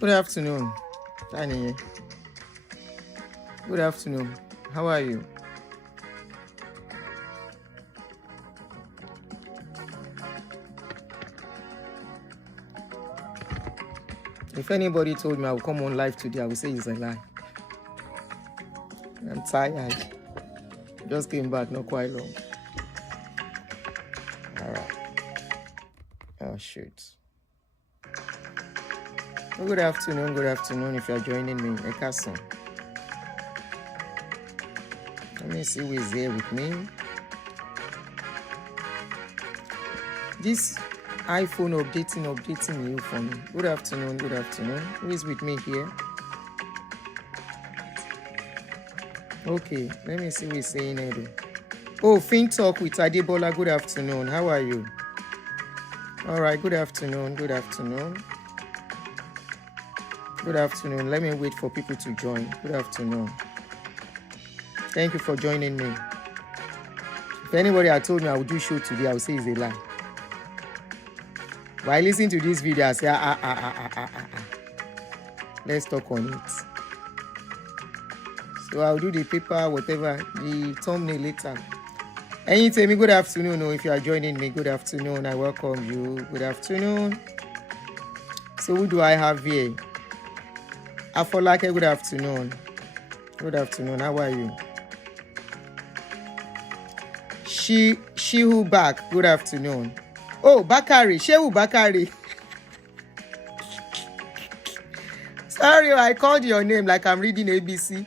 Good afternoon, Danny. Good afternoon. How are you? If anybody told me I would come on live today, I would say it's a lie. I'm tired. Just came back not quite long. All right. Oh, shoot. Well, good afternoon if you're joining me. Ekason. Let me see who is there with me. This iPhone updating you for me. Good afternoon. Who is with me here? Okay, let me see who is saying it. Oh, Fin Talk with Adebola. Good afternoon. How are you? All right, good afternoon. Let me wait for people to join. Good afternoon. Thank you for joining me. If anybody had told me I would do show today, I would say it's a lie. But I listen to this video, I say, Let's talk on it. So I'll do the paper, whatever, the thumbnail later. And you tell me good afternoon, if you are joining me, good afternoon. I welcome you. Good afternoon. So who do I have here? Afolake, good afternoon. Good afternoon. How are you? She who back. Good afternoon. Oh, Bakari. Shehu Bakari. Sorry, I called your name like I'm reading ABC.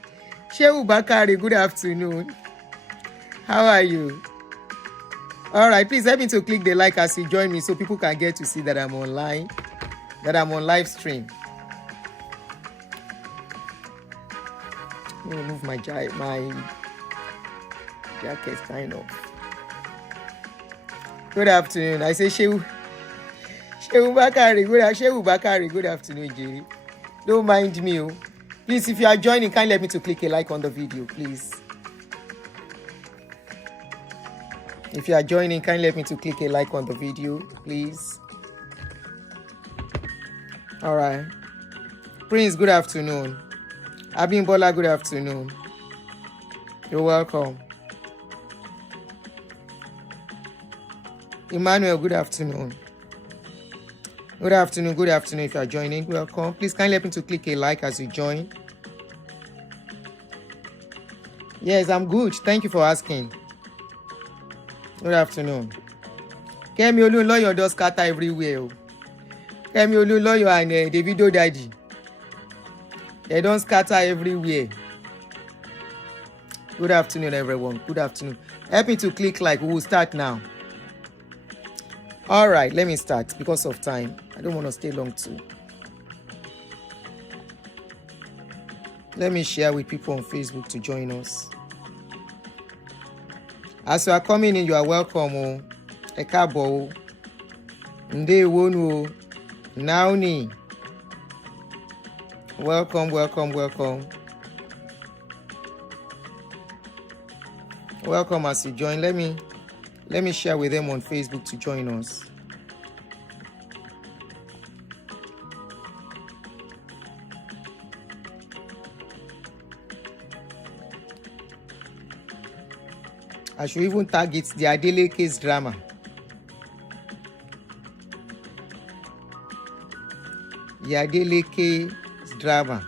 Shehu Bakari, good afternoon. How are you? All right, please help me to click the like as you join me so people can get to see that I'm online, that I'm on live stream. Let me remove my jacket kind of. Good afternoon. I say Shehu Bakari. Shehu Bakari. Good afternoon, Jerry. Don't mind me. Please, if you are joining, kindly let me to click a like on the video, please. If you are joining, kindly let me to click a like on the video, please. All right. Prince, good afternoon. Abimbola, good afternoon. You're welcome. Emmanuel, good afternoon. Good afternoon if you are joining. Welcome. Please kindly help me to click a like as you join. Yes, I'm good. Thank you for asking. Good afternoon. Kemi Olu lawyer does scatter everywhere. Kemi Olu lawyer and Davido daddy. They don't scatter everywhere. Good afternoon, everyone. Good afternoon. Help me to click like. We will start now. All right, let me start because of time. I don't want to stay long too. Let me share with people on Facebook to join us. As you are coming in, you are welcome. Ekabo. Ndewonu. Nauni. Welcome. Welcome as you join. Let me share with them on Facebook to join us. I should even target the Adelekes drama. The Adelekes drama.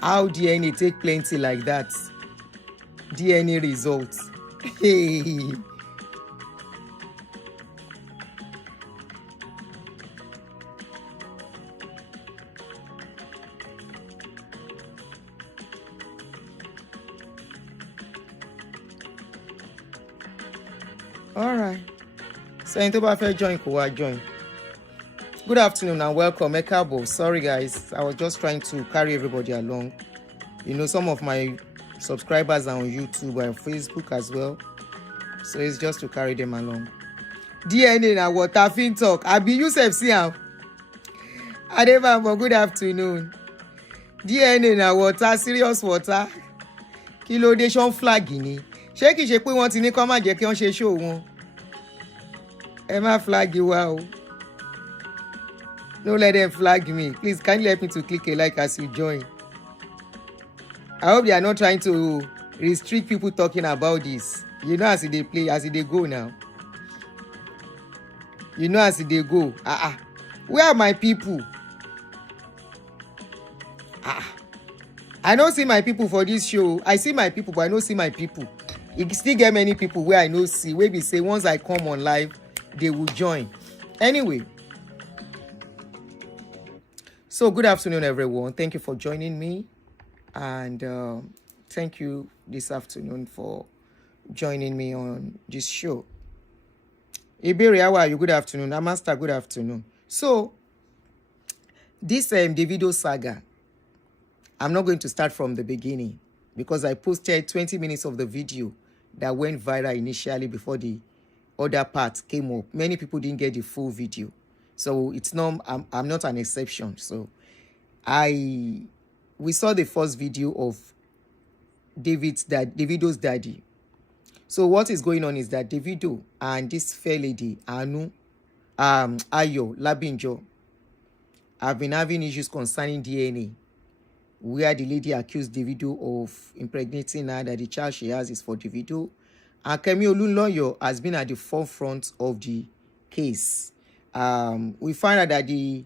How DNA take plenty like that? DNA results. Hey. All right. So, into buffet join, join. Good afternoon and welcome. Ekabo. Sorry, guys. I was just trying to carry everybody along. You know, some of my subscribers are on YouTube and Facebook as well. So it's just to carry them along. DNA na water fin talk. Abi Yusuf see how. Adebamo, good afternoon. DNA na water, serious water. Kilodation flag ni. Ṣé kìí ṣe pé wọ́n ti ní kó má jẹ́ kí wọ́n ṣe show wọn. Emma flag you out. Don't let them flag me. Please, kindly help me to click a like as you join. I hope they are not trying to restrict people talking about this. You know as they play, as they go now. You know as they go. Where are my people? I don't see my people for this show. I see my people, but I don't see my people. You still get many people where I know see. Where we say once I come on live, they will join. Anyway. So good afternoon, everyone. Thank you for joining me. And thank you this afternoon for joining me on this show. Iberi, how are you? Good afternoon. Amaster, good afternoon. So, this Davido saga, I'm not going to start from the beginning because I posted 20 minutes of the video that went viral initially before the other part came up. Many people didn't get the full video. So, it's not, I'm not an exception. So, we saw the first video of Davido's daddy. So what is going on is that Davido and this fair lady, Ayo Labinjo, have been having issues concerning DNA, where the lady accused Davido of impregnating her, that the child she has is for Davido. And Kemi Olunloyo has been at the forefront of the case. We find out that the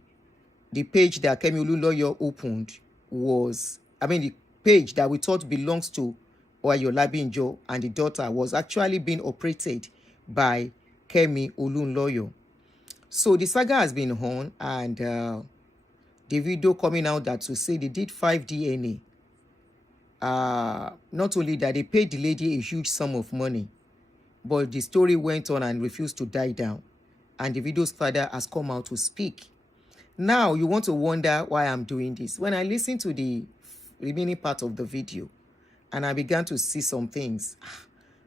page that Kemi Olunloyo opened was, the page that we thought belongs to Ayo Labinjo and the daughter was actually being operated by Kemi Olunloyo. So the saga has been on, and Davido coming out that to say they did 5 DNA. Not only that, they paid the lady a huge sum of money, but the story went on and refused to die down. And Davido's father has come out to speak. Now, you want to wonder why I'm doing this. When I listened to the remaining part of the video, and I began to see some things,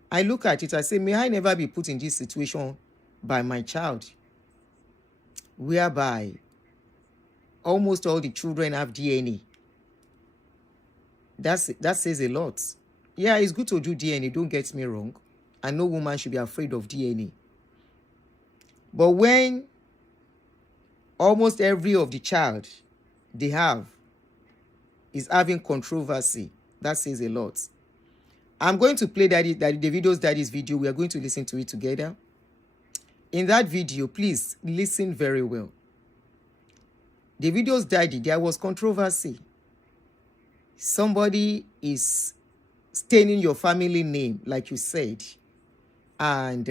I look at it, I say, may I never be put in this situation by my child, whereby almost all the children have DNA. That says a lot. Yeah, it's good to do DNA, don't get me wrong. And no woman should be afraid of DNA. But when almost every of the child they have is having controversy, that says a lot. I'm going to play Davido's daddy's video. We are going to listen to it together. In that video, please listen very well. Davido's daddy, there was controversy. Somebody is staining your family name, like you said, and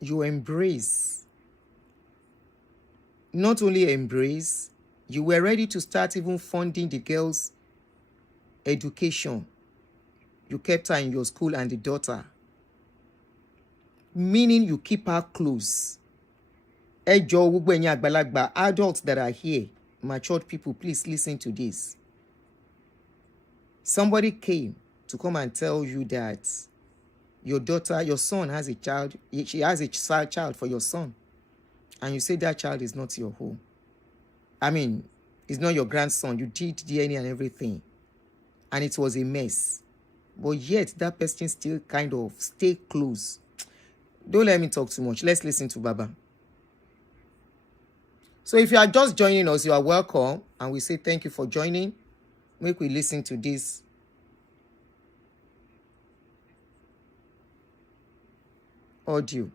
you embrace. Not only embrace, you were ready to start even funding the girls' education. You kept her in your school and the daughter. Meaning you keep her close. Adults that are here, matured people, please listen to this. Somebody came to come and tell you that your daughter, your son has a child. She has a child for your son. And you say that child is not your home. It's not your grandson. You did DNA and everything. And it was a mess. But yet, that person still kind of stay close. Don't let me talk too much. Let's listen to Baba. So if you are just joining us, you are welcome. And we say thank you for joining. Make we listen to this audio.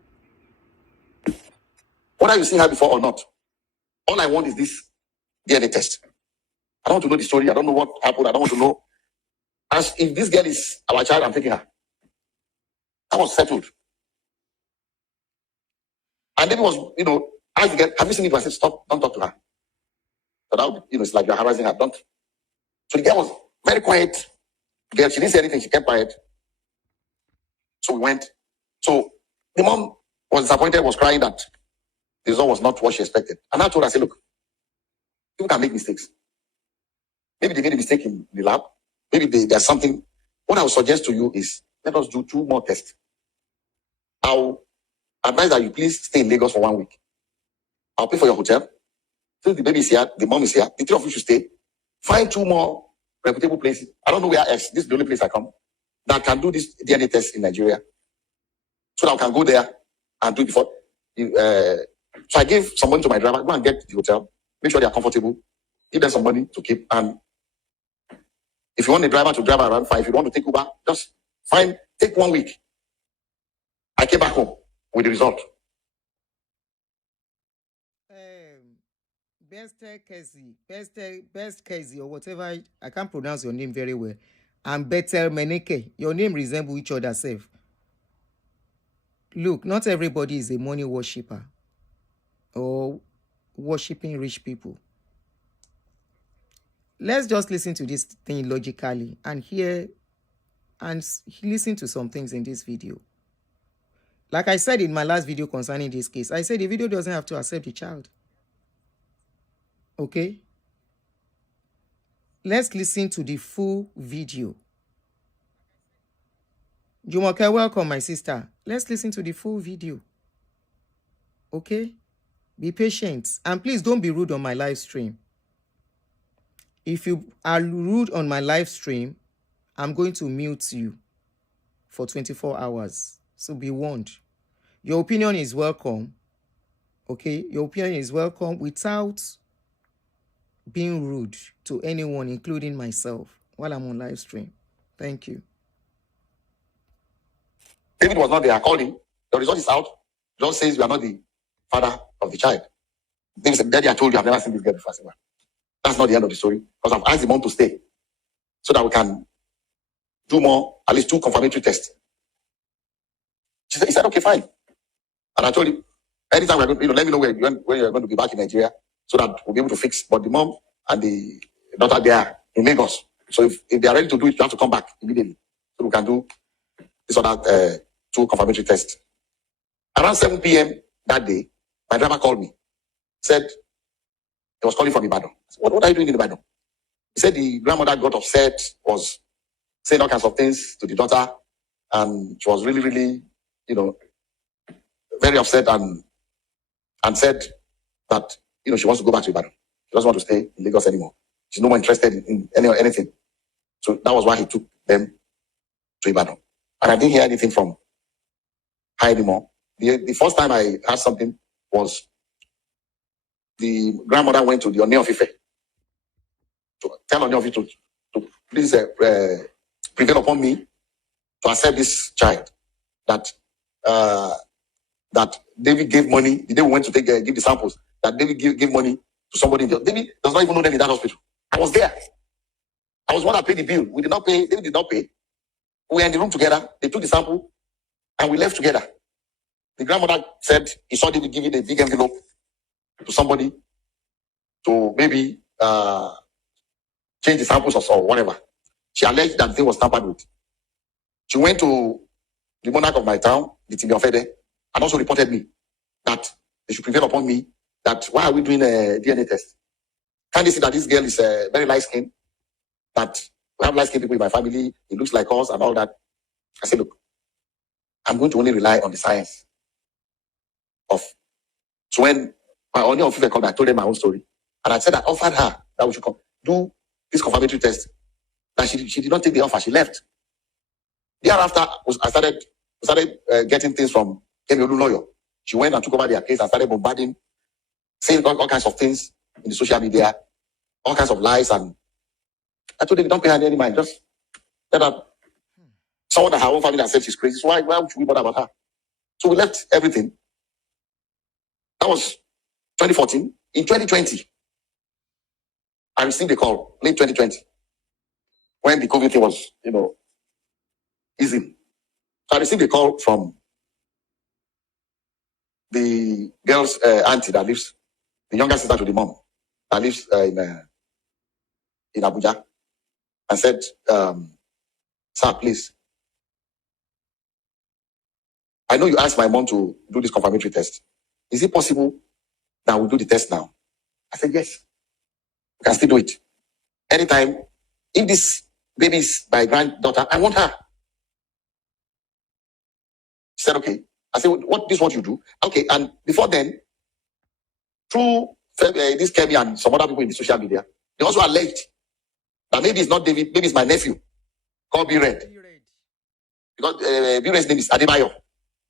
Whether you seen her before or not, all I want is this DNA test. I don't want to know the story. I don't know what happened. I don't want to know. As if this girl is our child, I'm taking her. That was settled. And then it was, asked the girl, have you seen it? I said, stop, don't talk to her. So that would, it's like you're harassing her. Don't. So the girl was very quiet. Girl, she didn't say anything. She kept quiet. So we went. So the mom was disappointed, was crying that the result was not what she expected. And I told her, I said, look, people can make mistakes. Maybe they made a mistake in the lab. Maybe there's something. What I would suggest to you is let us do 2 more tests. I'll advise that you please stay in Lagos for 1 week. I'll pay for your hotel. Since the baby is here, the mom is here, the 3 of you should stay. Find 2 more reputable places. I don't know where else. This is the only place I come that can do this DNA test in Nigeria. So that I can go there and do it before. So I gave some money to my driver, go and get the hotel, make sure they are comfortable, give them some money to keep. And if you want the driver to drive around 5, if you want to take Uber, just take 1 week. I came back home with the result. Best Kezi, or whatever, I can't pronounce your name very well. And Betel Meneke, your name resemble each other, self. Look, not everybody is a money worshipper or worshiping rich people. Let's just listen to this thing logically and hear and listen to some things in this video. Like I said in my last video concerning this case, I said the video doesn't have to accept the child. Okay? Let's listen to the full video. Jumoke, welcome, my sister. Let's listen to the full video. Okay? Be patient. And please don't be rude on my live stream. If you are rude on my live stream, I'm going to mute you for 24 hours. So be warned. Your opinion is welcome. Okay? Your opinion is welcome without being rude to anyone, including myself, while I'm on live stream. Thank you. David was not there. I called him. The result is out. John says we are not the father of the child. David said, Daddy, I told you I've never seen this girl before. I said, well, that's not the end of the story. Because I've asked the mom to stay so that we can do more, at least 2 confirmatory tests. He said, okay, fine. And I told him, anytime we're going to, let me know when you're going to be back in Nigeria so that we'll be able to fix. But the mom and the daughter, they are in Lagos. So if they are ready to do it, you have to come back immediately. So we can do this or that 2 confirmatory tests. Around 7 p.m. that day, my driver called me. Said he was calling from Ibadan. I said, what are you doing in Ibadan? He said the grandmother got upset, was saying all kinds of things to the daughter, and she was really, really, very upset and said that, she wants to go back to Ibadan. She doesn't want to stay in Lagos anymore. She's no more interested in anything. So that was why he took them to Ibadan. And I didn't hear anything from her anymore. The first time I heard something was the grandmother went to the Ooni of Ife to tell Ooni of Ife to please prevail upon me to accept this child. That David gave money. The day we went to give the samples, that David gave money to somebody. David does not even know them in that hospital. I was there. I was one that paid the bill. We did not pay. David did not pay. We were in the room together. They took the sample and we left together. The grandmother said he saw David giving a big envelope to somebody to maybe change the samples or whatever. She alleged that the thing was tampered with. She went to the monarch of my town, the Timmy Ofede, and also reported me that they should prevail upon me that why are we doing a DNA test? Can't they see that this girl is very light-skinned? That we have light-skinned people in my family, it looks like us and all that. I said, look, I'm going to only rely on the science of. So when my Ooni of Ife called, I told them my own story. And I said I offered her that we should do this confirmatory test. That she did not take the offer, she left. Thereafter, I started getting things from Kemi lawyer. She went and took over their case and started bombarding, saying all kinds of things in the social media, all kinds of lies. And I told them, don't pay her any mind. Just let her. Someone that her own family has said she's crazy. So why would we bother about her? So we left everything. That was 2014. In 2020, I received a call, late 2020, when the COVID thing was, easy. So I received a call from the girl's auntie that lives, the younger sister to the mom, that lives in Abuja, and said, sir, please, I know you asked my mom to do this confirmatory test. Is it possible that we'll do the test now? I said, yes, we can still do it. Anytime, if this baby is my granddaughter, I want her. She said, okay. I said, this is what you do? Okay, and before then, through this Kemi and some other people in the social media, they also alleged that maybe it's not David, maybe it's my nephew, called B-Red. Because B-Red's name is Adebayo.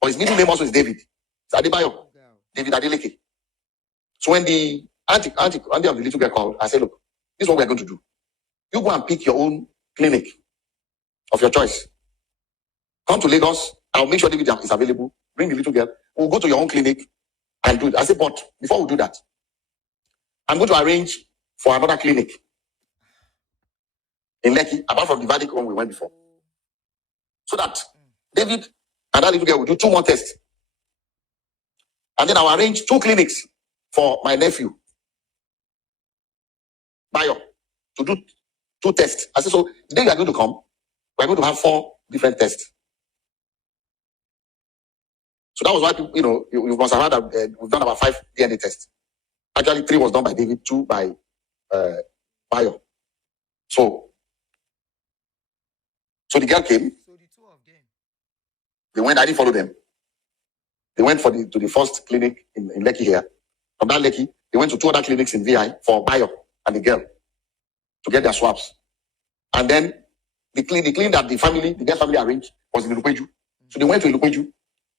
But his middle name also is David. It's Adebayo. David Adeleke. So when the auntie of the little girl called, I said, look, this is what we're going to do. You go and pick your own clinic of your choice. Come to Lagos. I'll make sure David is available. Bring the little girl. We'll go to your own clinic and do it. I said, but before we do that, I'm going to arrange for another clinic in Lekki, apart from the Valley one we went before. So that David and that little girl will do 2 more tests. And then I'll arrange 2 clinics for my nephew, Bayo, to do 2 tests. I said, so the day you are going to come, we're going to have 4 different tests. So that was why, you must have heard that we've done about 5 DNA tests. Actually, 3 was done by David, 2 by Bayo. So the girl came. So the 2 of them. They went, I didn't follow them. They went to the first clinic in Lekki here. From that Lekki, they went to 2 other clinics in VI for Bayo and the girl to get their swabs. And then the clinic that the girl family arranged was in Ilupeju. So they went to Ilupeju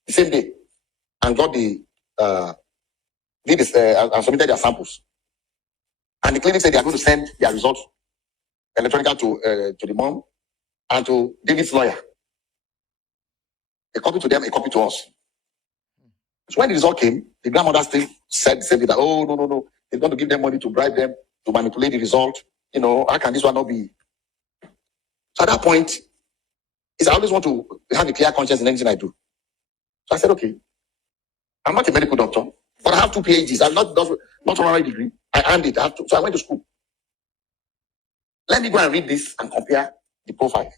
the same day and got and submitted their samples. And the clinic said they are going to send their results electronically to the mom and to David's lawyer. A copy to them, a copy to us. So when the result came, the grandmother still said that, oh, no, they're going to give them money to bribe them to manipulate the result. How can this one not be? So at that point, I always want to have a clear conscience in anything I do. So I said, okay, I'm not a medical doctor, but I have 2 PhDs. I'm not honorary degree. I earned it. So I went to school. Let me go and read this and compare the profile.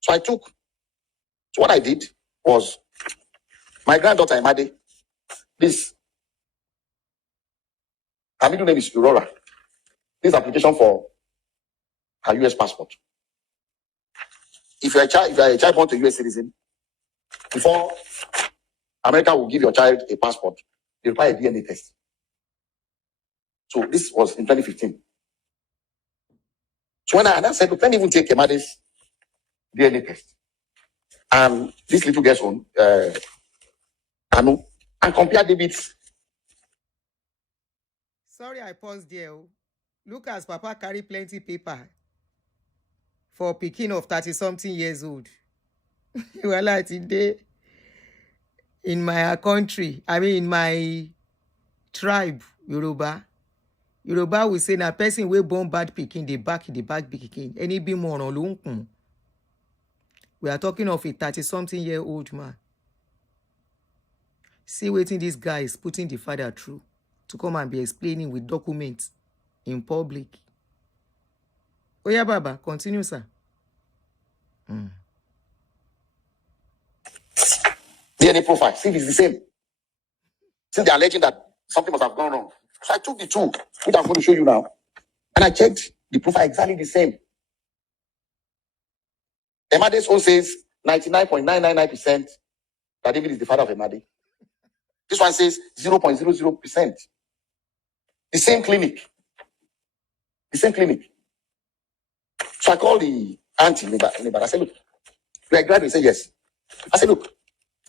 So what I did was, my granddaughter, Imade, her middle name is Aurora. This application for her US passport. If you're a child born to a US citizen, before America will give your child a passport, they require a DNA test. So this was in 2015. So when I said, look, let me even take Imade's DNA test and this little girl's own, Anu, and compare David's. Sorry, I paused there. Lucas Papa carry plenty paper for pikin of 30-something years old. Well, today in my country, in my tribe, Yoruba will say na person wey born bad pikin, they back pikin. Any be more on. We are talking of a 30-something-year-old man. See waiting this guy is putting the father through to come and be explaining with documents in public. Oh yeah, Baba, continue, sir. DNA profile, see if it's the same. Since they're alleging that something must have gone wrong. So I took the 2, which I'm going to show you now, and I checked the profile exactly the same. Emade's own says 99.999% that David is the father of Emade. This one says 0.00%. The same clinic. So I called the auntie, I said, look, you are a graduate? He said, yes. I said, look,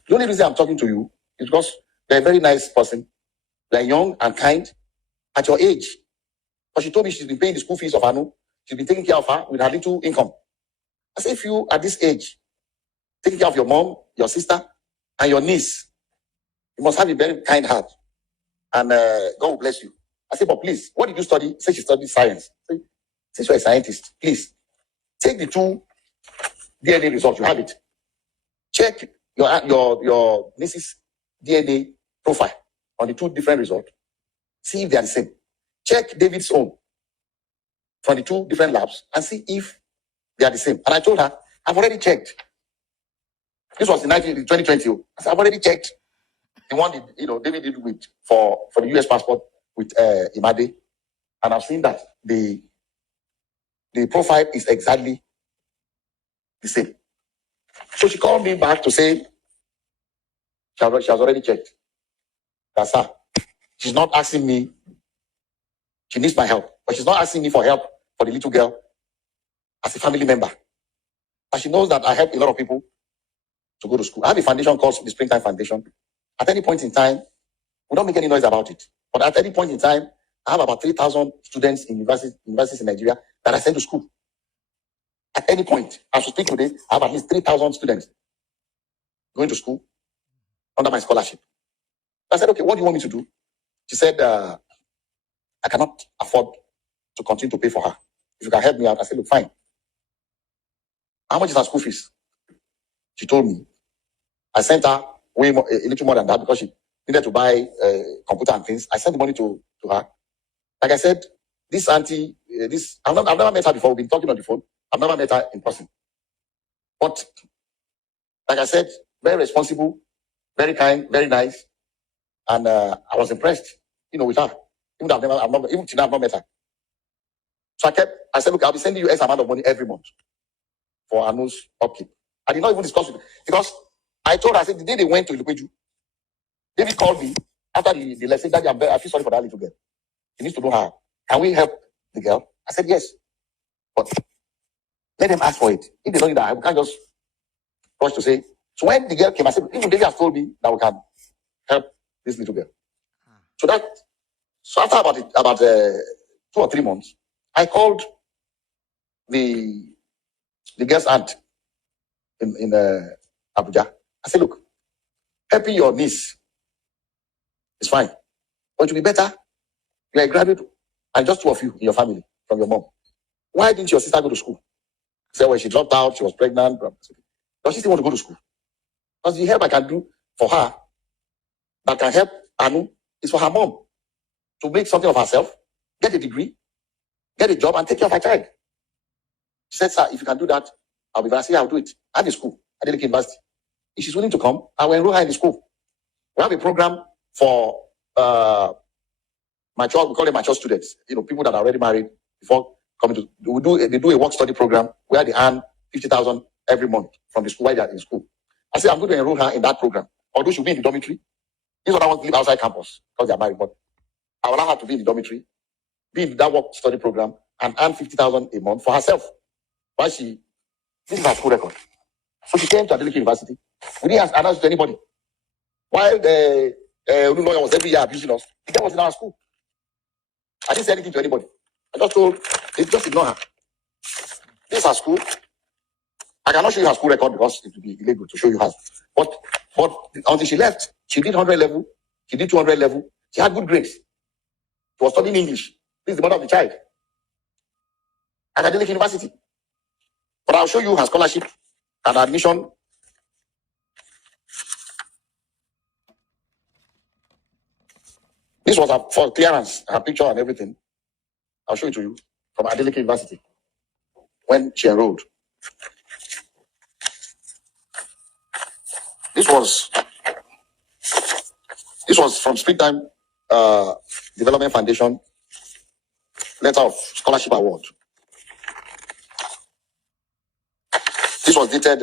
the only reason I'm talking to you is because you're a very nice person. You're young and kind at your age. But she told me she's been paying the school fees of Anu. She's been taking care of her with her little income. I said, if you, at this age, taking care of your mom, your sister, and your niece, you must have a very kind heart. And God will bless you. I said, but please, what did you study? Say she studied science. Say, since you're a scientist, please, take the 2 DNA results. You have it. Check your niece's DNA profile on the 2 different results. See if they are the same. Check David's own from the 2 different labs and see if they are the same. And I told her, I've already checked. This was in 2020. I said, I've already checked the one David did with for the US passport with Imade, and I've seen that the profile is exactly the same. So she called me back to say she has already checked. That's her. She's not asking me. She needs my help, but she's not asking me for help for the little girl as a family member. And she knows that I help a lot of people to go to school. I have a foundation called the Springtime Foundation. At any point in time, We don't make any noise about it. But at any point in time, I have about 3,000 students in universities in Nigeria that I send to school. At any point, as we speak today, I have at least 3,000 students going to school under my scholarship. I said, okay, what do you want me to do? She said, I cannot afford to continue to pay for her. If you can help me out, I said, look, fine. How much is her school fees? She told me. I sent her way more, a little more than that because she needed to buy computer and things. I sent the money to her. Like I said, this auntie, I've never met her before. We've been talking on the phone. I've never met her in person. But like I said, very responsible, very kind, very nice. And I was impressed, with her. Even though even today I've not met her. So I said, look, I'll be sending you X amount of money every month for Anu's upkeep. I did not even discuss it because I told her, I said, the day they went to Ilupeju, David called me after the lesson. Daddy, I feel sorry for that little girl. He needs to know her. Can we help the girl? I said, yes. But let them ask for it. If they don't need that, we can't just rush to say. So when the girl came, I said, even David has told me that we can help this little girl. So after about 2 or 3 months, I called the girl's aunt in Abuja. I said, look, helping your niece is fine. But it will be better. You are a graduate and just 2 of you in your family from your mom. Why didn't your sister go to school? She said, well, she dropped out, she was pregnant. Does she still want to go to school? Because the help I can do for her that can help Anu is for her mom to make something of herself, get a degree, get a job, and take care of her child. She said, sir, if you can do that, I'll be glad. I said, I'll do it. I have a school, Adelekes University. If she's willing to come, I will enroll her in the school. We have a program for mature, we call them mature students, people that are already married before coming to, they do a work study program where they earn 50,000 every month from the school while they are in school. I said, I'm going to enroll her in that program. Although she'll be in the dormitory. This is what I want to live outside campus because they are married, but I will allow her to be in the dormitory, be in that work study program, and earn 50,000 a month for herself. Why this is her school record. So she came to Adelekes University. We didn't announce to anybody. While the lawyer was every year abusing us, the girl was in our school. I didn't say anything to anybody. I just ignore her. This is her school. I cannot show you her school record because it would be illegal to show you hers. But until she left, she did 100 level, she did 200 level, she had good grades. She was studying English. This is the mother of the child. At Adelekes University. But I'll show you her scholarship and admission. This was for clearance, her picture and everything. I'll show it to you from Adelekes University when she enrolled. This was from Springtime Development Foundation letter of scholarship award. This was dated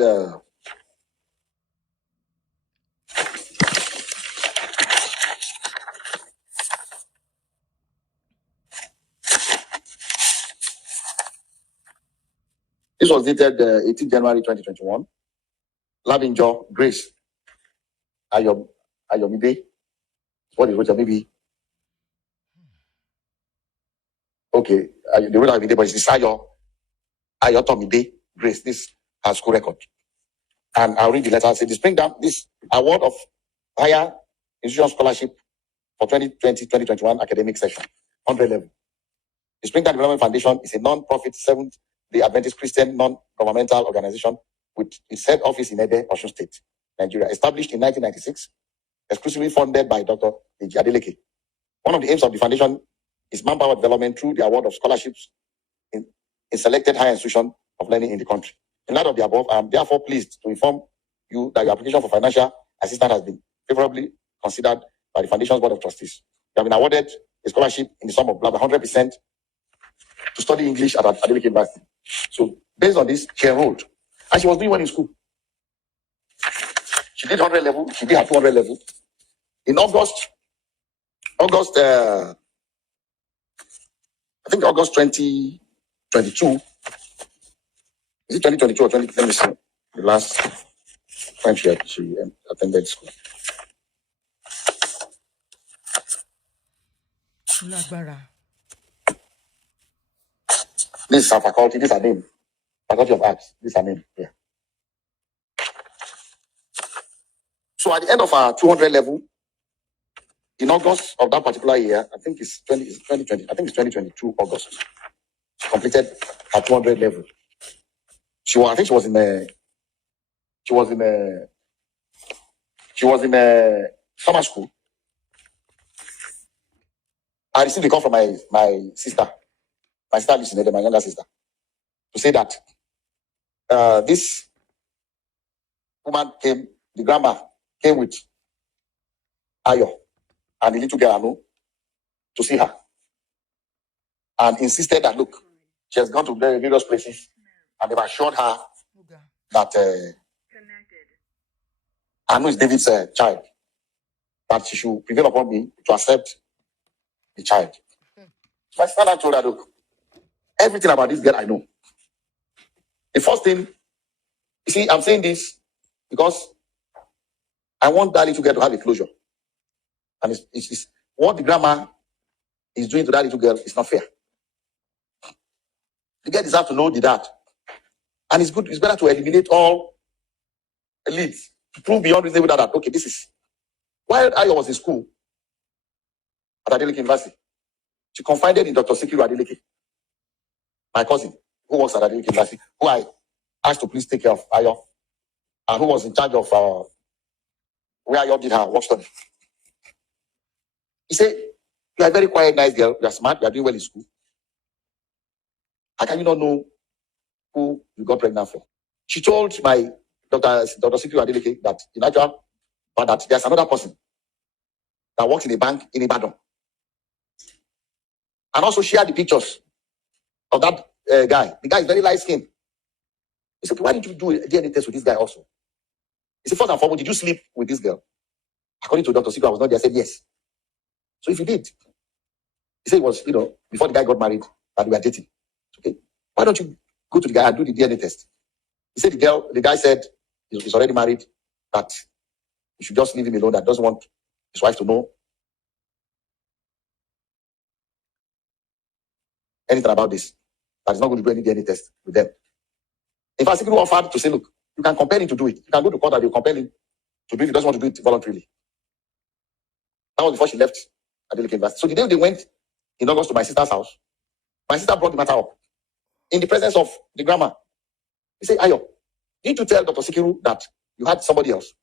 This was dated 18 January 2021. Labinjo Grace Ayomide. What is it? Maybe. Okay, the word Ayomide, but it's Ayotomide Grace. This has school record. And I'll read the letter. Say, this award of higher institutional scholarship for 2020-2021 academic session, 100 level. The Springtime Development Foundation is a non-profit Seventh-day Adventist Christian non-governmental organization with its head office in Ede, Osun State, Nigeria. Established in 1996, exclusively funded by Dr. Adeleke. One of the aims of the foundation is manpower development through the award of scholarships in selected higher institutions of learning in the country. In light of the above, I am therefore pleased to inform you that your application for financial assistance has been favorably considered by the Foundation's Board of Trustees. You have been awarded a scholarship in the sum of 100% to study English at Adelekes University. So, based on this, she enrolled. And she was doing well in school. She did 100 level, she did her 200 level. In August, I think August 2022, is it 2022 or 20? Let me see. The last time she attended school. Lágbára. This is our faculty. This is our name. Faculty of Arts. This is our name. Yeah. So at the end of our 200 level, in August of that particular year, I think it's 2020. I think it's 2022 August. She completed her 200 level. I think she was in a summer school. I received a call from my sister. My sister lives in Ede, my younger sister, to say that this woman came, the grandma came with Ayo and the little girl Anu to see her, and insisted that look, she has gone to various places, and they've assured her that Anu is David's child, that she should prevail upon me to accept the child. My sister told her, look, everything about this girl I know. The first thing, you see, I'm saying this because I want that little girl to have a closure. And it's what the grandma is doing to that little girl is not fair. The girl deserves to know the dad. And it's better to eliminate all leads, to prove beyond reasonable doubt that, okay, this is. While Ayo was in school at Adelekes University, she confided in Dr. Sikiru Adeleke, my cousin, who works at Adelekes University, who I asked to please take care of Ayo, and who was in charge of where Ayo did her work study. He said, you are a very quiet, nice girl. You are smart. You are doing well in school. How can you not know who you got pregnant for? She told my Dr. Sikiru Adeleke that in actual, but that there's another person that works in a bank in Ibadan. And also share the pictures of that guy. The guy is very light-skinned. He said, why didn't you do a DNA test with this guy also? He said, first and foremost, did you sleep with this girl? According to Dr. Sikiru, I was not there. I said, yes. So if you did, he said it was, before the guy got married, that we were dating. Okay. Why don't you go to the guy and do the DNA test? He said the guy said he's already married, that you should just leave him alone, that doesn't want his wife to know anything about this. That he's not going to do any DNA test with them. In fact, Sikiru offered to say, look, you can compel him to do it. You can go to court and you compel him to do it. He doesn't want to do it voluntarily. That was before she left Adelekes University. So the day they went in August to my sister's house, my sister brought the matter up in the presence of the grandma. He said, Ayo, didn't you tell Dr. Sikiru that you had somebody else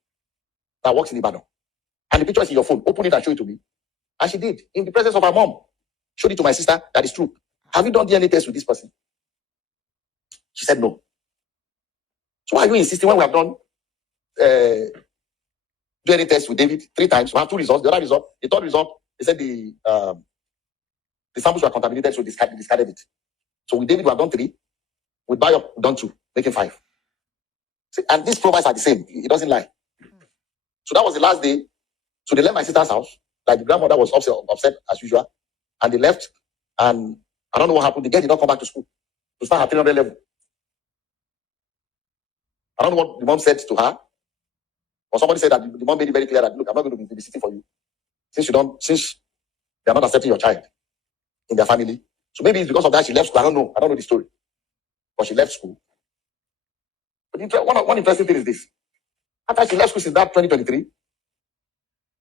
that works in Ibadan? And the picture is in your phone. Open it and show it to me. And she did, in the presence of her mom. Showed it to my sister, that is true. Have you done DNA test with this person? She said no. So why are you insisting when we have done DNA test with David 3 times? We have 2 results. The other result, the third result, they said the samples were contaminated, so discarded it. So with David, we have done 3. With Bayo, we've done 2, making 5. See, and these profiles are the same. It doesn't lie. So that was the last day. So they left my sister's house. Like the grandmother was upset as usual. And they left. And I don't know what happened. The girl did not come back to school to start her 300 level. I don't know what the mom said to her. Or somebody said that the mom made it very clear that, look, I'm not going to be babysitting for you. Since they are not accepting your child in their family. So maybe it's because of that she left school. I don't know the story. But she left school. But one interesting thing is this. After she left school since that 2023,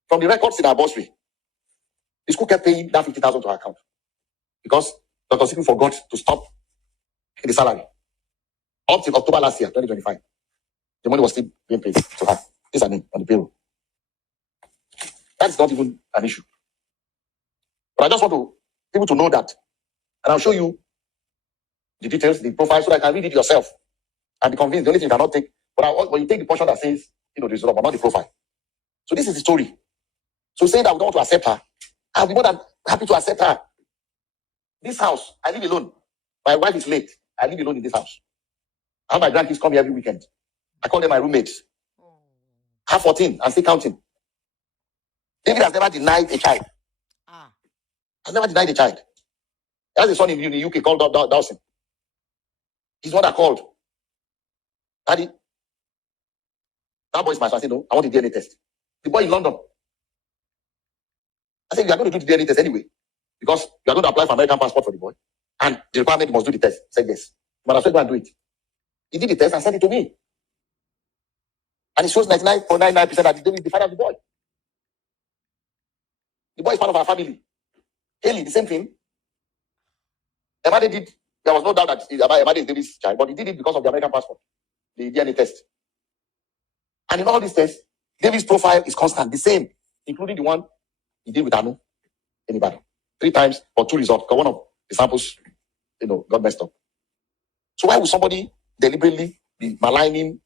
from the records in her bursary, the school kept paying that 50,000 to her account. Because Dr. Sikiru forgot to stop the salary. Up till October last year, 2025, the money was still being paid to her. This is her name on the payroll. That is not even an issue. But I just want people to know that. And I'll show you the details, the profile, so that I can read it yourself and be convinced. The only thing you cannot take, but when you take the portion that says, the result, but not the profile. So this is the story. So saying that we don't want to accept her, I'll be more than happy to accept her. This house, I live alone. My wife is late. I live alone in this house. I have my grandkids come here every weekend. I call them my roommates. I have 14 and still counting. David has never denied a child. Has never denied a child. He has a son in the UK called Dawson. He's the one that called. Daddy, that boy is my son. I said, no, I want a DNA test. The boy in London. I said, you are going to do the DNA test anyway. because you are going to apply for American passport for the boy, and the requirement must do the test. He said yes. But I said, go and do it. He did the test and sent it to me. And it shows 99.99% that the David is the father of the boy. The boy is part of our family. Haley, the same thing. Emade did. There was no doubt that Emade is David's child, but he did it because of the American passport, the DNA test. And in all these tests, David's profile is constant, the same, including the one he did with Anu in Ibadan. 3 times for 2 results, because one of the samples, got messed up. So why would somebody deliberately be maligning?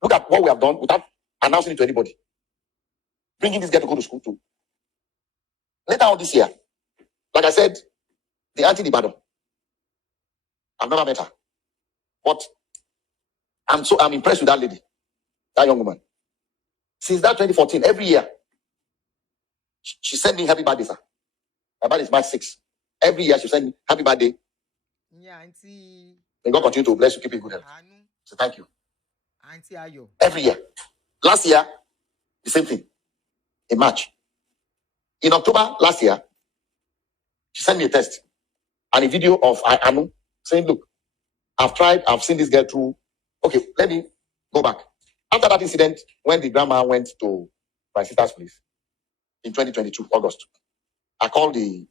Look at what we have done without announcing it to anybody. Bringing this girl to go to school too. Later on this year, like I said, the Aunty Ibadan. I've never met her. But I'm impressed with that lady, that young woman. Since that 2014, every year, she sent me happy birthday, sir. My birthday is March 6th. Every year she sent me happy birthday. Yeah, Aunty. May God continue to bless you, keep you in good health. So thank you. Aunty Ayo. Every year. Last year, the same thing. In March. In October last year, she sent me a text and a video of Anu saying, look, I've seen this girl through. Okay, let me go back. After that incident, when the grandma went to my sister's place in 2022, August, I called the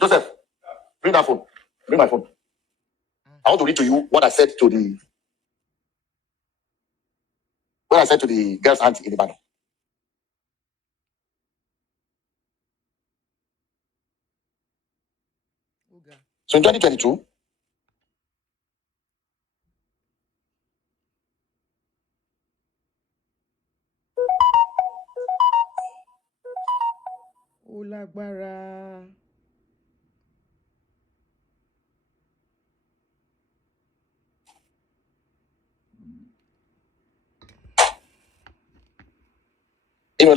Joseph, bring that phone. Bring my phone. I want to read to you what I said to the girl's auntie in Ibadan. Okay. So in 2022, Lágbára.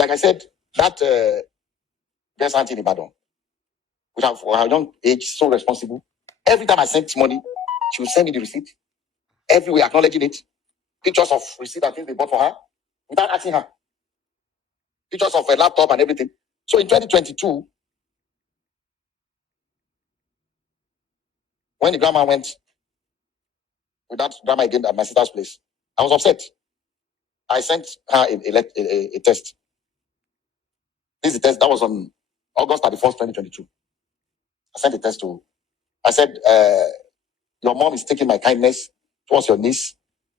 like I said, that girl's auntie in Ibadan, which for her young age, so responsible. Every time I sent money, she would send me the receipt. Everywhere acknowledging it. Pictures of receipt and things they bought for her without asking her. Pictures of a laptop and everything. So in 2022, when the grandma went with that grandma again at my sister's place, I was upset. I sent her a test. This is the test that was on August 31st, 2022. I sent a test I said, your mom is taking my kindness towards your niece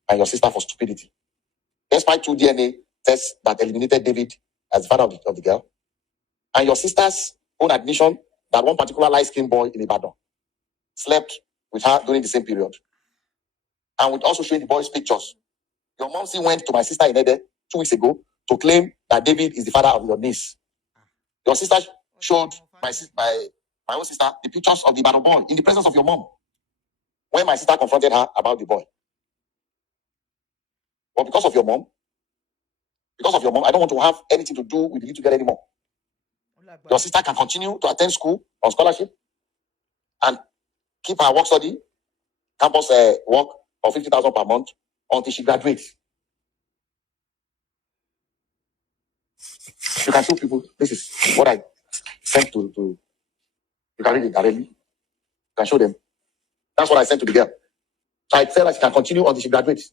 and your sister for stupidity. Despite 2 DNA tests that eliminated David as the father of the girl, and your sister's own admission that one particular light-skinned boy in Ibadan slept with her during the same period. And with also showing the boy's pictures. Your mom still went to my sister in Ede 2 weeks ago to claim that David is the father of your niece. Your sister showed my own sister the pictures of the Ibadan boy in the presence of your mom when my sister confronted her about the boy. But because of your mom, I don't want to have anything to do with the little girl anymore. Your sister can continue to attend school on scholarship and keep her work study, campus work of 50,000 per month until she graduates. You can show people, this is what I sent to you can read it directly. You can show them. That's what I sent to the girl. So I said that she can continue until she graduates.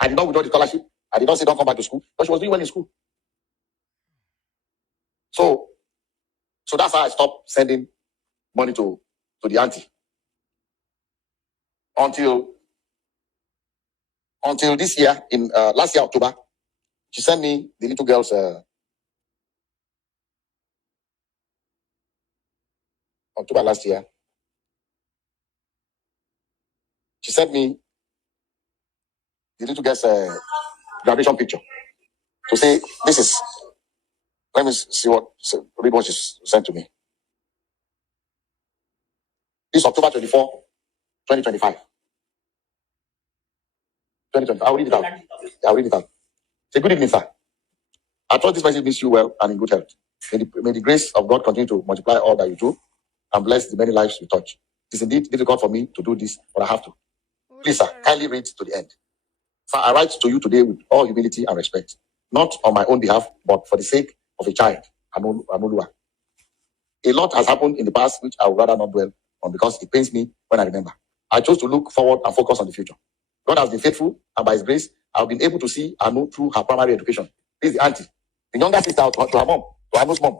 I did not withdraw the scholarship. I did not say don't come back to school, but she was doing well in school. So that's how I stopped sending money to the auntie. Until this year, in last year, October, she sent me the little girl's October last year. She sent me the little girl's graduation picture to say, this is, let me read what she sent to me. This is October 24, 2025. 2025. I'll read it out. Say, good evening, sir. I trust this message means you well and in good health. May the grace of God continue to multiply all that you do and bless the many lives you touch. It is indeed difficult for me to do this, but I have to. Please, sir, kindly read to the end. Sir, I write to you today with all humility and respect, not on my own behalf, but for the sake of a child, Anolua. A lot has happened in the past, which I would rather not dwell on because it pains me when I remember. I chose to look forward and focus on the future. God has been faithful, and by His grace, I've been able to see Anu through her primary education. This is the auntie, the younger sister to her mom, to Anu's mom.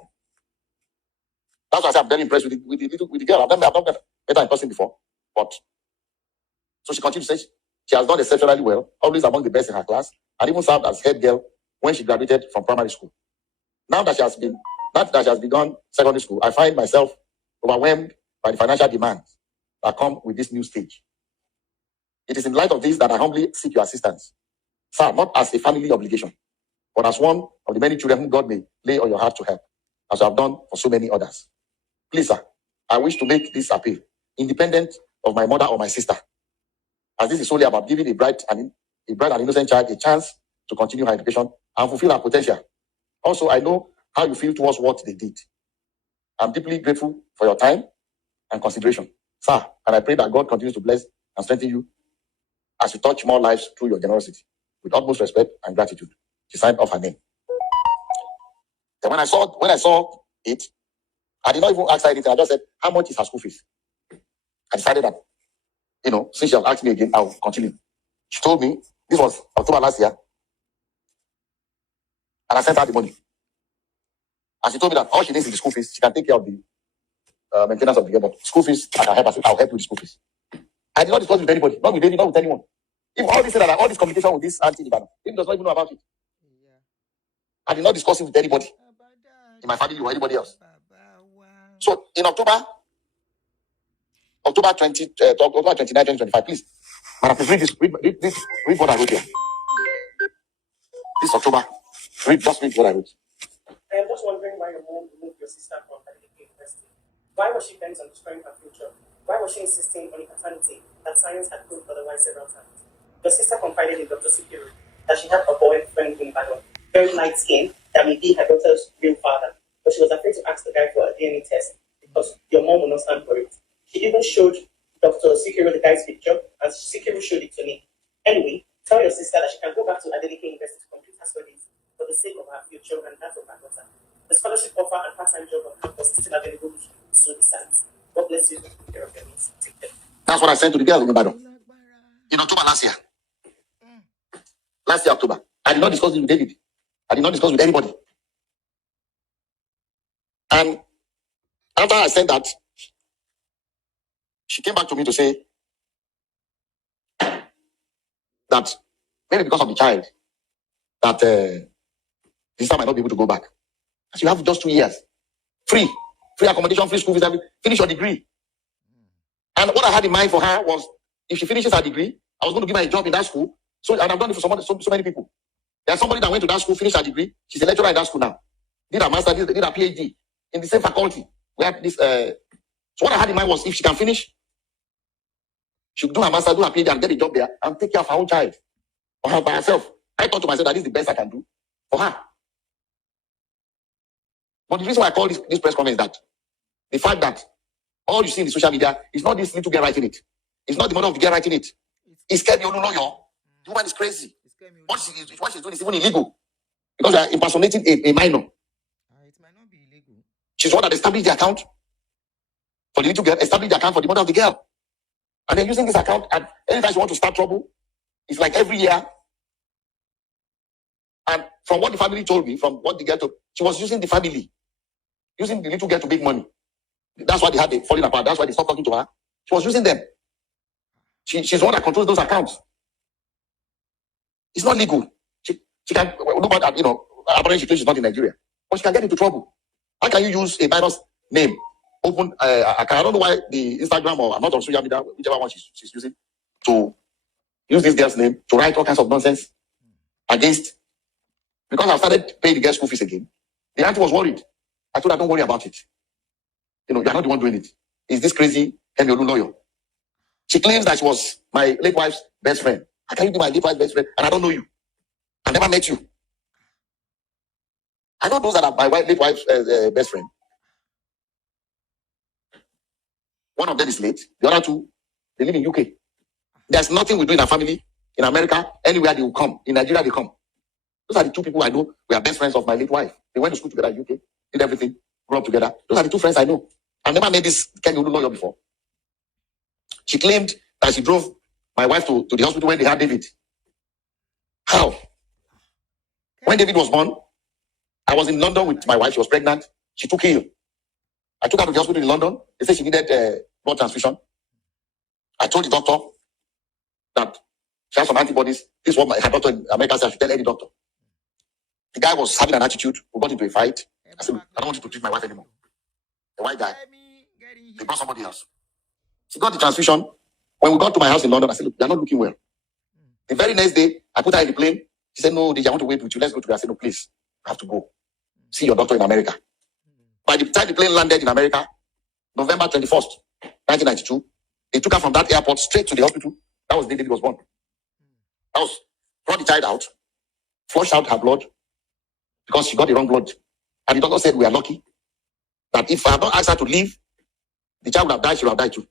That's why I say I'm very impressed with the girl. I've not met her in person before, but so she continues to say she has done exceptionally well, always among the best in her class, and even served as head girl when she graduated from primary school. Now that she has begun secondary school, I find myself overwhelmed by the financial demands that come with this new stage. It is in light of this that I humbly seek your assistance, sir, not as a family obligation, but as one of the many children whom God may lay on your heart to help, as you have done for so many others. Please, sir, I wish to make this appeal, independent of my mother or my sister, as this is solely about giving a bright and innocent child a chance to continue her education and fulfill her potential. Also, I know how you feel towards what they did. I'm deeply grateful for your time and consideration, sir, and I pray that God continues to bless and strengthen you as you touch more lives through your generosity. With utmost respect and gratitude. She signed off her name. Then when I saw it, I did not even ask her anything. I just said, how much is her school fees? I decided that, since she has asked me again, I'll continue. She told me, this was October last year, and I sent her the money. And she told me that all she needs is the school fees. She can take care of the maintenance of the year, but school fees, I can help her. I'll help you with the school fees. I did not discuss with anybody, not with David, not with anyone. If all this communication with this auntie, David does not even know about it. Yeah. I did not discuss it with anybody in my family or anybody else. So in October 29, 2025, please, madam, please read what I wrote here. This October, read what I wrote. I am just wondering why your mom removed your sister from Adelekes University. Why was she bent on destroying her future? Why was she insisting on a paternity that science had proved otherwise several times? Your sister confided in Dr. Sikiru that she had a boyfriend in Ibadan, very light skin, that may be her daughter's real father, but she was afraid to ask the guy for a DNA test because your mom would not stand for it. She even showed Dr. Sikiru the guy's picture, and Sikiru showed it to me. Anyway, tell your sister that she can go back to Adelekes University to complete her studies for the sake of her future and that of her daughter. The scholarship offer and part-time job on campus is still available to decide. God bless you. Take care of your needs. Take care. That's what I sent to the girl in Ibadan in October last year. Last year, October. I did not discuss it with David. I did not discuss with anybody. And after I sent that, she came back to me to say that maybe because of the child, that this time I might not be able to go back. So you have just 2 years. Free accommodation, free school fees, finish your degree. And what I had in mind for her was, if she finishes her degree, I was going to give her a job in that school. So, and I've done it for so many people. There's somebody that went to that school, finished her degree. She's a lecturer in that school now. Did her master, did her PhD in the same faculty. Where this. So what I had in mind was, if she can finish, she could do her master, do her PhD, and get a job there, and take care of her own child, or her by herself. I thought to myself that this is the best I can do for her. But the reason why I call this press conference is that the fact that all you see in the social media is not this little girl writing it. It's not the mother of the girl writing it. It's Kemi Oluloyo. The woman is crazy. What she's doing is even illegal. Because they are impersonating a minor. It might not be illegal. She's the one that established the account for the little girl, established the account for the mother of the girl. And they're using this account, and anytime she wants to start trouble, it's like every year. And from what the family told me, from what the girl told, she was using the family, using the little girl to make money. That's why they had the falling apart. That's why they stopped talking to her. She was using them. She's the one that controls those accounts. It's not legal. She can look at, apparently she claims she's not in Nigeria, but she can get into trouble. How can you use a minor's name? Open, I don't know why the Instagram or I'm not on social media, whichever one she's using, to use this girl's name to write all kinds of nonsense against. Because I started paying the girl's school fees again, the auntie was worried. I told her, don't worry about it. You're not the one doing it. It's this crazy Kemi Oluloyo. She claims that she was my late wife's best friend. How can you be my late wife's best friend and I don't know you? I never met you. I know those that are my late wife's best friend. One of them is late. The other two, they live in UK. There's nothing we do in our family. In America, anywhere they will come. In Nigeria, they come. Those are the two people I know. We are best friends of my late wife. They went to school together in UK, did everything. grew up together. Those are the two friends I know. I've never met this Kenny lawyer before. She claimed that she drove my wife to the hospital when they had David. How? When David was born, I was in London with my wife. She was pregnant. She took ill. I took her to the hospital in London. They said she needed blood transfusion. I told the doctor that she has some antibodies. This is what her doctor in America said. I should tell any doctor. The guy was having an attitude. We got into a fight. I said, I don't want you to treat my wife anymore. The white guy. They brought somebody else. She got the transfusion. When we got to my house in London, I said, look, you're not looking well. The very next day, I put her in the plane. She said, no, DJ, I want to wait with you. Let's go together. I said, no, please. I have to go. See your doctor in America. By the time the plane landed in America, November 21st, 1992, they took her from that airport straight to the hospital. That was the day David was born. That was, brought the child out, flushed out her blood because she got the wrong blood. And the doctor said, we are lucky that if I had not asked her to leave, the child would have died, she would have died too.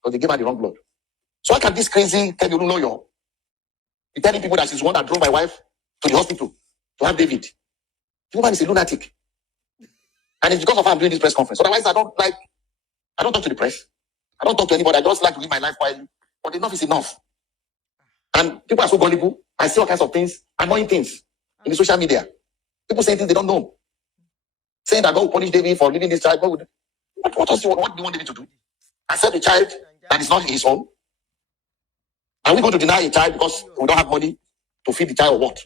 Because they gave her the wrong blood. So how can this crazy Kenny lawyer be telling people that she's the one that drove my wife to the hospital to have David? The woman is a lunatic. And it's because of her I'm doing this press conference. Otherwise, I don't talk to the press. I don't talk to anybody. I just like to live my life quietly. But enough is enough. And people are so gullible. I see all kinds of things, annoying things in the social media. People saying things they don't know. Saying that God will punish David for leaving this child. What do you want David to do? Accept the child that is not his own? Are we going to deny a child because we don't have money to feed the child or what?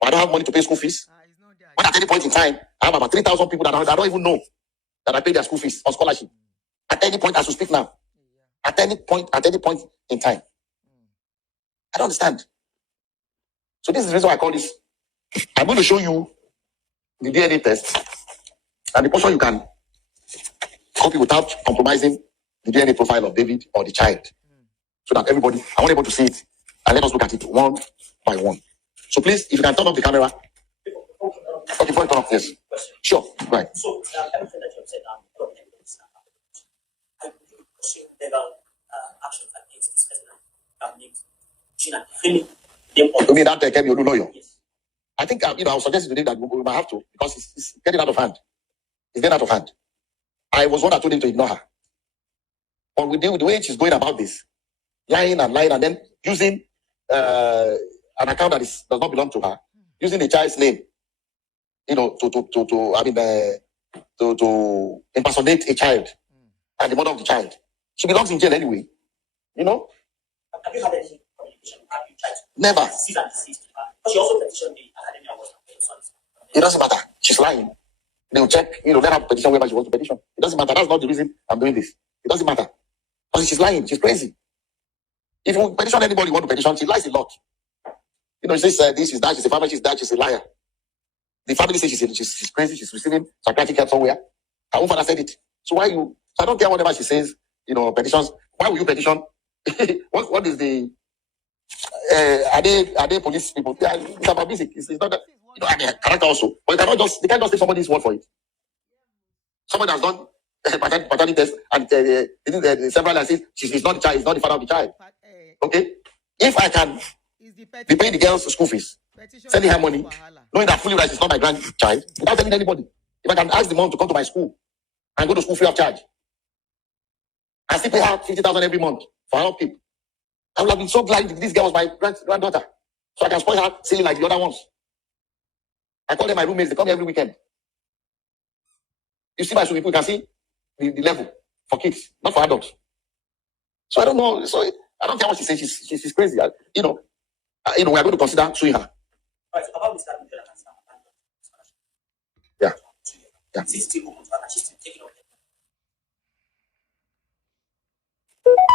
Or I don't have money to pay school fees? When at any point in time, I have about 3,000 people that I don't even know that I pay their school fees on scholarship. At any point, as we speak now. At any point in time. I don't understand. So this is the reason why I call this. I'm going to show you the DNA test and the portion you can copy without compromising the DNA profile of David or the child. So that everybody, I want able to see it and let us look at it one by one. So please, if you can turn off the camera. Okay, before you turn off, yes. Sure, right. So, everything that you have said now, I believe pushing legal actions against this person can make Gina defaming them. You mean that Kemi lawyer? Yes. I think I would suggest today that we might have to because it's getting out of hand. It's getting out of hand. I was one that told him to ignore her. But with the way she's going about this, lying and then using an account that does not belong to her, using the child's name, to impersonate a child and the mother of the child. She belongs in jail anyway. Have you had any communication? Have you tried to never cease and desist? But she also petitioned the Academy Awards. It doesn't matter. She's lying. They'll check, let her petition wherever she wants to petition. It doesn't matter. That's not the reason I'm doing this. It doesn't matter. Because she's lying. She's crazy. If you petition anybody you want to petition, she lies a lot. She says this, she's that, she's a farmer, she's that, she's a liar. The family says she's crazy, she's receiving psychiatric help somewhere. Her own father said it. So I don't care whatever she says, petitions. Why will you petition? what is the are they police people? It's about basic. It's not that character also. But they can't just take somebody's word for it. Someone has done paternity test and several and says she's not the child, he's not the father of the child. Okay? If I can be paying the girl's school fees, sending her money, knowing that fully right she's not my grandchild, without telling anybody. If I can ask the mom to come to my school and go to school free of charge, I still pay her 50,000 every month for her upkeep. I would have been so glad if this girl was my granddaughter, so I can spoil her silly like the other ones. I call them my roommates. They come every weekend. You see my swimming pool, you can see the level for kids, not for adults. So I don't know. So I don't care what she says. She's crazy. We are going to consider suing her. Right, about this, yeah.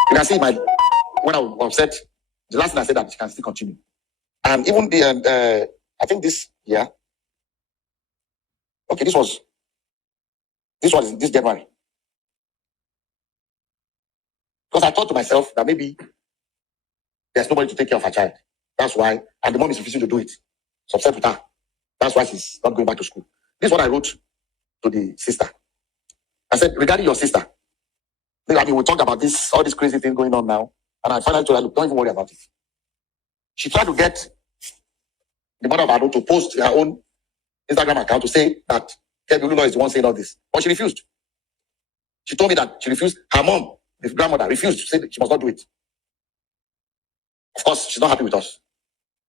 You can see when I was upset, the last thing I said that she can still continue. And even I think this year, okay, this was this January. Because I thought to myself that maybe there's nobody to take care of her child. That's why, and the mom is refusing to do it. So upset with her. That's why she's not going back to school. This is what I wrote to the sister. I said, regarding your sister, we talked about all these crazy things going on now. And I finally told her, look, don't even worry about it. She tried to get the mother of Aduni to post her own Instagram account to say that Kebioluno is the one saying all this. But she refused. She told me that she refused. Her mom, the grandmother, refused to say that she must not do it. Of course, she's not happy with us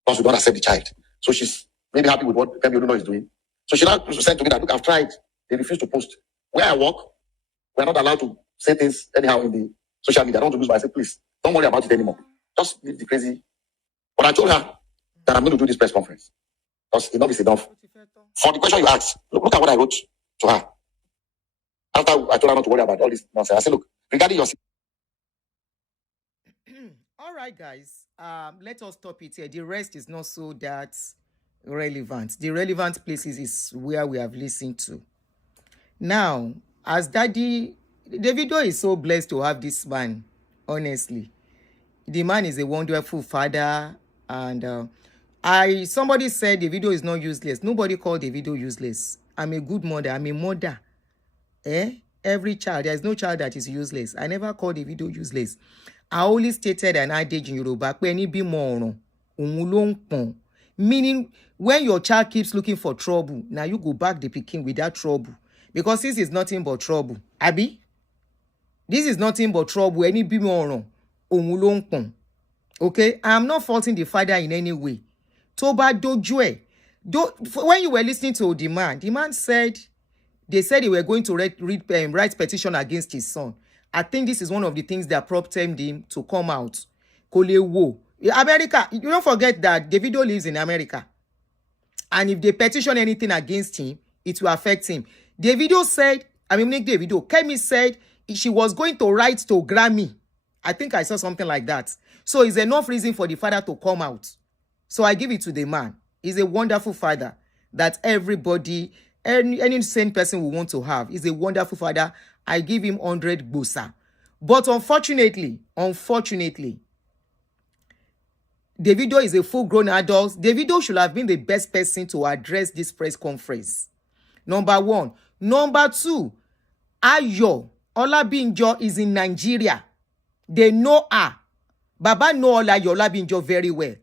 because we don't accept the child. So she's maybe happy with what Kebioluno is doing. So she now said to me that, look, I've tried. They refuse to post. Where I work, we're not allowed to say things anyhow in the social media. I don't want to lose, but I said, please, don't worry about it anymore. Just leave the crazy. But I told her that I'm going to do this press conference. Because enough is enough. For the question you asked, look at what I wrote to her. After I told her not to worry about all this nonsense, I said, look, regarding your... All right, guys. Let us stop it here. The rest is not so that relevant. The relevant places is where we have listened to. Now, as Davido is so blessed to have this man, honestly. The man is a wonderful father, and somebody said Davido is not useless. Nobody called Davido useless. I'm a good mother. I'm a mother. Every child, there is no child that is useless. I never called Davido useless. I only stated an adage in Yoruba, meaning when your child keeps looking for trouble, now you go back the pikin with that trouble. Because this is nothing but trouble. Abi? This is nothing but trouble. Okay? I am not faulting the father in any way. Toba dojue. When you were listening to the man said, they said they were going to write petition against his son. I think this is one of the things that prompted him to come out. America, you don't forget that Davido lives in America. And if they petition anything against him, it will affect him. Davido said, Kemi said she was going to write to Grammy. I think I saw something like that. So it's enough reason for the father to come out. So I give it to the man. He's a wonderful father that everybody, any sane person will want to have. He's a wonderful father. I give him 100 busa. But unfortunately, Davido is a full-grown adult. Davido should have been the best person to address this press conference. Number one. Number two, Ayo Olabinjo is in Nigeria. They know her. Baba know Ayo Olabinjo very well.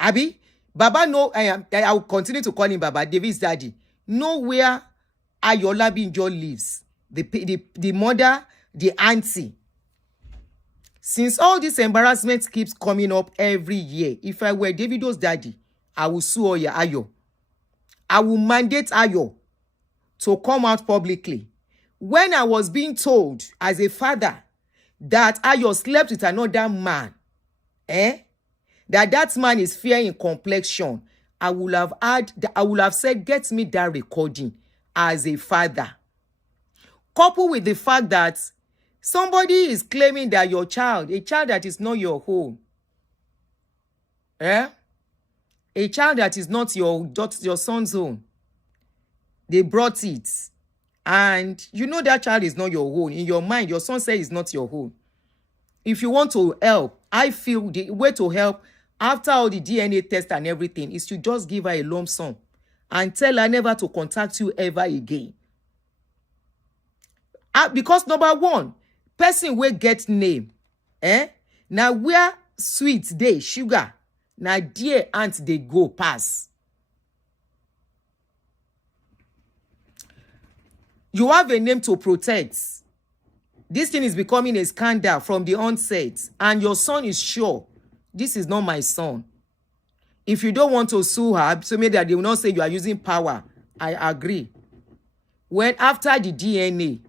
Abi, Baba know, I will continue to call him Baba, David's daddy. Know where Ayo Olabinjo lives. The mother, the auntie. Since all this embarrassment keeps coming up every year, if I were Davido's daddy, I will sue Oya Ayo. I will mandate Ayo to come out publicly. When I was being told as a father that Ayo slept with another man, that man is fair in complexion, I would have said, get me that recording as a father. Coupled with the fact that somebody is claiming that your child, a child that is not your own, a child that is not your son's own, they brought it, and you know that child is not your own. In your mind, your son says it's not your own. If you want to help, I feel the way to help after all the DNA test and everything is to just give her a lump sum and tell her never to contact you ever again. Because number one, person will get name. Now where sweet dey, sugar, now dear aunt they go pass. You have a name to protect. This thing is becoming a scandal from the onset, and your son is sure this is not my son. If you don't want to sue her, so maybe they will not say you are using power. I agree. When after the DNA,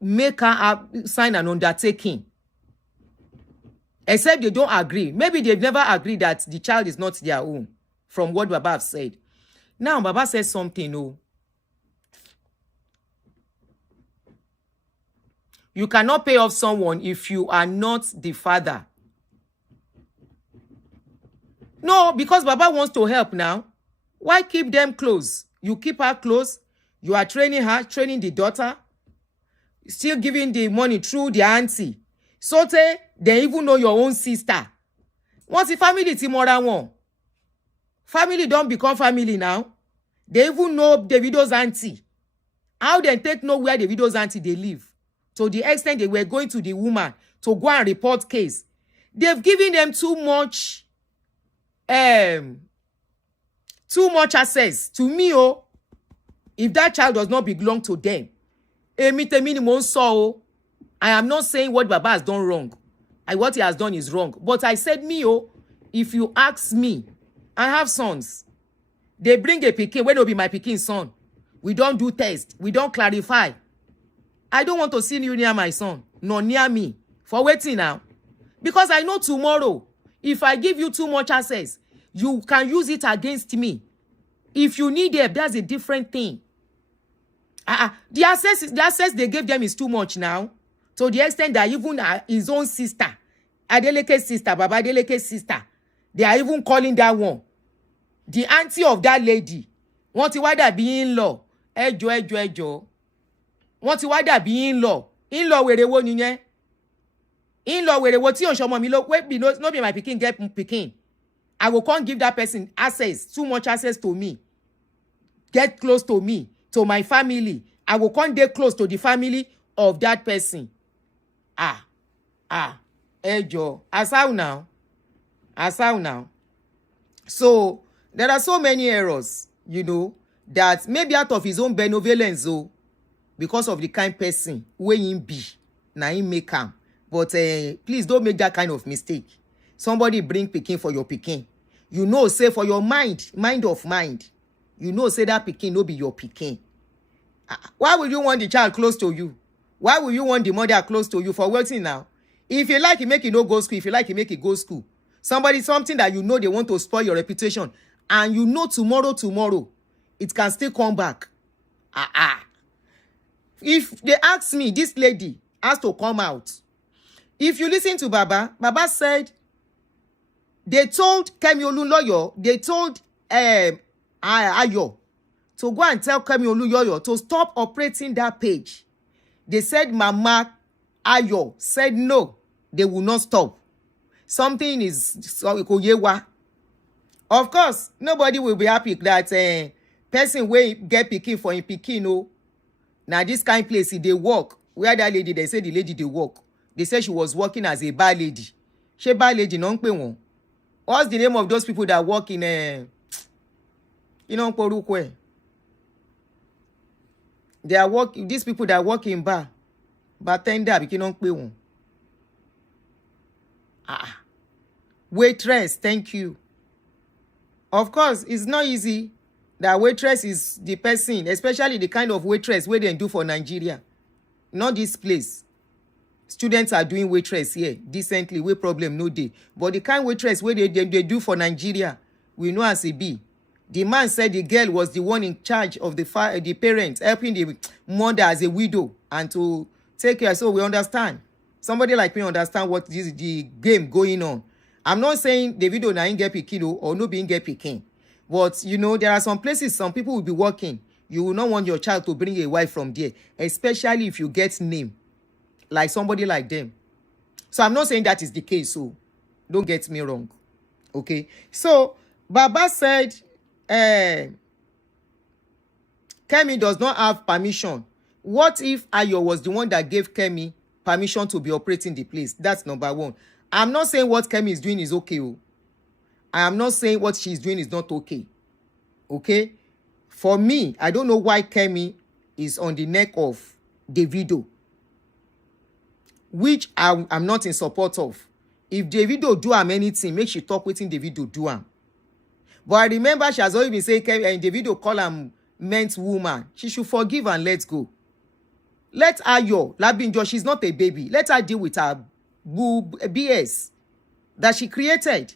make her sign an undertaking. Except they don't agree. Maybe they've never agreed that the child is not their own, from what Baba have said. Now Baba says something, no. You cannot pay off someone if you are not the father. No, because Baba wants to help now. Why keep them close? You keep her close. You are training her, training the daughter. Still giving the money through the auntie. So they even know your own sister. Once the family Timora one. Family don't become family now. They even know Davido's auntie. How they take know where Davido's auntie they live. To the extent they were going to the woman to go and report case. They've given them too much access to me. If that child does not belong to them, èmi tèmi ni mò ń sọ o. I am not saying what Baba has done wrong. What he has done is wrong. But I said me, if you ask me, I have sons. They bring a pikin, when will be my pikin son. We don't do test. We don't clarify. I don't want to see you near my son, nor near me. For waiting now. Because I know tomorrow, if I give you too much access, you can use it against me. If you need help, that's a different thing. The access they gave them is too much now. To the extent that even his own sister, Adelekes sister, Baba Adelekes sister, they are even calling that one. The auntie of that lady. Wọ́n ti wá dàbí in-law. Ẹjọ́. Wọ́n ti wá dàbí in-law. In-law wèrè wo nìyẹn? In-law wèrè wo tí òṣọmọ mi ló wait be no be my pikin get pikin. I will can't give that person access, too much access to me. Get close to me, to my family. I will can't get close to the family of that person. Ẹjọ́. As how now? So, there are so many errors, that maybe out of his own benevolence, because of the kind person wey him be, na him make am. But please don't make that kind of mistake. Somebody bring pikin for your pikin. Say for your mind of mind, say that pikin no be your pikin. Why would you want the child close to you? Why would you want the mother close to you? For waiting now? If you like, you make it no go school. If you like, you make it go school. Something that they want to spoil your reputation. And tomorrow, it can still come back. If they ask me, this lady has to come out. If you listen to Baba said, they told Kemi Oluloyo, they told Ayo to go and tell Kemi Oluloyo to stop operating that page. They said Mama Ayo said no, they will not stop. Something is of course, nobody will be happy that person will get pikin for him pikin. Now this kind of place, they work. Where that lady, they say the lady they work. They said she was working as a bar lady. She bar lady, non pe won. What's the name of those people that work in Porukwe? They are working, these people that work in bar. Bartender, because non pe won. Waitress, thank you. Of course, it's not easy. That waitress is the person, especially the kind of waitress where they do for Nigeria. Not this place. Students are doing waitress here decently, where problem no day. But the kind of waitress where they do for Nigeria, we know as it be. The man said the girl was the one in charge of the parents, helping the mother as a widow and to take care. So we understand. Somebody like me understand what is the game going on. I'm not saying Davido na get pikin or no being get pikin. But, there are some places some people will be working. You will not want your child to bring a wife from there, especially if you get name, like somebody like them. So I'm not saying that is the case, so don't get me wrong. Okay? So, Baba said, Kemi does not have permission. What if Ayo was the one that gave Kemi permission to be operating the place? That's number one. I'm not saying what Kemi is doing is okay. I am not saying what she's doing is not okay. Okay? For me, I don't know why Kemi is on the neck of Davido, which I'm not in support of. If Davido do am anything, make she talk wetin Davido do am. But I remember she has always been saying, Davido call am meant woman. She should forgive and let go. Let Ayo, Labinjo, she's not a baby. Let her deal with her BS that she created.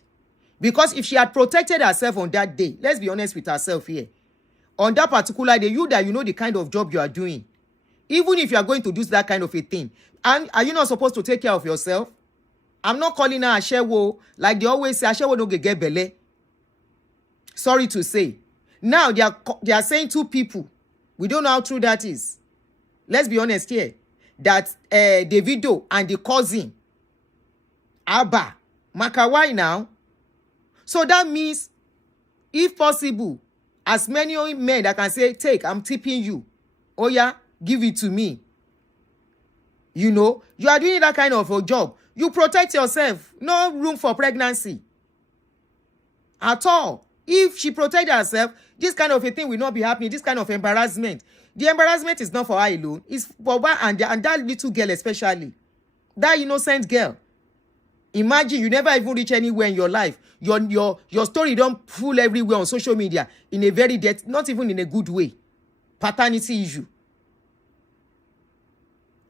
Because if she had protected herself on that day, let's be honest with herself here. On that particular day, that you know the kind of job you are doing. Even if you are going to do that kind of a thing. And are you not supposed to take care of yourself? I'm not calling her Ashewo. Like they always say, Ashewo no get belle. Sorry to say. Now they are saying two people. We don't know how true that is. Let's be honest here. That Davido and the cousin, Abba, Makawai now. So that means, if possible, as many men that can say, take, I'm tipping you. Oh yeah, give it to me. You are doing that kind of a job. You protect yourself. No room for pregnancy. At all. If she protect herself, this kind of a thing will not be happening. This kind of embarrassment. The embarrassment is not for her alone. It's for her and that little girl especially. That innocent girl. Imagine you never even reach anywhere in your life. Your story don't fool everywhere on social media in a very not even in a good way. Paternity issue.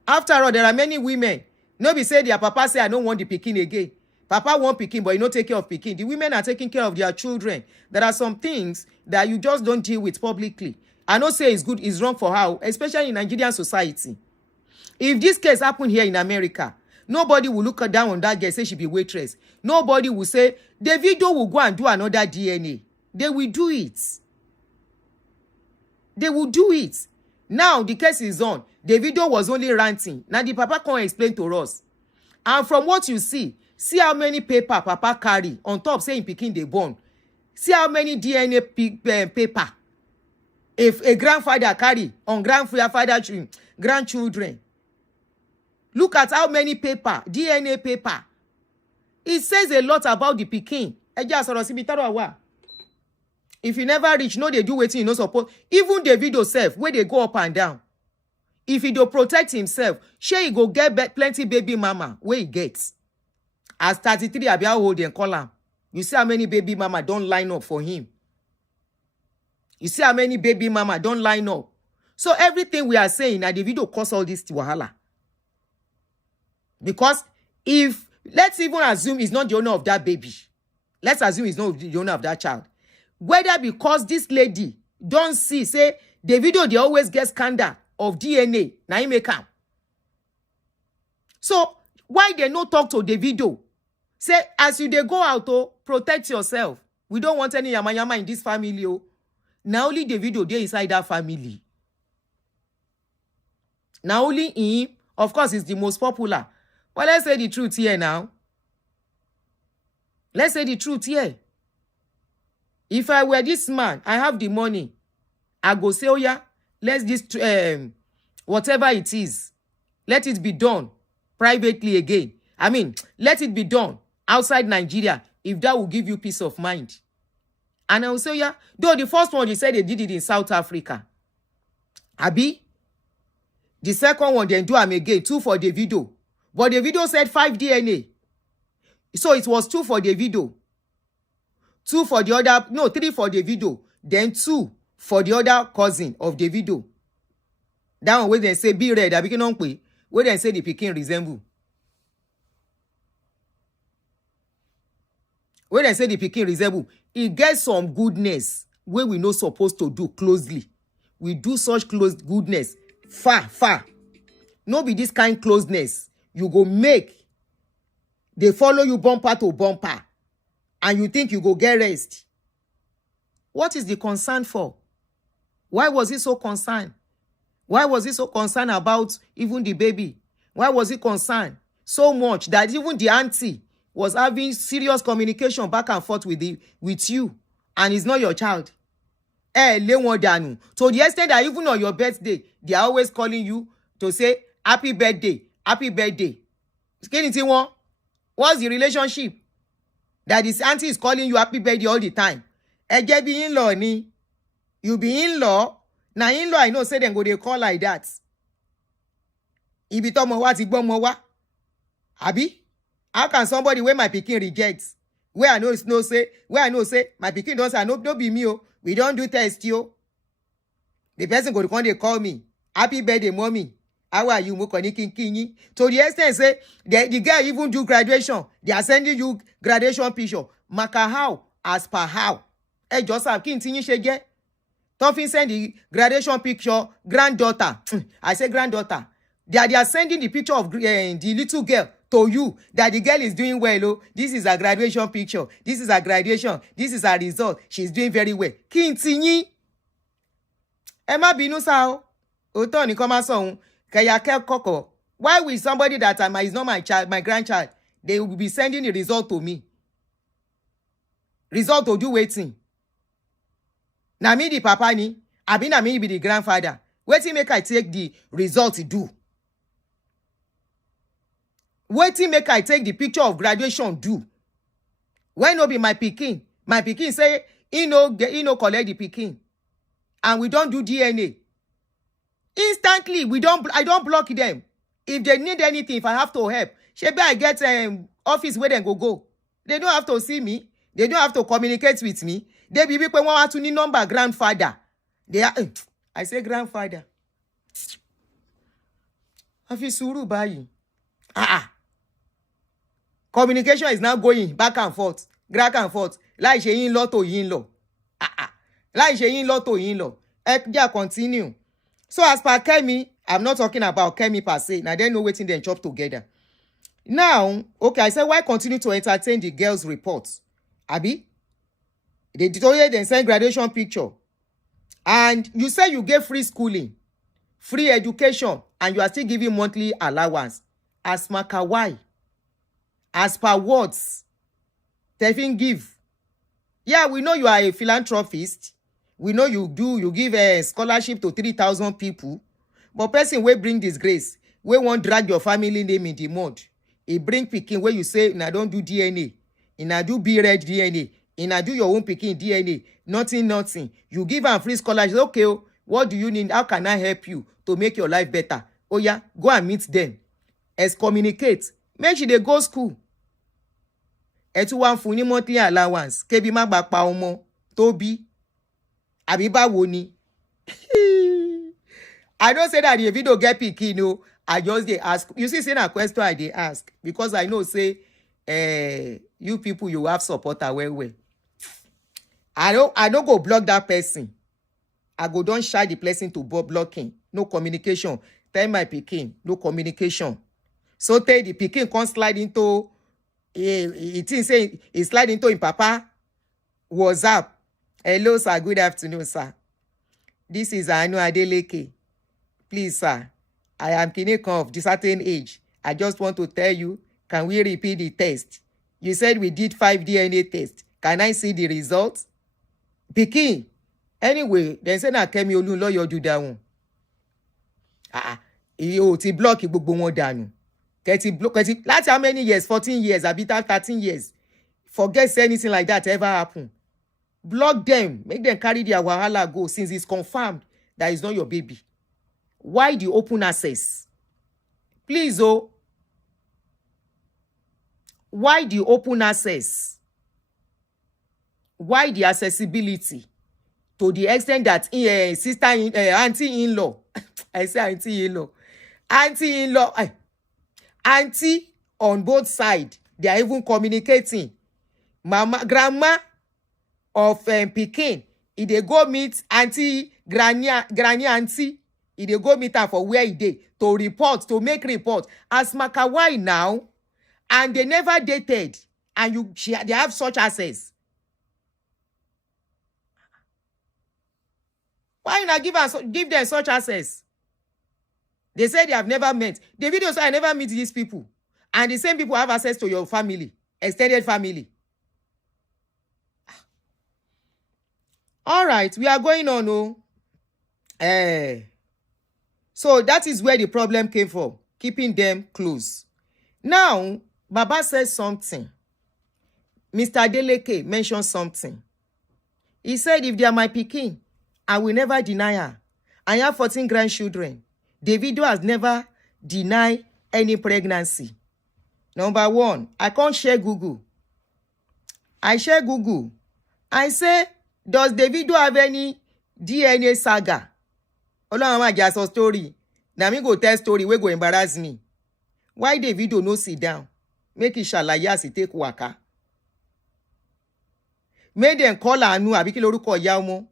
After all, there are many women. Nobody say their papa say I don't want the pikin again. Papa want pikin, but you don't take care of pikin. The women are taking care of their children. There are some things that you just don't deal with publicly. I don't say it's good, it's wrong for her, especially in Nigerian society. If this case happened here in America, nobody will look down on that girl, say she be waitress. Nobody will say, Davido will go and do another DNA. They will do it. They will do it. Now, the case is on. Davido was only ranting. Now, the papa can't explain to us. And from what you see how many paper papa carry on top saying pikin dey born. See how many DNA paper if a grandfather carry on grandchildren. Look at how many paper, DNA paper. It says a lot about the pikin. If you never reach, no, they do wetin you no suppose. Even Davido self, where they go up and down. If he don't protect himself, shey he go get plenty baby mama where he gets. As 33, I be hold and call him. You see how many baby mama don't line up for him. You see how many baby mama don't line up. So everything we are saying, now Davido cause all this wahala. Because if, let's even assume he's not the owner of that baby. Let's assume he's not the owner of that child. Whether because this lady don't see, say, Davido, they always get scandal of DNA. Now he make am. So, why they no talk to Davido? Say, as you they go out, protect yourself. We don't want any yama in this family. Now only Davido, they inside that family. Now only him, of course, is the most popular. But let's say the truth here now. Let's say the truth here. If I were this man, I have the money. I go say, oh yeah, let's this, whatever it is, let it be done privately again. I mean, let it be done outside Nigeria if that will give you peace of mind. And I will say, yeah, though the first one, they said they did it in South Africa. Abi? The second one, then do them again, 2 for Davido. But Davido said 5 DNA. So it was 2 for Davido. 2 for the other, no, 3 for Davido. Then 2 for the other cousin of Davido. That one where they say, be red, I begin on pay. Where they say the pikin resemble. Where they say the pikin resemble. It gets some goodness where we not supposed to do closely. We do such close goodness far. No be this kind closeness. You go make. They follow you bumper to bumper. And you think you go get rest. What is the concern for? Why was he so concerned? Why was he so concerned about even the baby? Why was he concerned so much that even the auntie was having serious communication back and forth with you, and it's not your child? To the extent that even on your birthday, they are always calling you to say, happy birthday, happy birthday. What's the relationship? That his auntie is calling you happy birthday all the time. Eje be in-law ni. You be in-law. Now in-law, I know say them go they call like that. Ibi tomo wa ti gbo mo wa. Abi? How can somebody where my pikin rejects? Where I know say my pikin don't say no be me oh. We don't do test yo. The person go to come they call me. Happy birthday, mommy. How are you? To the extent say the girl even do graduation. They are sending you graduation picture. Maka how? As per how? Hey, Joseph, continue shege. Don't send the graduation picture. Granddaughter. I say granddaughter. They are sending the picture of the little girl to you. That the girl is doing well. Oh, this is a graduation picture. This is a graduation. This is a result. She's doing very well. Continue. Emma binu sao. Oto ni koma so. Why will somebody that is not my child, my grandchild, they will be sending the result to me? Result to do waiting. Na me the papa ni, abi na me be the grandfather. Waiting make I take the result to do. Waiting make I take the picture of graduation do. When no be my pikin say he no collect the pikin, and we don't do DNA. Instantly, I don't block them. If they need anything, if I have to help, maybe I get office where they go. They don't have to see me. They don't have to communicate with me. They be people want to need number grandfather. They are, I say grandfather. Afisuru bayi. Communication is now going back and forth. Láì ṣe yín lọ tó yín lọ. Láì ṣe yín lọ tó yín lọ. Ẹ continue. So as per Kemi, I'm not talking about Kemi per se. Now they know wetin dem chop together. Now, okay, I said why continue to entertain the girls' reports? Abi? They did then send graduation picture. And you say you get free schooling, free education, and you are still giving monthly allowance. As per why? As per words, they give. Yeah, we know you are a philanthropist. We know you give a scholarship to 3,000 people. But person will bring disgrace. We won't drag your family name in the mud. He bring pikin where you say, "Na don't do DNA. Na do B-red DNA. Na do your own pikin DNA. Nothing. You give am free scholarship. Okay, what do you need? How can I help you to make your life better? Oh yeah, go and meet them. Excommunicate. Make sure they go school. Etu wan fún ní monthly allowance. Kebi má gba pa ọmọ tó bí. Àbí báwo ni? I don't say that the video get pikin, no. I just dey ask. You see, say na question I dey ask because I know say you people you have supporter well. I don't go block that person. I go don't shy the person to blocking. No communication. Tell my pikin, no communication. So tell the pikin can't slide into he slide into him papa WhatsApp. Hello, sir. Good afternoon, sir. This is Adeleke. Please, sir. I am Kineko of this certain age. I just want to tell you, can we repeat the test? You said we did 5 DNA tests. Can I see the results? Pikin. Anyway, then say na Kemi Olunloyo do that one. You ti block gbogbo wọn dànù. That's how many years? 14 years, a bit 13 years. Forget say anything like that ever happen. Block them. Make them carry their wahala go since it's confirmed that it's not your baby. Why the open access? Please, why the open access? Why the accessibility? To the extent that auntie-in-law, I say auntie-in-law, auntie on both sides, they are even communicating. Grandma of Pikin, if they go meet auntie, granny auntie, if they go meet her for where he dey to make report. As Makawai now, and they never dated, and they have such access. Why not give them such access? They say they have never met. Davido say I never meet these people. And the same people have access to your family, extended family. All right, we are going on. So that is where the problem came from, keeping them close. Now, Baba says something. Mr. Adeleke mentioned something. He said, if they are my pikin, I will never deny her. I have 14 grandchildren. Davido has never denied any pregnancy. Number one, I can't share Google. I share Google. I say, does Davido have any DNA saga? Ọlọ́run má jẹ́ sọ story. Na me go tell story wey go embarrass me. Why Davido no sit down? Make it ṣàlàyé as he take waka. Make them call Anu àbí kí lorúkọ ìyá ọmọ.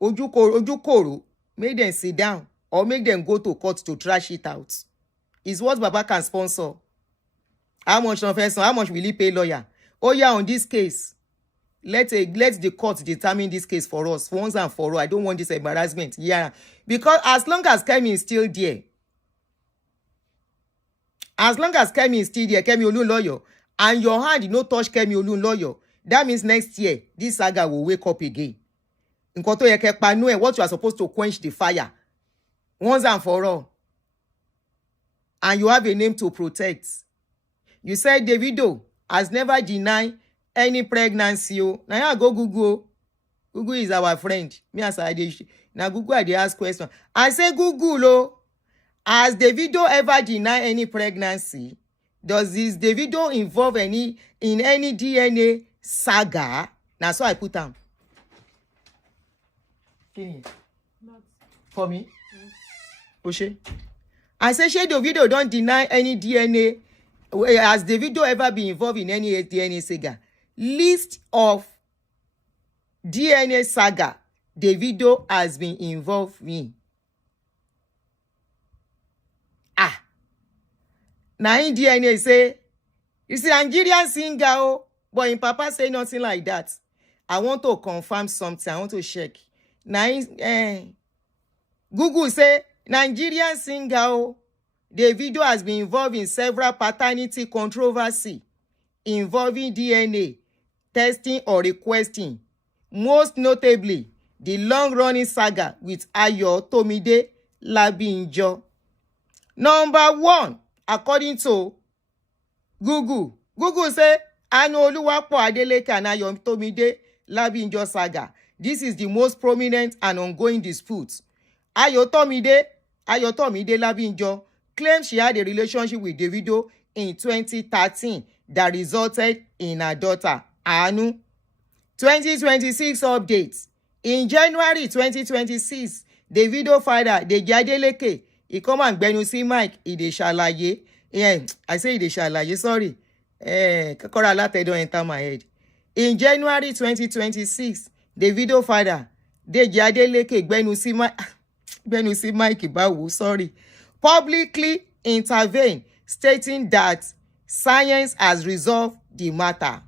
Ojúkòrò. Make them sit down or make them go to court to trash it out. It's what Baba can sponsor. How much how much will he pay lawyer? Oh yeah, on this case, let the court determine this case for us once and for all. I don't want this embarrassment. Yeah, because as long as Kemi is still there, Kemi Olunloyo, and your hand did not touch Kemi Olunloyo, that means next year this saga will wake up again. What you are supposed to quench the fire once and for all, and you have a name to protect. You said Davido has never denied any pregnancy. Now I go Google. Google is our friend. Me as I dey now Google I dey ask question. I say Google oh, has Davido ever denied any pregnancy? Does this Davido involve in any DNA saga? Now so I put am. For me? Oshe. I say shey Davido don't deny any DNA. Has Davido ever been involved in any DNA saga? List of DNA saga Davido has been involved in. Now in DNA say, it's a Nigerian singer, oh, but in Papa say nothing like that. I want to confirm something. I want to check. Now Google say, Nigerian singer, oh, Davido has been involved in several paternity controversies involving DNA testing or requesting. Most notably, the long-running saga with Ayo Tomide Labinjo. Number 1, according to Google say Anu Oluwapo Adeleke and Ayo Tomide Labinjo saga. This is the most prominent and ongoing dispute. Ayo Tomide Labinjo claims she had a relationship with Davido in 2013 that resulted in her daughter Anu. 2026 updates. In January 2026, Davido father Deji Adeleke, he come and gbẹnu sí mic, he dey ṣàlàyé. I say he dey ṣàlàyé, sorry. Kọ́kọ́rọ́ alátẹ don enter my head. In January 2026, Davido father Deji Adeleke gbẹnu sí mic báwo, sorry. Publicly intervened, stating that science has resolved the matter.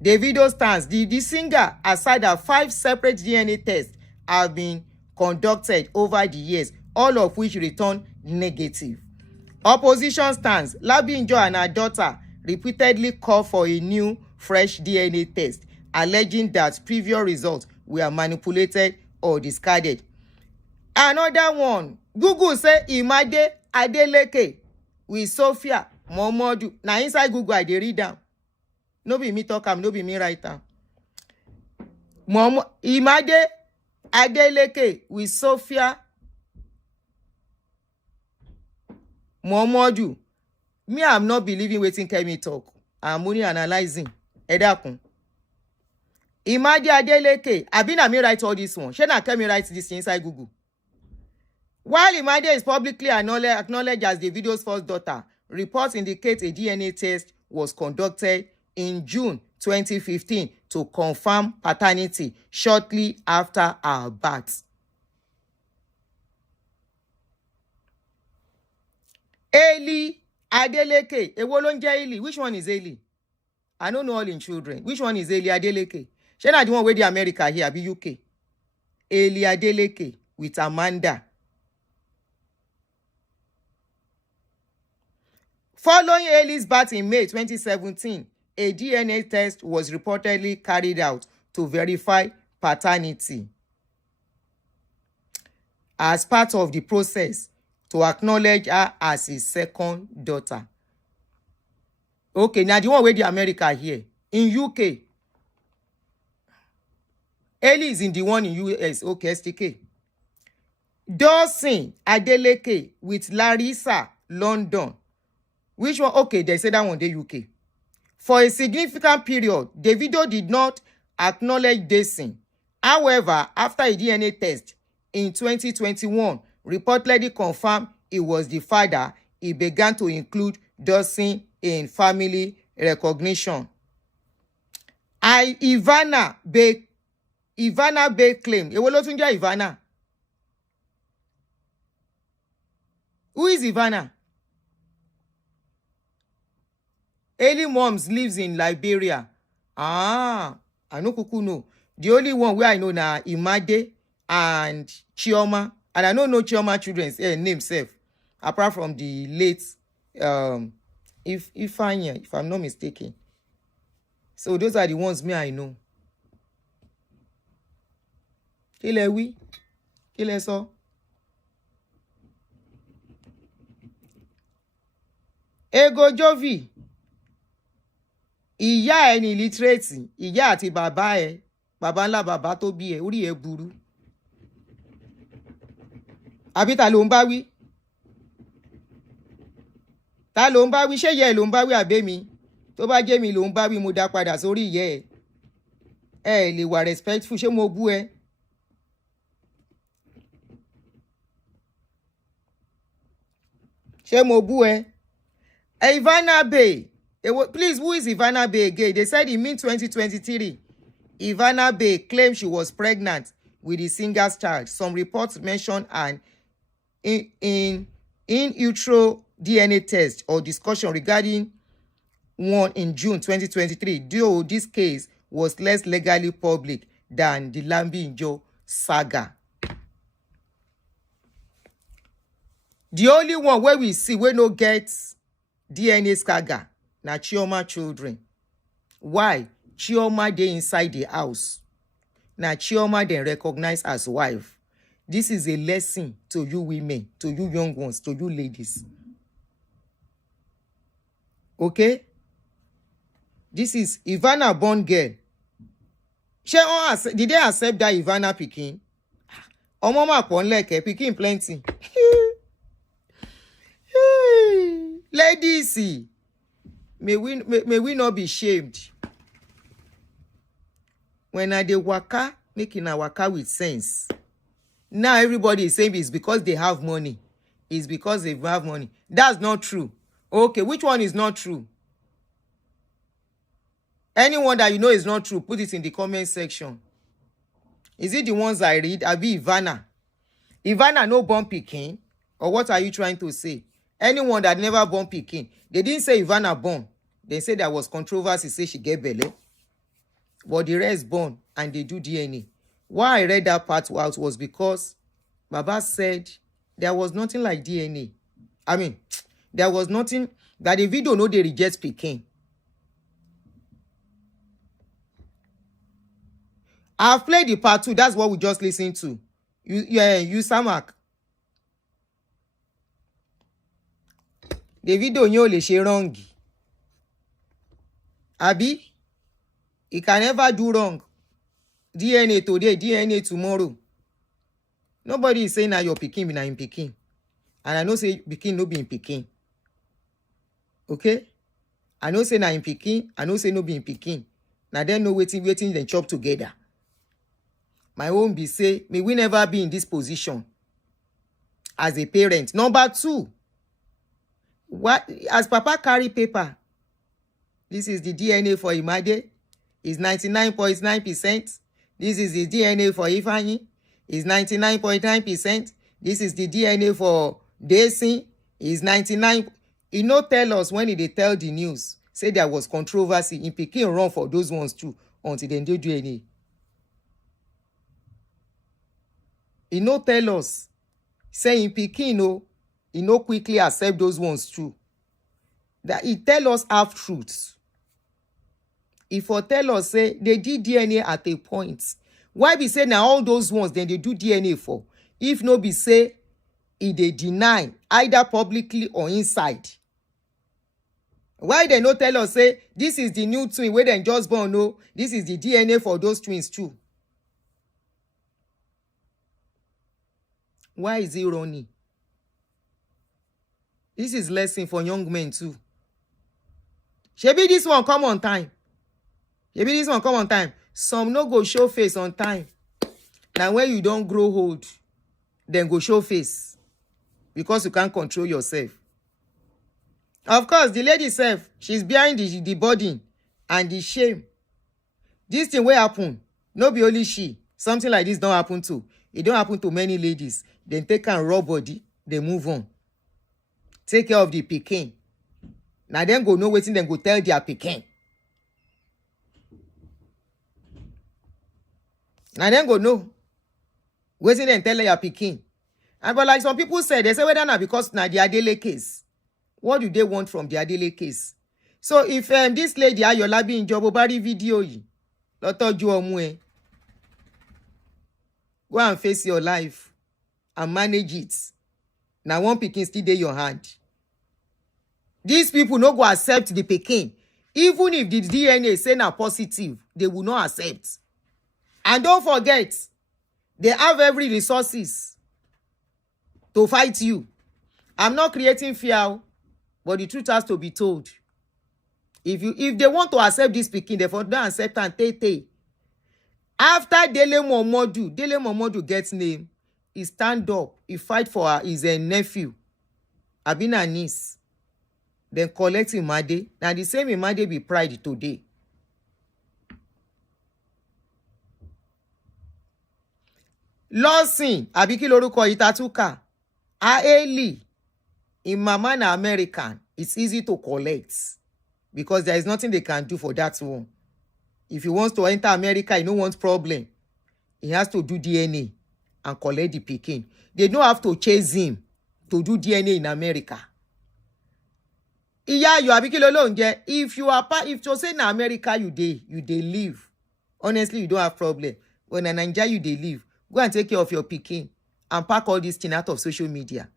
Davido stands. The singer aside that 5 separate DNA tests have been conducted over the years, all of which returned negative. Opposition stands. Labinjo and her daughter repeatedly called for a new, fresh DNA test, alleging that previous results were manipulated or discarded. Another one. Google say Imade Adeleke with Sophia Momodu. Now inside Google I dey read am. No be me talk am, no be me write am. Imade Adeleke with Sophia Momodu. Me, I'm not believing wetin Kemi talk. I'm only analyzing. Ẹ dákun. Imade Adeleke. Abi na me write all this one. Shey na Kemi write this inside Google. While Imade is publicly acknowledged as Davido's first daughter, reports indicate a DNA test was conducted in June 2015 to confirm paternity shortly after her birth. Eli Adeleke. Èwo ló ń jẹ́ Eli? Which one is Eli? I don't know all in children. Which one is Eli Adeleke? She na the one wey dey America here, abi UK. Eli Adeleke with Amanda. Following Eli's birth in May 2017, a DNA test was reportedly carried out to verify paternity. As part of the process to acknowledge her as his second daughter. Okay, now the one with the America here. In UK, Eli is in the one in US. Okay, STK. Dawson Adeleke with Larissa London. Which one? Okay, they say that one dey UK. For a significant period, Davido did not acknowledge Dawson. However, after a DNA test in 2021 reportedly confirmed he was the father, he began to include Dawson in family recognition. Ivana Bay claim. Èwo ló tún jẹ́ Ivana? Who is Ivana? Eli Moms lives in Liberia. I no kuku know. The only one where I know na Imade and Chioma. And I don't know Chioma children's name self. Apart from the late if I'm not mistaken. So those are the ones me I know. Kí lẹ wí? Kí lẹ sọ? Ego Jovi. Ìyá ẹ ni illiterate, ìyá àti bàbá ẹ. bàbá ńlá bàbá tó bí ẹ orí ẹ burú àbí ta ló ń bá wí ta ló ń bá wí ṣé ìyá ẹ ló ń bá wí àbẹ́ mi tó bá jẹ́ mi ló ń bá wí mo dá padà sórí ìyá ẹ lè wà respectful ṣé mo bú ẹ. ṣé mo bú ẹ. Ivana Bay. Please, who is Ivana Bay again? They said in mid-2023, Ivana Bay claimed she was pregnant with the singer's child. Some reports mention an in utero DNA test or discussion regarding one in June 2023, though this case was less legally public than the Davido saga. The only one where we see we no get DNA saga na Chioma children. Why? Chioma dey inside the house. Na Chioma then recognize as wife. This is a lesson to you women, to you young ones, to you ladies. Okay? This is Ivana born girl. Did they accept that Ivana pikin? Omo ma pon leke pikin plenty. Ladies, may we not be shamed. When I dey waka, making a waka with sense. Now everybody is saying it's because they have money. It's because they have money. That's not true. Okay, which one is not true? Anyone that you know is not true, put it in the comment section. Is it the ones I read? Abi Ivana. Ivana no born pikin? Or what are you trying to say? Anyone that never born pikin. They didn't say Ivana born. They said there was controversy, say she get belle. But the rest born and they do DNA. Why I read that part out was because Baba said there was nothing like DNA. I mean, there was nothing that the video no they reject pikin. I've played the part 2. That's what we just listened to. You Samak. The video yóò lè ṣe wrong. Abi, he can never do wrong. DNA today, DNA tomorrow. Nobody is saying that your pikin be na in pikin. And I know say pikin no be in pikin. Okay? I know say na in pikin, I know say no be in pikin. Now then no waiting then chop together. My own be say, may we never be in this position as a parent. Number 2, what as Papa carry paper, this is the DNA for Imade, is 99.9%. This is the DNA for Ifeanyi, is 99.9%. This is the DNA for Desi, is 99. He no tell us when he tell the news, say there was controversy in Pikin run for those ones too until they do DNA. He no tell us, say in Pikin no, he no quickly accept those ones too. That he tell us half truths. If for tell us say they did DNA at a point, why be say now all those ones then they do DNA for? If no be say they deny either publicly or inside. Why they no tell us say this is the new twin where they just born? No, this is the DNA for those twins too. Why is it running? This is lesson for young men too. Shebi this one come on time. Shebi this one come on time. Some no go show face on time. Now when you don't grow old, then go show face. Because you can't control yourself. Of course, the lady self, she's behind the burden and the shame. This thing will happen. No be only she. Something like this don't happen to. It don't happen to many ladies. Then take and raw body, they move on. Take care of the pikin. Now then go know waiting, then go tell their pikin. Now then go know. Waiting then tell their pikin. And but like some people say, they say whether not because now the Adelekes. What do they want from the Adelekes? So if this lady Ayola be in job body video yi, lotoju omu e. Go and face your life and manage it. Now one pikin still dey your hand. These people no go accept the pikin. Even if the DNA say na positive, they will not accept. And don't forget, they have every resources to fight you. I'm not creating fear, but the truth has to be told. If they want to accept this pikin, they don't accept and take. After Dele Momodu gets name, he stand up, he fight for his nephew, Abina niece, then collect Imade. Now the same Imade be pride today. Lawson, Abiki Loruko Itatuka, Aeli, in Mama na American, it's easy to collect because there is nothing they can do for that one. If he wants to enter America, he no want problem. He has to do DNA and collect the pikin. They don't have to chase him to do DNA in America. Yeah, you Abiki Lolonge. If you say in America you live. Honestly, you don't have problem. When in Nigeria you live, go and take care of your pikin and pack all this thing out of social media.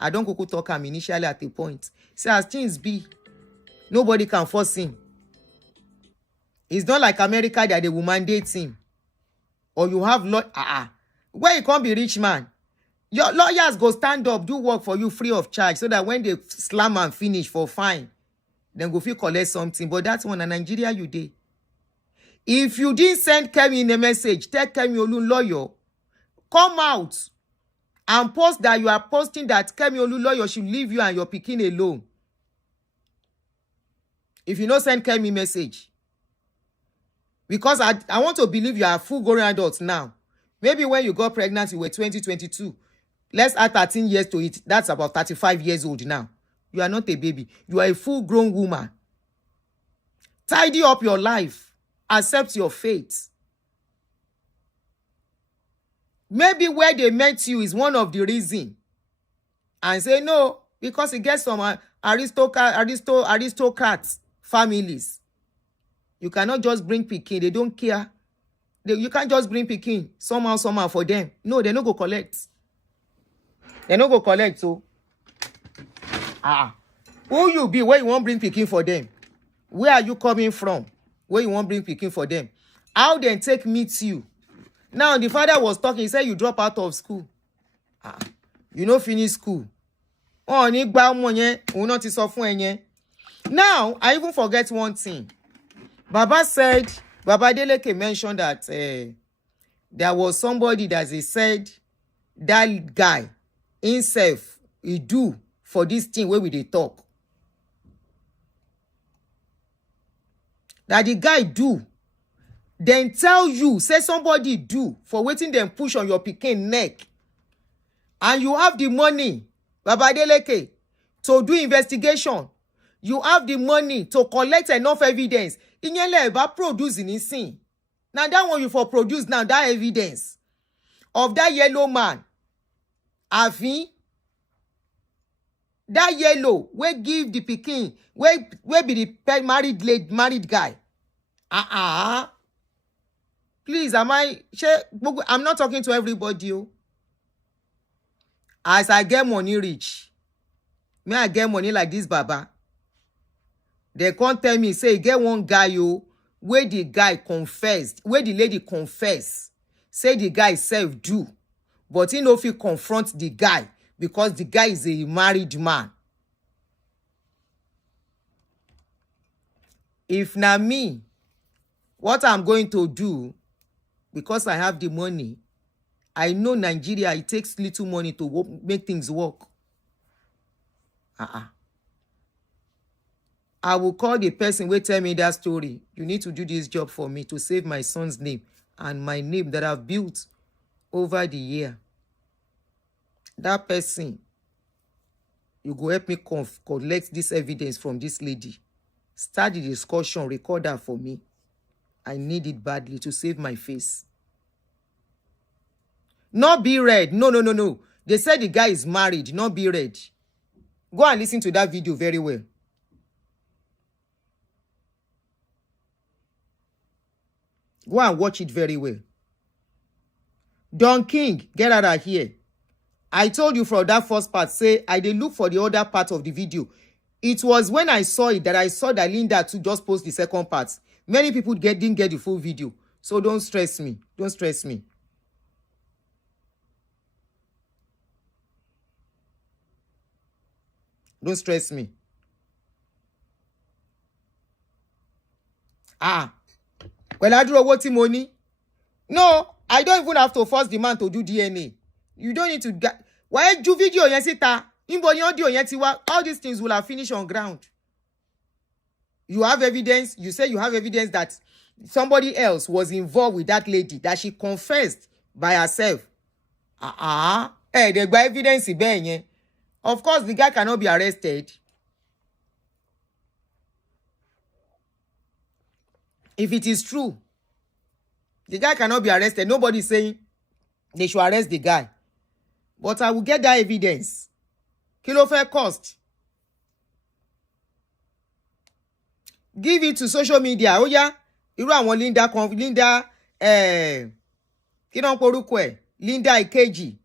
I don't go talk him initially at a point. Say as things be, nobody can force him. It's not like America that they will mandate him. Or you have where you can't be rich man. Your lawyers go stand up, do work for you free of charge so that when they slam and finish for fine, then go feel collect something. But that's one in Nigeria you did. If you didn't send Kemi in a message, tell Kemi Olu lawyer, come out and post that you are posting that Kemi Olu lawyer should leave you and your pikin alone. If you don't send Kemi message. Because I want to believe you are full-grown adults now. Maybe when you got pregnant, you were 2022. Let's add 13 years to it. That's about 35 years old now. You are not a baby. You are a full-grown woman. Tidy up your life. Accept your fate. Maybe where they met you is one of the reasons. And say no, because it gets some aristocrats families. You cannot just bring pikin. They don't care. You can't just bring pikin somehow for them. No, they no go collect. They no go collect. So, who you be? Where you want bring pikin for them? Where are you coming from? Where you want bring pikin for them? How they take meet you? Now the father was talking. He said you drop out of school. You no finish school. Oh, ni gba mo yen. We not is off yen. Now I even forget one thing. Baba Adeleke mentioned that there was somebody that he said that guy himself he do for this thing where we dey talk. That the guy do. Then tell you, say somebody do for waiting them push on your pikin neck. And you have the money, Baba Adeleke, to do investigation. You have the money to collect enough evidence. Inyele eba produce in his sin. Now that one you for produce now that evidence of that yellow man. Avi. That yellow we give the pikin. We be the married guy. Please, I'm not talking to everybody. As I get money rich. May I get money like this Baba. They can't tell me, say, get one guy, where the guy confessed, where the lady confessed, say the guy self-do, but he no fit confront the guy because the guy is a married man. If na me, what I'm going to do, because I have the money, I know Nigeria, it takes little money to make things work. I will call the person who tell me that story. You need to do this job for me to save my son's name and my name that I've built over the year. That person, you go help me collect this evidence from this lady. Start the discussion, record that for me. I need it badly to save my face. Not be red. No. They said the guy is married, not be red. Go and listen to that video very well. Go and watch it very well. Don King, get out of here. I told you from that first part, say, I did look for the other part of the video. It was when I saw it that I saw that Linda too just post the second part. Many people didn't get the full video. So don't stress me. Don't stress me. Don't stress me. Well, I do what money. No, I don't even have to force the man to do DNA. You don't need to get. Why do video yen sita? Audio yen tiwa. All these things will have finished on ground. You have evidence. You say you have evidence that somebody else was involved with that lady, that she confessed by herself. They got evidence yen. Of course, the guy cannot be arrested. If it is true, the guy cannot be arrested. Nobody is saying they should arrest the guy. But I will get that evidence. Kilo fair cost. Give it to social media. Oh yeah. Irú àwọn Linda Linda Ikeji.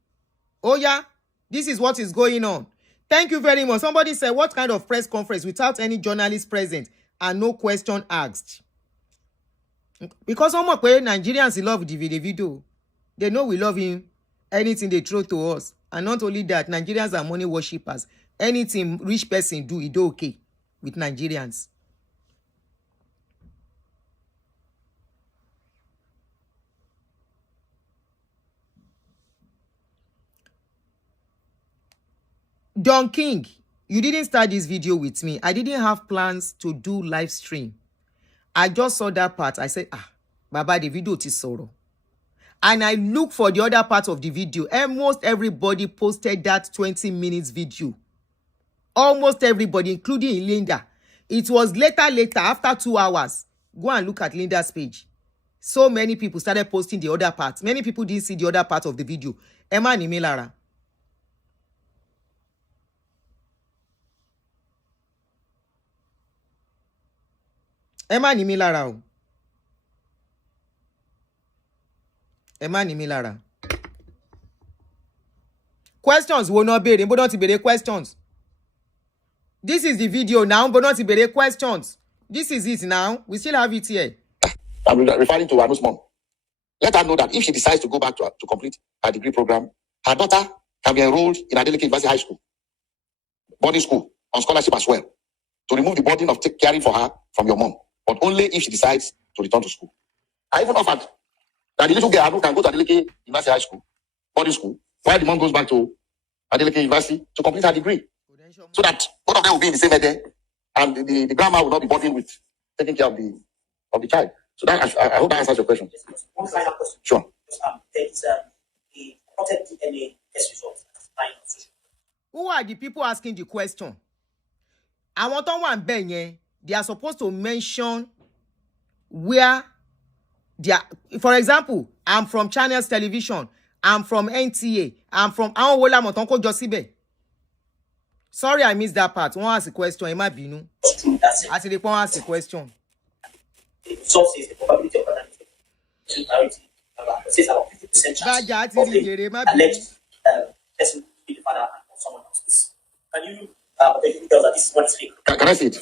Oh yeah. This is what is going on. Thank you very much. Somebody said, what kind of press conference without any journalist present and no question asked? Because some of Nigerians love Davido. They know we love him. Anything they throw to us. And not only that, Nigerians are money worshippers. Anything rich person do, it okay with Nigerians. Don King, you didn't start this video with me. I didn't have plans to do live stream. I just saw that part. I said, Baba, the video is soro. And I look for the other part of the video. Almost everybody posted that 20 minutes video. Almost everybody, including Linda. It was later, after 2 hours. Go and look at Linda's page. So many people started posting the other part. Many people didn't see the other part of the video. Emma Nimelara. Emma Nimilara. Emma Nimilara. Questions will not be. But not be questions. This is the video now, but not be questions. This is it now. We still have it here. I'm referring to Anu's mom. Let her know that if she decides to go back to complete her degree program, her daughter can be enrolled in Adelekes High School, boarding school, on scholarship as well, to remove the burden of caring for her from your mom. But only if she decides to return to school. I even offered that the little girl can go to Adelekes University High School, boarding school, while the mom goes back to Adelekes University to complete her degree. So that both of them will be in the same head, and the grandma will not be burdened with taking care of the child. So that I hope that answers your question. One final question. Sure. There is a reported DNA test result. Who are the people asking the question? I want one benye. They are supposed to mention where they are. For example, I'm from Channels Television. I'm from NTA. I'm from Awola Motonko Josibe. Sorry, I missed that part. One ask a question. It might be no. I said, one ask a question. The source is the probability of paternity. Says about 50% chance of the alleged person be the father of someone else. Can you tell that this is what is fake? Can I see it?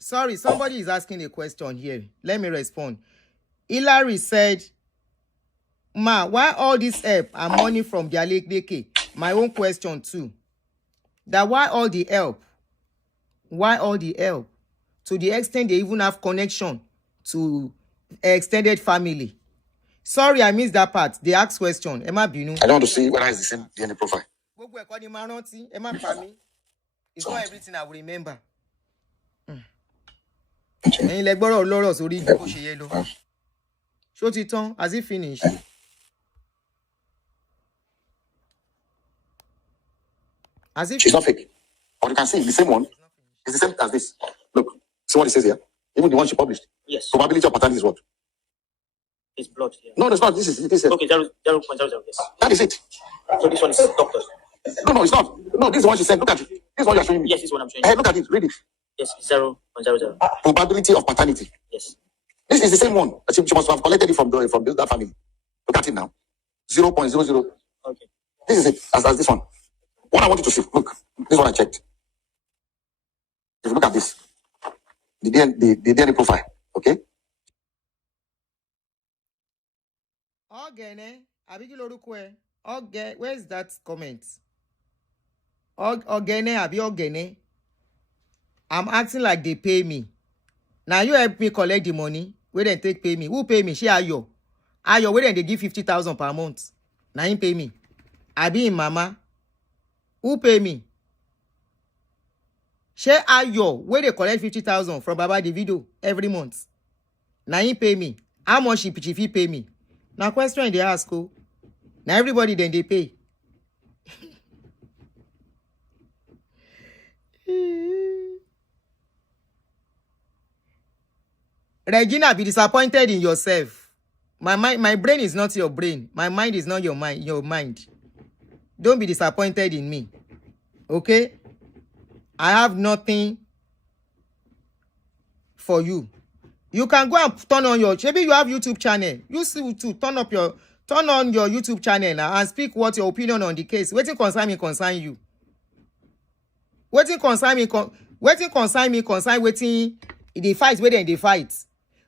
Sorry, somebody is asking a question here. Let me respond. Hilary said, Ma, why all this help and money from the Adelekes? My own question too. That why all the help? Why all the help? To the extent they even have connection to extended family. Sorry, I missed that part. They asked question. Emma Binu. I don't want to see whether it's the same DNA profile. It's not everything I will remember. Show it on. Has it finished? As if she's not fake. Or you can see the same one. It's the same as this. Look, see what it says here. Even the one she published. Yes. Probability of paternity is what? It's blood here. No, it's not. This is it. Okay, 0.00. Yes. That is it. So this one is doctor. No, it's not. No, this is what she said. Look at it. This is what you're showing me. Yes, this one I'm showing Hey, you. look at it. Read it. Yes, 0.00. Probability of paternity. Yes. This is the same one. She must have collected it from that family. Look at it now. 0.00. Okay. This is it. As this one. What I want you to see. Look. This is what I checked. If you look at this, the DNA profile, okay? Ogene, Abigi Lorukwe. Where's that comment? Ogene, Abi Ogene. I'm acting like they pay me. Now you help me collect the money. Where they take pay me? Who pay me? She Ayo. Ayo, where they give 50,000 per month. Now him pay me. I be in mama. Who pay me? She Ayo, where they collect 50,000 from Baba Davido every month. Now him pay me. How much if he pay me? Now question they ask. Oh. Now everybody then they pay. Regina, be disappointed in yourself. My brain is not your brain. My mind is not your mind. Don't be disappointed in me. Okay? I have nothing for you. You can go and turn on your, maybe you have YouTube channel. You see to turn on your YouTube channel now and speak what your opinion on the case. Waiting concern you. Waiting concern the fight where they fight.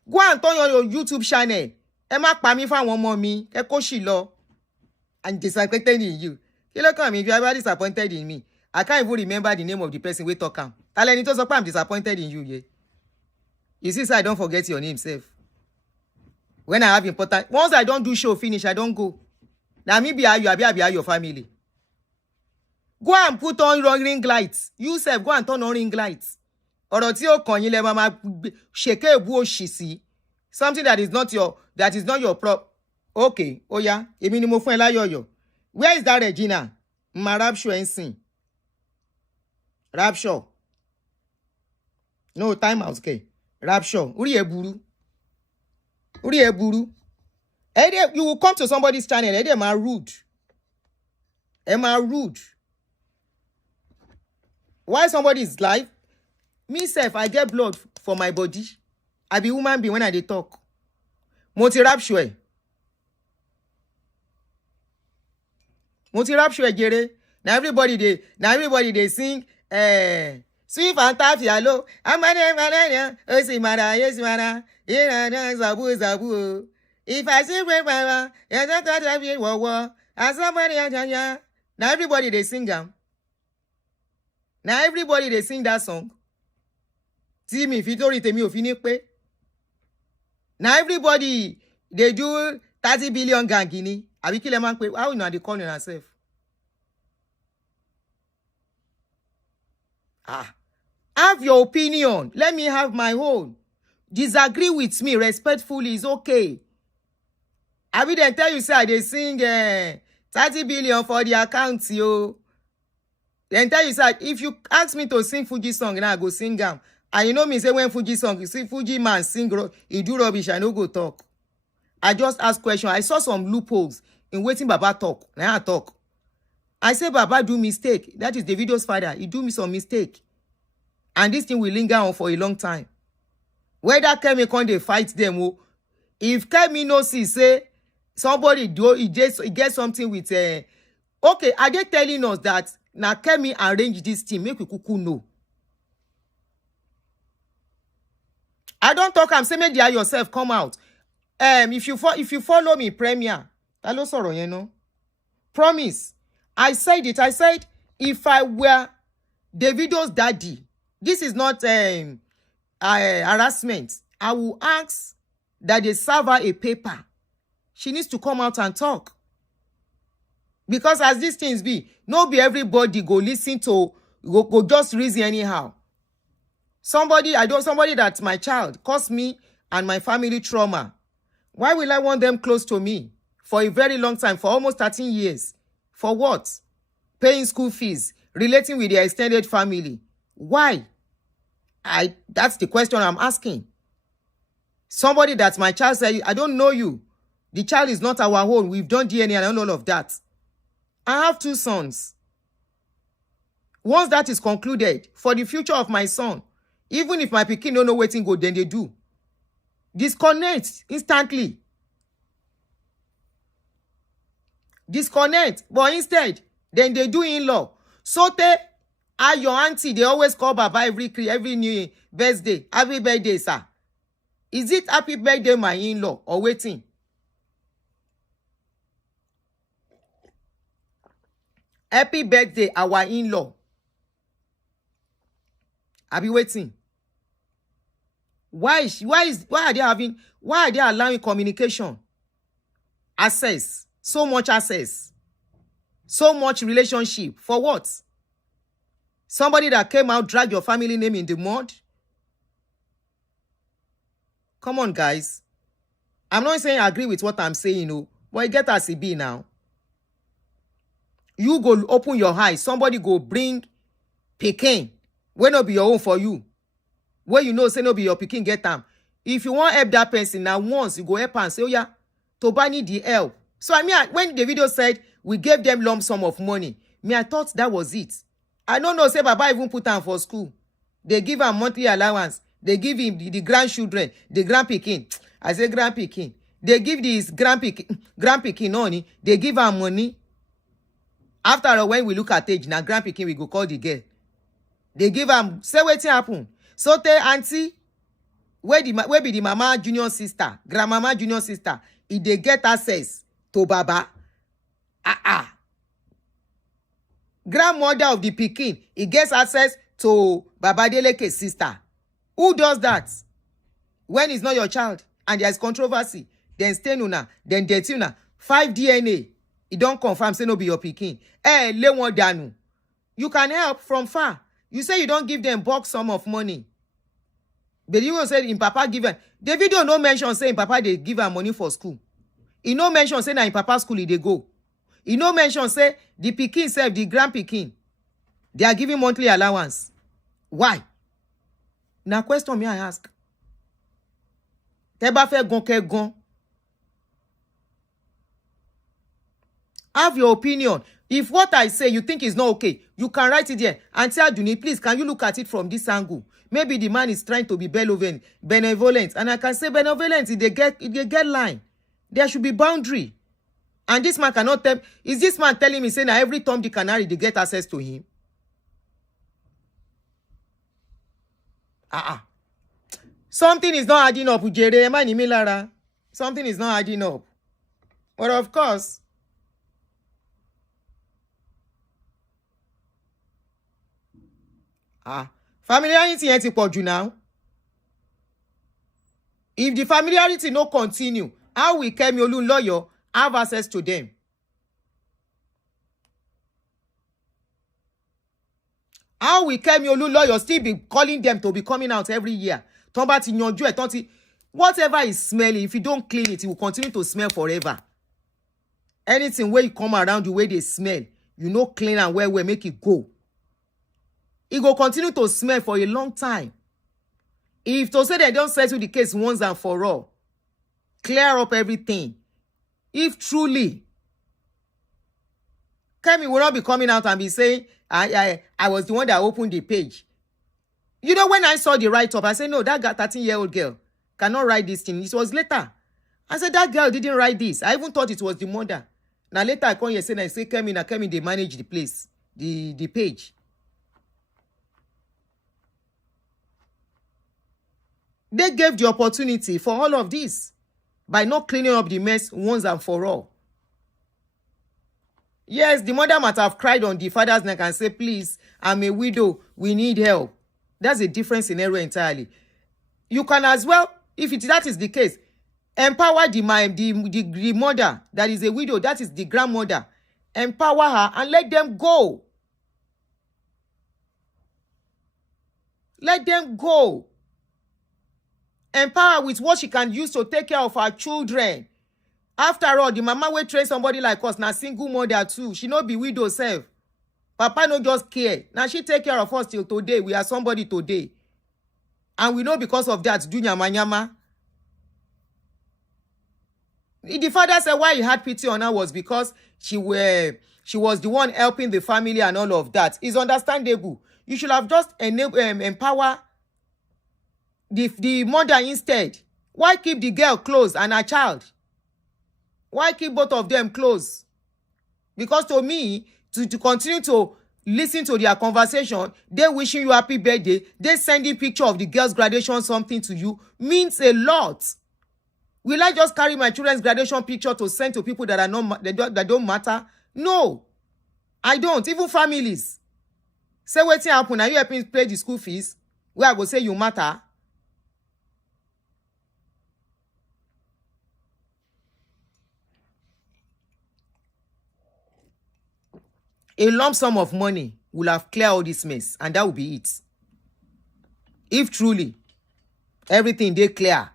Go and turn on your YouTube channel. Emma Pami for one more me. Eko Shilo. And disappointed in you. You look at me, if you are ever disappointed in me, I can't even remember the name of the person we talk am. Talenito Sokpa, I'm disappointed in you, yeah. You see, so I don't forget your name, self. When I have important, once I don't do show finish, I don't go. Now me be your family. Go and put on ring lights. You self, go and turn on ring lights. Ọ̀rọ̀ tí ó kàn yín lẹ máa ṣèké èbú òṣìṣì. Something that is not your Okay, oh yeah, èmi ni mo fún ẹ láyọ̀yọ̀. Where is that Regina? Ma Rapture and sing. Rapture. No, time out, okay. Rapture. Uri eburu. You will come to somebody's channel, and they are rude. Why somebody is live? Me self, I get blood for my body. I be human being when I dey talk. Moti Rapture gere. Now everybody they sing sweet fantasy hello. Amane osimara yesimara. Zabu. If I sing mama, now everybody they sing them. Now everybody they sing that song. See me, Fitori Temi Ofinipe. Now everybody they do 30 billion gangini. How you know they calling yourself? Have your opinion. Let me have my own. Disagree with me respectfully is okay. I will then tell you, say they sing 30 billion for the account, yo. Then tell you, say if you ask me to sing Fuji song, now I go sing them. And you know me say when Fuji song, you see Fuji man sing, he do rubbish, I no go talk. I just ask question. I saw some loopholes in waiting Baba talk. Now I talk. I say Baba do mistake. That is Davido's father. He do me some mistake. And this thing will linger on for a long time. Whether Kemi come they fight them, if Kemi no see say somebody do he get something with okay, are they telling us that now Kemi arrange this thing? Make we kuku know. I don't talk. I'm saying media yourself come out. If you follow me, Premier, hello sorrow, you know. Promise. I said it. I said if I were Davido's daddy, this is not harassment. I will ask that they serve her a paper. She needs to come out and talk. Because as these things be, no be everybody go listen to go just reason anyhow. Somebody that's my child caused me and my family trauma. Why will I want them close to me for a very long time, for almost 13 years? For what? Paying school fees, relating with their extended family. Why? That's the question I'm asking. Somebody that's my child said, I don't know you. The child is not our own. We've done DNA and all of that. I have 2 sons. Once that is concluded, for the future of my son, even if my pikin don't know waiting go, then they do. Disconnect instantly. Disconnect. But instead, then they do in law. Sote Your auntie, they always call Baba every new birthday. Happy birthday, sir. Is it happy birthday, my in-law, or waiting? Happy birthday, our in-law. I'll be waiting. Why are they allowing communication? Access. So much access. So much relationship. For what? Somebody that came out, drag your family name in the mud? Come on, guys. I'm not saying I agree with what I'm saying, but you get as it be now. You go open your eyes. Somebody go bring pikin. When no be your own for you. Where you know say no be your pikin get them. If you want help that person, now once you go help and say, oh yeah, Toba need the help. So I mean, when Davido said we gave them lump sum of money, I thought that was it. I don't know, say Baba even put him for school. They give him monthly allowance. They give him the grandchildren, the grandpikin. I say grandpikin. They give this grandpikin money. They give her money. After all, when we look at age, now grandpikin, we go call the girl. They give am, say wetin happen. So tell auntie, where be the mama junior sister, grandmama junior sister, if they get access to Baba. Grandmother of the pikin, he gets access to Baba Adelekes sister. Who does that? When it's not your child and there's controversy, then stay una, then dirty una. 5 DNA, it don't confirm, say no be your pikin. Le one danu. You can help from far. You say you don't give them bulk sum of money. But you will say in Papa given. Davido no mention say in Papa they give her money for school. He no mention say na in Papa school they go. He no mention say the pikin self, the grand pikin, they are giving monthly allowance. Why? Now question me I ask. Teba fe gon ke gon. Have your opinion. If what I say you think is not okay, you can write it there. Aunty Aduni, please, can you look at it from this angle? Maybe the man is trying to be benevolent. And I can say benevolent, if they get line. There should be boundary. And this man cannot tell. Is this man telling me, saying that every Tom, Dick, and Harry, they get access to him? Something is not adding up. Something is not adding up. But of course, familiarity yẹn ti pọ̀ jù now. If the familiarity no continue, how will Kemi Olunloyo have access to them? How will Kemi Olunloyo still be calling them to be coming out every year? Whatever is smelling, if you don't clean it, it will continue to smell forever. Anything where you come around the way they smell, you know, clean and well, make it go. It will continue to smell for a long time. If to say they don't settle the case once and for all, clear up everything. If truly, Kemi will not be coming out and be saying, I was the one that opened the page. You know, when I saw the write-up, I said, no, that 13-year-old girl cannot write this thing. It was later. I said, that girl didn't write this. I even thought it was the mother. Now later I come here and I say, Kemi, they manage the place, the page. They gave the opportunity for all of this by not cleaning up the mess once and for all. Yes, the mother might have cried on the father's neck and say, please, I'm a widow. We need help. That's a different scenario entirely. You can as well, if that is the case, empower the mother that is a widow, that is the grandmother. Empower her and let them go. Let them go. Empower with what she can use to take care of her children. After all, the mama will train somebody like us, now single mother too. She not be widow self. Papa no just care. Now she take care of us till today. We are somebody today. And we know because of that, do nyama. The father said why he had pity on her was because she was the one helping the family and all of that. It's understandable. You should have just empower the mother instead. Why keep the girl close and her child? Why keep both of them close? Because to me, to continue to listen to their conversation, they wishing you happy birthday, they sending picture of the girl's graduation, something to you, means a lot. Will I just carry my children's graduation picture to send to people that are not that don't matter? No, I don't. Even families. Say what's happen, are you helping pay the school fees? Where I go say you matter? A lump sum of money will have cleared all this mess, and that will be it. If truly everything they clear.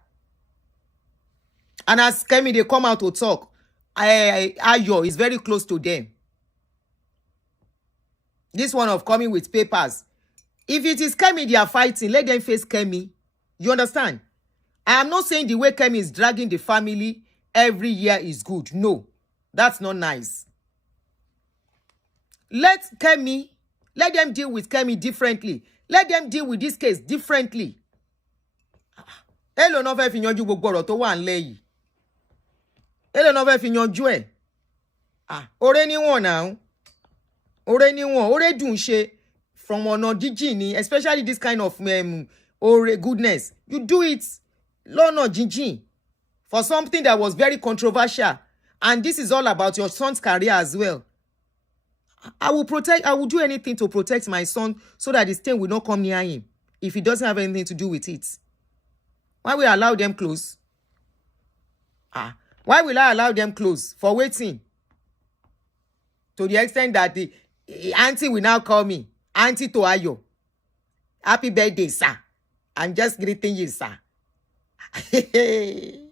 And as Kemi, they come out to talk, Ayo is very close to them. This one of coming with papers. If it is Kemi they are fighting, let them face Kemi. You understand? I am not saying the way Kemi is dragging the family every year is good. No, that's not nice. Let them deal with Kemi differently. Let them deal with this case differently. Hello, no fe fi yanjú gbogbo ọ̀rọ̀ tó wà ńlẹ̀ yìí. Hello, no fe fi yanjú ẹ̀. Ore ni wọ́n now. Ore ni wọ́n. Ore dùn ṣe from ọ̀nà jíjìn ni, especially this kind of ore goodness. You do it lọ́nà jíjìn for something that was very controversial. And this is all about your son's career as well. I will do anything to protect my son so that the stain will not come near him if he doesn't have anything to do with it. Why will I allow them close? Why will I allow them close? For waiting. To the extent that the auntie will now call me, Aunty to Ayo. Happy birthday, sir. I'm just greeting you, sir. Even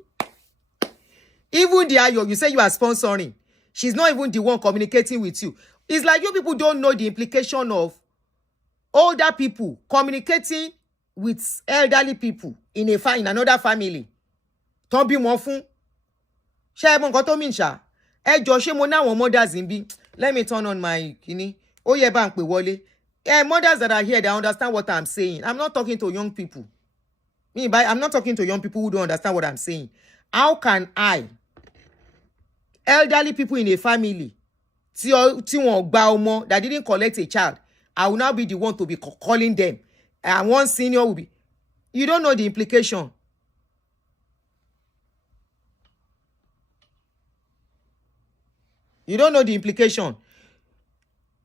the Ayo, you say you are sponsoring. She's not even the one communicating with you. It's like you people don't know the implication of older people communicating with elderly people in another family. Don't be more fun. Share mon got to mean sha. Joshe mo na won mothers in bi. Let me turn on my kini. Oh yeah, bank pe wole. Mothers that are here, they understand what I'm saying. I'm not talking to young people. I'm not talking to young people who don't understand what I'm saying. How can I, elderly people in a family, that didn't collect a child, I will now be the one to be calling them. And one senior will be. You don't know the implication. You don't know the implication.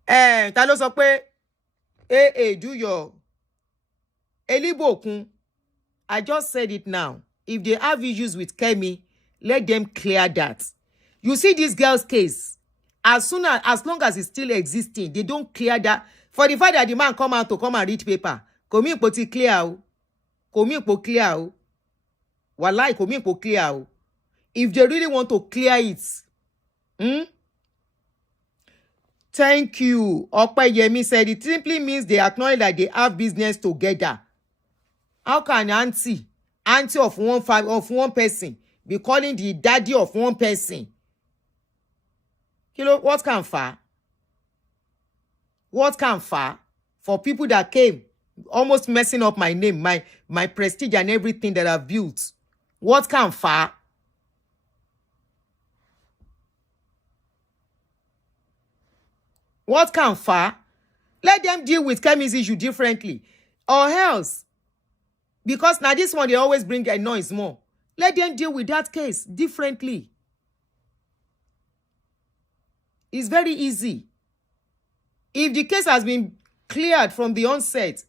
Ta ló sọ pé, do your Elibokun. I just said it now. If they have issues with Kemi, let them clear that. You see this girl's case. As long as it's still existing, they don't clear that. For the fact that the man come out to come and read paper, komi poti clear o. Komi po clear o. Wallahi komi po clear o. If they really want to clear it, Thank you. Yemi said it simply means they acknowledge that they have business together. How can auntie of one person be calling the daddy of one person? What can far? What can far for people that came almost messing up my name, my prestige and everything that I've built? What can far? What can far? Let them deal with Kemi's issue differently. Or else, because now this one, they always bring a noise more. Let them deal with that case differently. It's very easy. If the case has been cleared from the onset,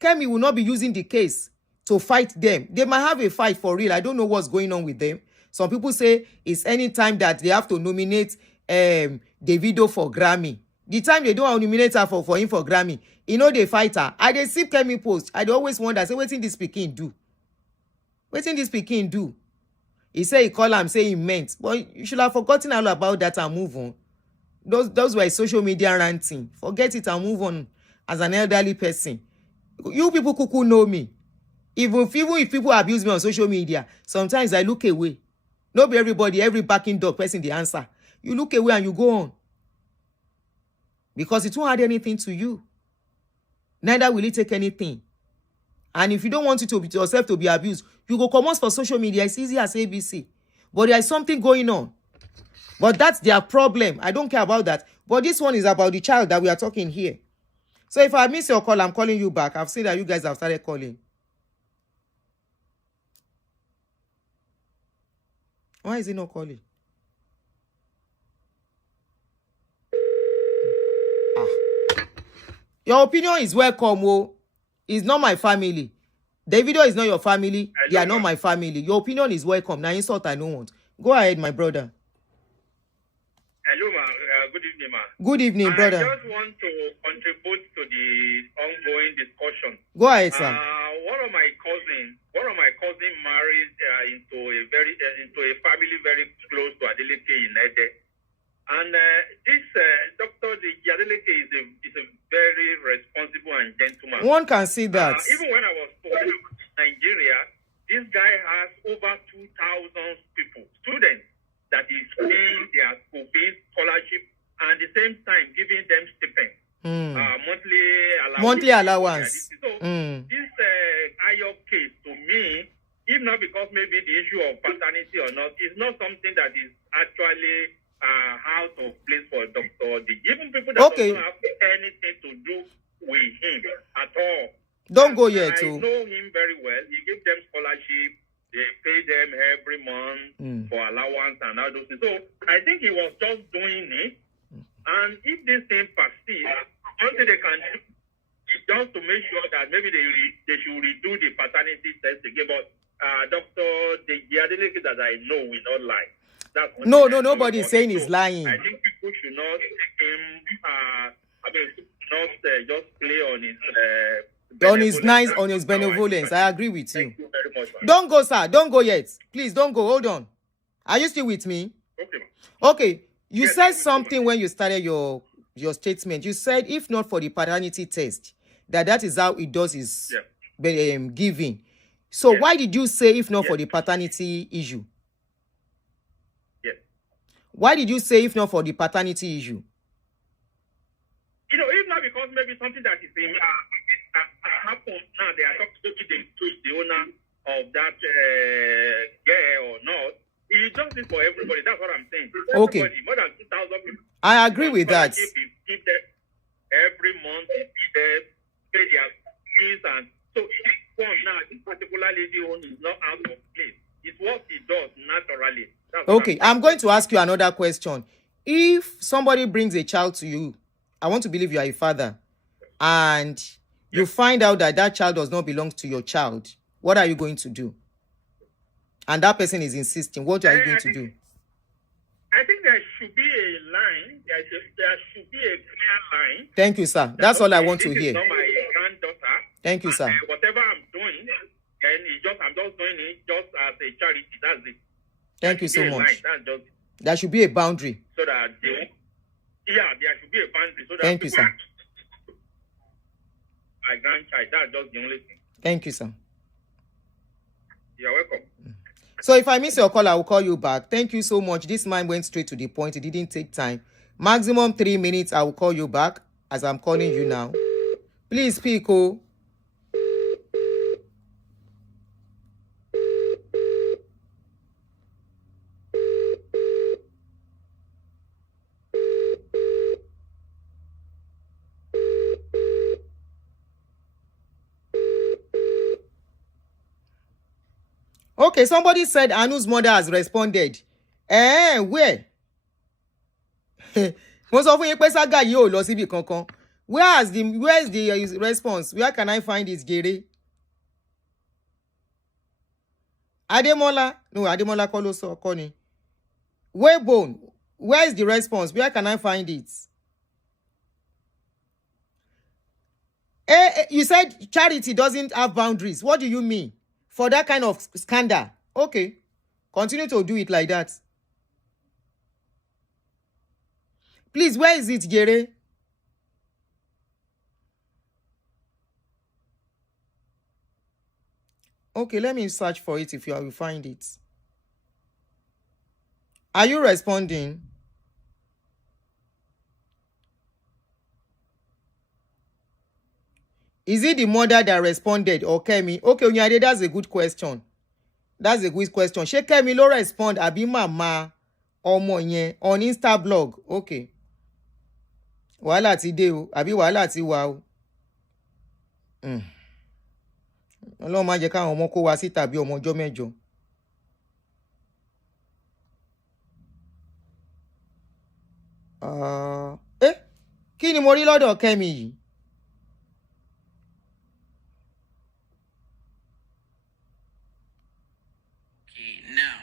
Kemi will not be using the case to fight them. They might have a fight for real. I don't know what's going on with them. Some people say it's any time that they have to nominate Davido for Grammy. The time they don't nominate her for him for Grammy, they fight her. I dey see Kemi post. I dey always wonder, say, wetin this pikin do? Wetin this pikin do? He say he call am, say he meant. But you should have forgotten all about that and move on. Those were social media ranting. Forget it and move on as an elderly person. You people kuku know me. Even if people abuse me on social media, sometimes I look away. Not be everybody, every backing dog person the answer. You look away and you go on. Because it won't add anything to you. Neither will it take anything. And if you don't want yourself to be abused, you go come on for social media. It's easy as ABC. But there is something going on. But that's their problem. I don't care about that. But this one is about the child that we are talking here. So if I miss your call, I'm calling you back. I've seen that you guys have started calling. Why is he not calling? Your opinion is welcome. Oh, it's not my family. Davido is not your family. They are not my family. Your opinion is welcome. Now insult I don't want. Go ahead, my brother. Hello, ma. Good evening, ma. Good evening, brother. I just want to contribute to the ongoing discussion. Go ahead, sir. One of my cousin married into a family very close to Adelekes in Ede. And this Dr. Adelekes is a very responsible and gentleman. One can see that. Even when I was in Nigeria, this guy has over 2,000 students that is paying their school fees, scholarship, and at the same time giving them stipends, monthly allowance. So this Ayo case to me, if not because maybe the issue of paternity or not, is not something that is actually how to place for Dr. D. Even people that don't have anything to do with him at all. Don't go yet, I know him very well. He gives them scholarship. They pay them every month for allowance and all those things. So I think he was just doing it. And if this thing persists, something they can do is just to make sure that maybe they should redo the paternity test again. But Dr. Adelekes that I know will not lie. No, nobody is saying he's lying. I think people should not take him, not just play on his on his benevolence. I agree with you. Thank you very much, man. Don't go, sir. Don't go yet. Please don't go. Hold on. Are you still with me? Okay. You said something when you started your statement. You said if not for the paternity test, that is how it does his giving. So why did you say if not for the paternity issue? Why did you say if not for the paternity issue? If not because maybe something that is happened now, they are talking to the owner of that girl or not. It's just this for everybody. That's what I'm saying. Okay. More than 2,000 people. I agree with that. Give them every month, pay their fees, and so this one now, this particular lady one is not out of place. It's what he does naturally. Okay, I'm going to ask you another question. If somebody brings a child to you, I want to believe you are a father, and you find out that that child does not belong to your child, what are you going to do? And that person is insisting. What are you going to do? I think there should be a line. There should be a clear line. Thank you, sir. That's all I want to hear. This is not my granddaughter. Thank you, sir. Whatever I'm doing, I'm just doing it just as a charity. That's it. Thank you so much. There should be a boundary. So that there should be a boundary. So that thank you, sir. My grandchild, that's just the only thing. Thank you, sir. You're welcome. So if I miss your call, I will call you back. Thank you so much. This man went straight to the point. It didn't take time. Maximum 3 minutes, I will call you back as I'm calling you now. Please speak, oh. Okay, somebody said Anu's mother has responded. Where? Most of you Saga yo lọ síbi kankan. Where is the response? Where can I find it, Gere? Ademola? No, Ademola kọ́ ló sọ kọ́ ni. Waybone, where is the response? Where can I find it? You said charity doesn't have boundaries. What do you mean? For that kind of scandal. Okay. Continue to do it like that. Please, where is it, Gere? Okay, let me search for it if you will find it. Are you responding? Is it the mother that responded or Kemi? Okay, Onyade, that's a good question. That's a good question. Ṣé Kemi ló respond àbí mama ọmọ yẹn on Insta blog? Okay. Wàhálà ti dé o, àbí wàhálà ti wà o. Ọlọ́run má jẹ́ káwọn ọmọ kó wa sí tàbí ọmọ ọjọ́ mẹ́jọ. Kí ni mo rí lọ́dọ̀ Kẹ́mi yìí? Now,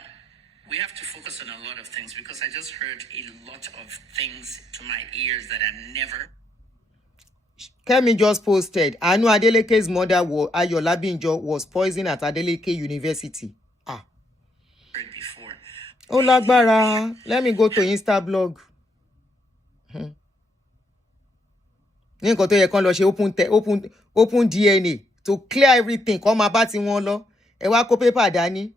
we have to focus on a lot of things because I just heard a lot of things to my ears that I never. Kemi just posted, Anu Adeleke's mother, Ayo Labinjo, was poisoned at Adeleke University. Heard before. Oh, lágbára. Let me go to Insta blog. Ní nǹkan tó yẹ kán lọ ṣe open DNA to clear everything. Kọ́ máa bá ti wọn lọ. Ẹ wá kó paper dání.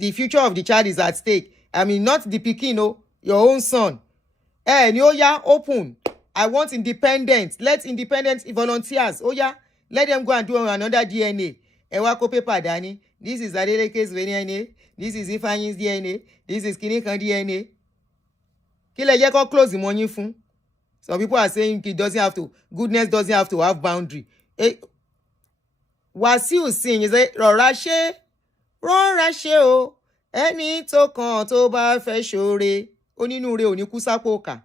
The future of the child is at stake. I mean, not the pikin, no, your own son. Ni ó yá, open. I want independence. Let independent volunteers. Oh yeah, let them go and do another DNA. Ẹ wá kó paper dání. This is Adeleke's DNA. This is Ifeanyi's DNA. This is Kinikan DNA. Kí lẹ jẹ́ kó close the money fún? Some people are saying goodness doesn't have to have boundary. Wasiu sing is a rọra ṣe o. Ẹni tó kàn tó bá fẹ́ ṣoore. Onínúure ò ní kú sápò kà.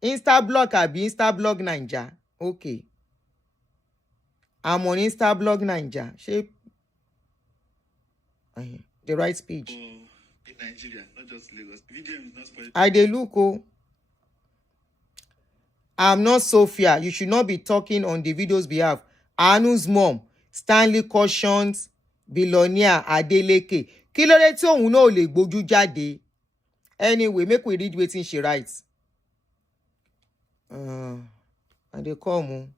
Instablog àbí Instablog Naija. Okay. I'm on Instablog Naija. Shape the right page. In Nigeria, not just Lagos. Video is not spoiled. I dey look oh. I'm not Sophia. You should not be talking on Davido's behalf. Anu's mom, Stanley cautions billionaire Adeleke. Kí ló dé tí òun náà lè gbójú jáde? Anyway, make we read wetin she writes. And they come.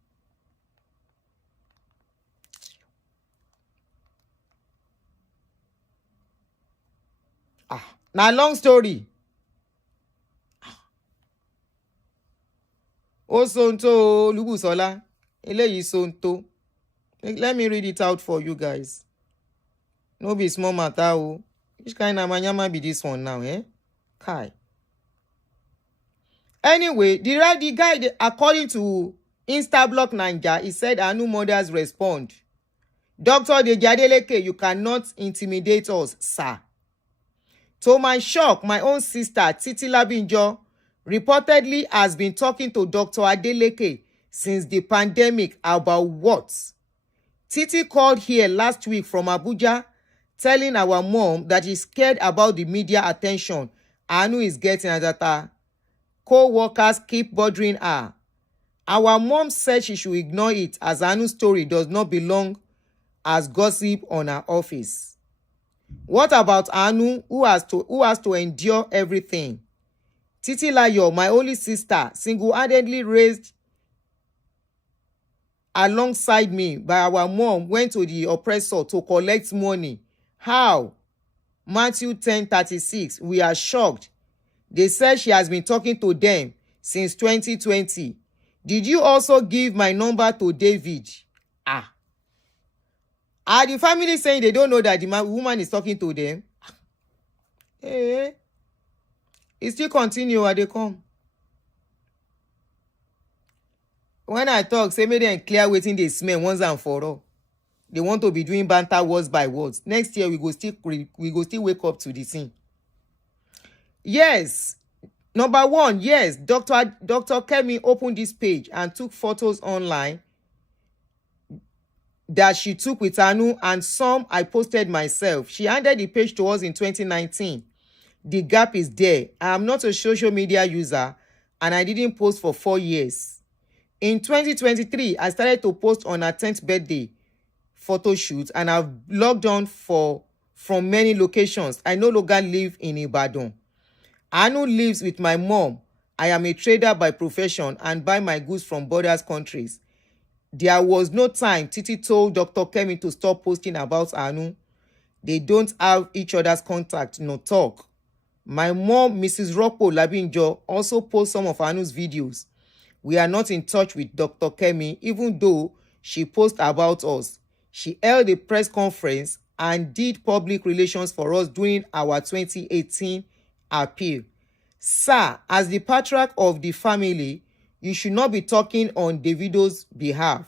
Now long story. Sonto Lubusola. Eléyìí Sonto. Let me read it out for you guys. No be small matter o. Which kind of manyama be this one now, Kai. Anyway, the guy, according to Instablog Naija, he said Anu mothers respond. Dr. Adeleke, you cannot intimidate us, sir. To my shock, my own sister, Titi Labinjo, reportedly has been talking to Dr. Adeleke since the pandemic about what? Titi called here last week from Abuja, telling our mom that he's scared about the media attention Anu is getting and that her co-workers keep bothering her. Our mom said she should ignore it as Anu's story does not belong as gossip on her office. What about Anu, who has to endure everything? Titi Layo, my only sister, single-handedly raised alongside me by our mom, went to the oppressor to collect money. How? Matthew 10:36. We are shocked. They said she has been talking to them since 2020. Did you also give my number to David? Are the family saying they don't know that the woman is talking to them? It still continue as they come. When I talk, say make them clear wetin they smell once and for all. They want to be doing banter words by words. Next year we go still wake up to the thing. Yes. Number one, yes, Dr. Kemi opened this page and took photos online that she took with Anu, and some I posted myself. She handed the page to us in 2019. The gap is there. I am not a social media user and I didn't post for 4 years. In 2023, I started to post on her 10th birthday photo shoot and I've logged on from many locations. I no longer live in Ibadan. Anu lives with my mom. I am a trader by profession and buy my goods from borders countries. There was no time Titi told Dr. Kemi to stop posting about Anu. They don't have each other's contact, no talk. My mom, Mrs. Rocco Labinjo, also posts some of Anu's videos. We are not in touch with Dr. Kemi, even though she posts about us. She held a press conference and did public relations for us during our 2018 appeal. Sir, as the patriarch of the family, You should not be talking on Davido's behalf.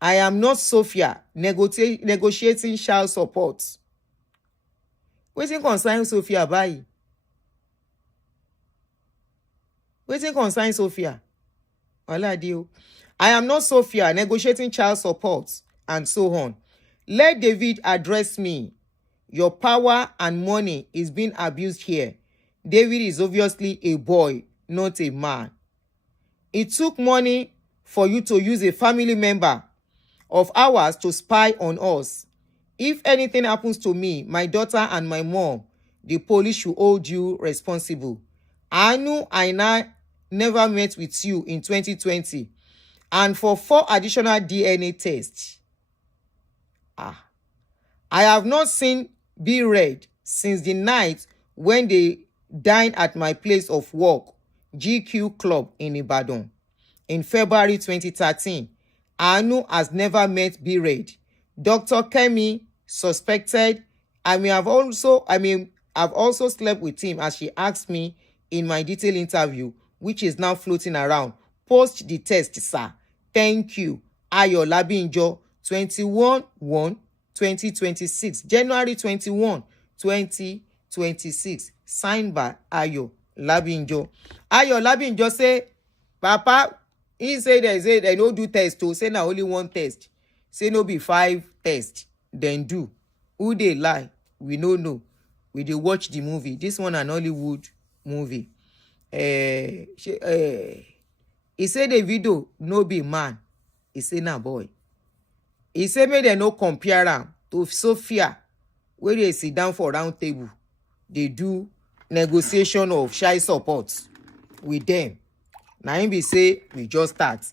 I am not Sophia negotiating child support. Wetin concern Sophia báyìí? Wetin concern Sophia? Oladio. I am not Sophia negotiating child support and so on. Let David address me. Your power and money is being abused here. David is obviously a boy, not a man. It took money for you to use a family member of ours to spy on us. If anything happens to me, my daughter and my mom, the police should hold you responsible. I knew I never met with you in 2020 and for 4 additional DNA tests. I have not seen Be Red since the night when they dined at my place of work, GQ Club in Ibadan, in February 2013. Anu has never met Be Red. Dr. Kemi suspected I may have also slept with him, as she asked me in my detailed interview, which is now floating around. Post the test, sir. Thank you. Ayo Labinjo, 21/1/2026. January 21, 2026. Signed by Ayo Labinjo. Ayo Labinjo say, Papa, he say they no do test to say na only 1 test. Say no be 5 tests. Then do. Who they lie? We no know. We dey watch the movie. This one an Hollywood movie. He say Davido no be man. He say na boy. He say make dem no compare am to Sophia, where they sit down for round table. They do negotiation of child support with them. Now him be say we just start.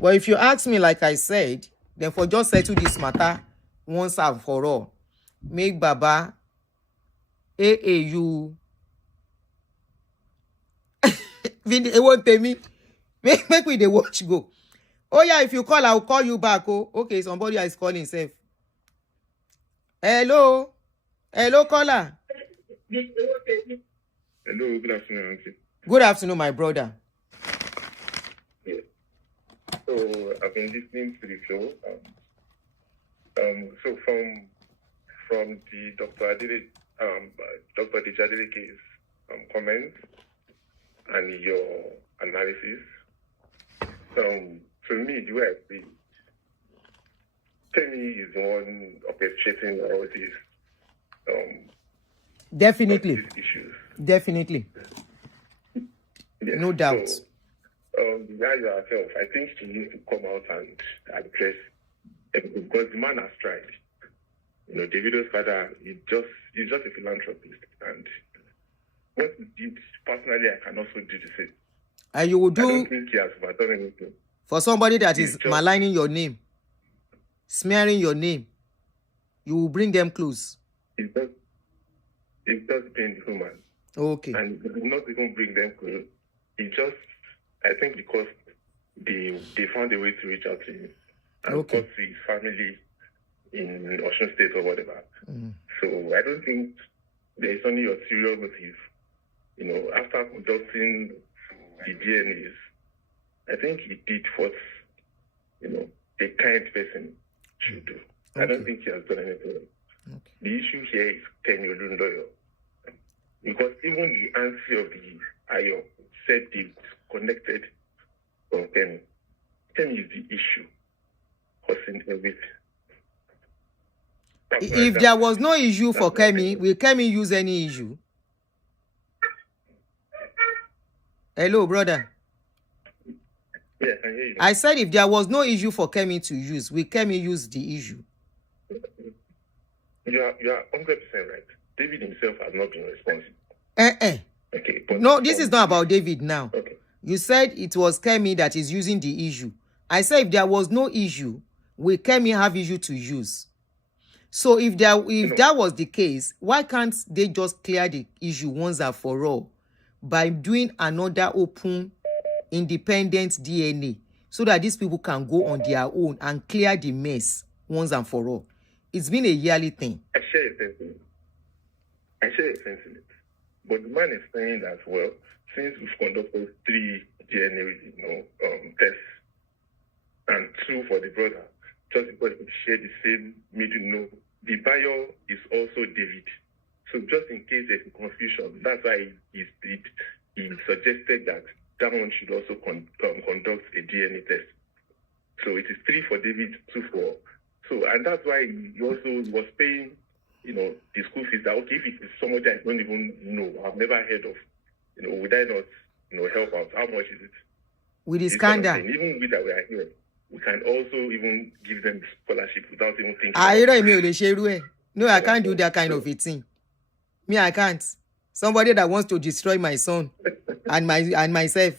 But if you ask me, like I said, then for just settle this matter once and for all. Make Baba AAU. It won't tell me. Make we the watch go. Oh yeah, if you call, I'll call you back. Oh, okay, somebody is calling himself. Hello, caller. Hello, good afternoon, Aunty. Good afternoon, my brother. Yeah. So I've been listening to the show. So from the Dr. Adeleke's comments and your analysis, to me, the way I see it, Kemi is the one orchestrating all these Definitely. these issues. Definitely. Yes. No doubt. So, the guy herself, I think she needs to come out and address it, because the man has tried. You know, Davido's father, he's just a philanthropist, and what he did personally, I can also do the same. And you will I do don't think he has done anything. for somebody that He's is just maligning your name, smearing your name. You will bring them close. It's just being human. Okay. And he did not even bring them close. He just, I think because they found a way to reach out to him and Okay. got to his family in Osun State or whatever. So I don't think there is only a serious motive. You know, after conducting the DNAs, I think he did what, you know, a kind person should do. I don't think he has done anything. Okay. The issue here is Kemi Olundoyo. Because even the auntie of the Ayo said they connected from Kemi. Kemi is the issue, causing everything. If there was no issue for Kemi, will Kemi use any issue? Hello, brother. Yeah, I can hear you. I said if there was no issue for Kemi to use, will Kemi use the issue? You are 100% right. David himself has not been responsible. Okay, but No, this is not about David now. Okay. You said it was Kemi that is using the issue. I said if there was no issue, will Kemi have issue to use? So if that was the case, why can't they just clear the issue once and for all by doing another open, independent DNA so that these people can go on their own and clear the mess once and for all? It's been a yearly thing. I share a sense in it. But the man is saying that, well, since we've conducted 3 DNA, true for the brother, just because we share the same middle name. The buyer is also David. So just in case there's a confusion, that's why he suggested that one should also conduct a DNA test. So it is 3 for David, 2 for. So, and that's why he also was paying, the school fees. That okay, if it is somebody I don't even know, I've never heard of, would I not, help out? How much is it? With the scandal. Even with that we are here, we can also even give them scholarship without even thinking. No, I can't do that kind of a thing. Me, I can't. Somebody that wants to destroy my son and myself,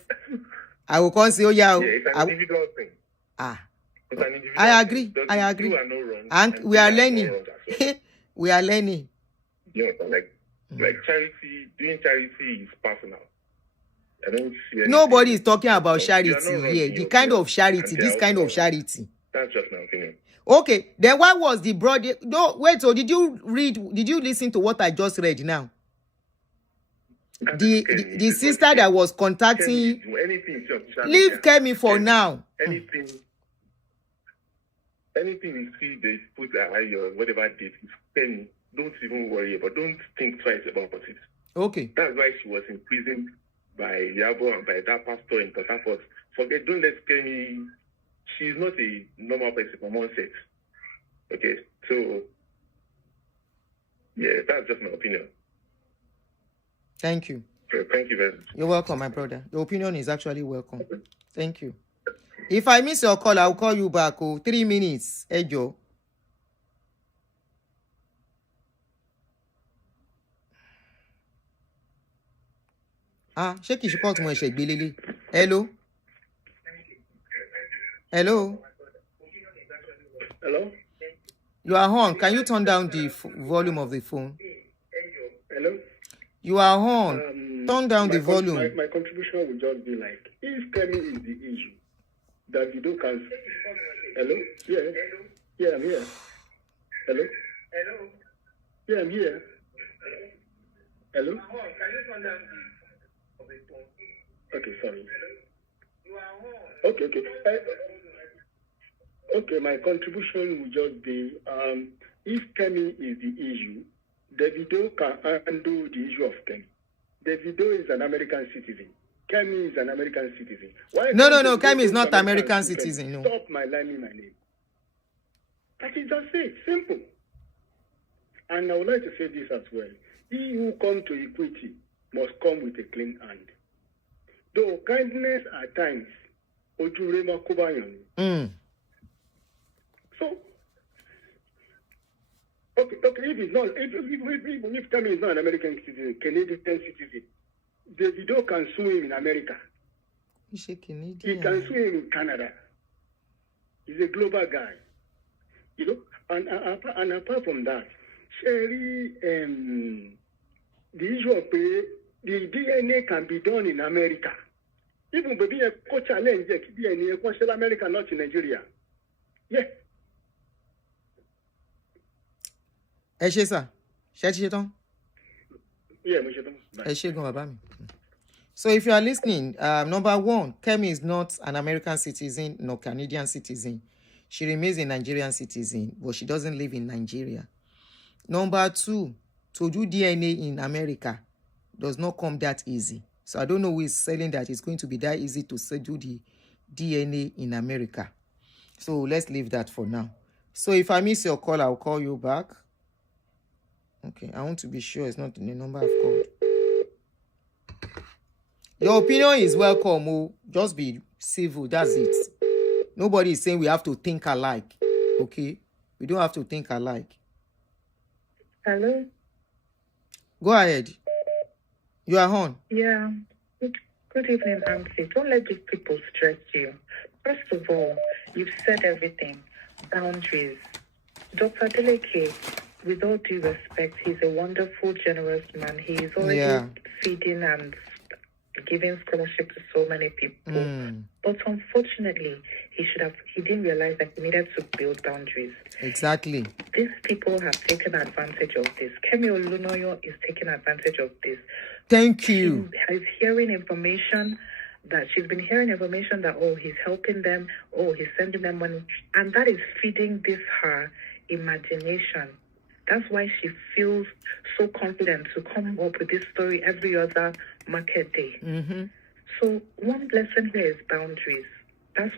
I will come say, oh yeah, it's an individual thing. It's an individual I agree. Thing. I agree. You are no wrong, and we are learning. We are learning. Like charity, doing charity is personal. I don't see nobody is talking about charity here. The kind of charity, this kind of charity. That's just my opinion. Okay, then why was the brother? No, wait. So did you listen to what I just read now? The sister that was contacting. Leave Kemi for now. Anything you see they put or whatever date is Kemi. Don't even worry about. Don't think twice about it. Okay. That's why she was imprisoned by Yabo and by that pastor in Port Harcourt. Forget. Don't let Kemi. She's not a normal person for one sex. Okay, so yeah, that's just my opinion. Thank you. Thank you very much. You're welcome, my brother. Your opinion is actually welcome. Thank you. If I miss your call, I'll call you back. 3 minutes. Hey, Joe. Ṣé kìí ṣe call tí mo ṣe gbé lélẹ̀? Hello. Hello. Hello. You are on. Can you turn down the volume of the phone? Hello. You are on. Turn down the volume. My contribution will just be like, if Kemi is the issue, Davido can. Hello. Yeah. Yeah, I'm here. Hello. Hello. Yeah, I'm here. Hello. Can you turn down the phone? Okay, sorry. Okay. Okay, my contribution will just be, if Kemi is the issue, Davido can handle the issue of Kemi. Davido is an American citizen. Kemi is an American citizen. Why no. Kemi is not American citizen. No. Stop lying my name. That is just it. Simple. And I would like to say this as well. He who comes to equity must come with a clean hand. Though kindness at times, Ojurema Kubayani. So, okay, if it's not, if Kemi is not an American citizen, Canadian citizen, Davido can sue him in America. He's a Canadian. He can sue him in Canada. He's a global guy. And apart from that, Sherry, the issue of the DNA can be done in America. Even baby a coach challenge DNA, a America, not in Nigeria. Yeah. Ẹ ṣé sà, ṣé tán? Yeah, mo ṣe tán. Ẹ ṣé gan bàbá mi. So if you are listening, number one, Kemi is not an American citizen nor Canadian citizen. She remains a Nigerian citizen, but she doesn't live in Nigeria. Number two, to do DNA in America does not come that easy. So I don't know who is selling that it's going to be that easy to do the DNA in America. So let's leave that for now. So if I miss your call, I'll call you back. Okay, I want to be sure it's not the number I've called. Your opinion is welcome. Oh. Just be civil. That's it. Nobody is saying we have to think alike. Okay? We don't have to think alike. Hello? Go ahead. You are on. Yeah. Good evening, Aunty. Don't let these people stress you. First of all, you've said everything. Boundaries. Dr. Adelekes, with all due respect, he's a wonderful, generous man. He is already feeding and giving scholarship to so many people. But unfortunately, he didn't realize that he needed to build boundaries. Exactly. These people have taken advantage of this. Kemi Olunoyo is taking advantage of this. Thank you. He's hearing information that she's been hearing information that, oh, he's helping them, oh, he's sending them money. And that is feeding this her imagination. That's why she feels so confident to come up with this story every other market day. Mm-hmm. So one lesson here is boundaries. That's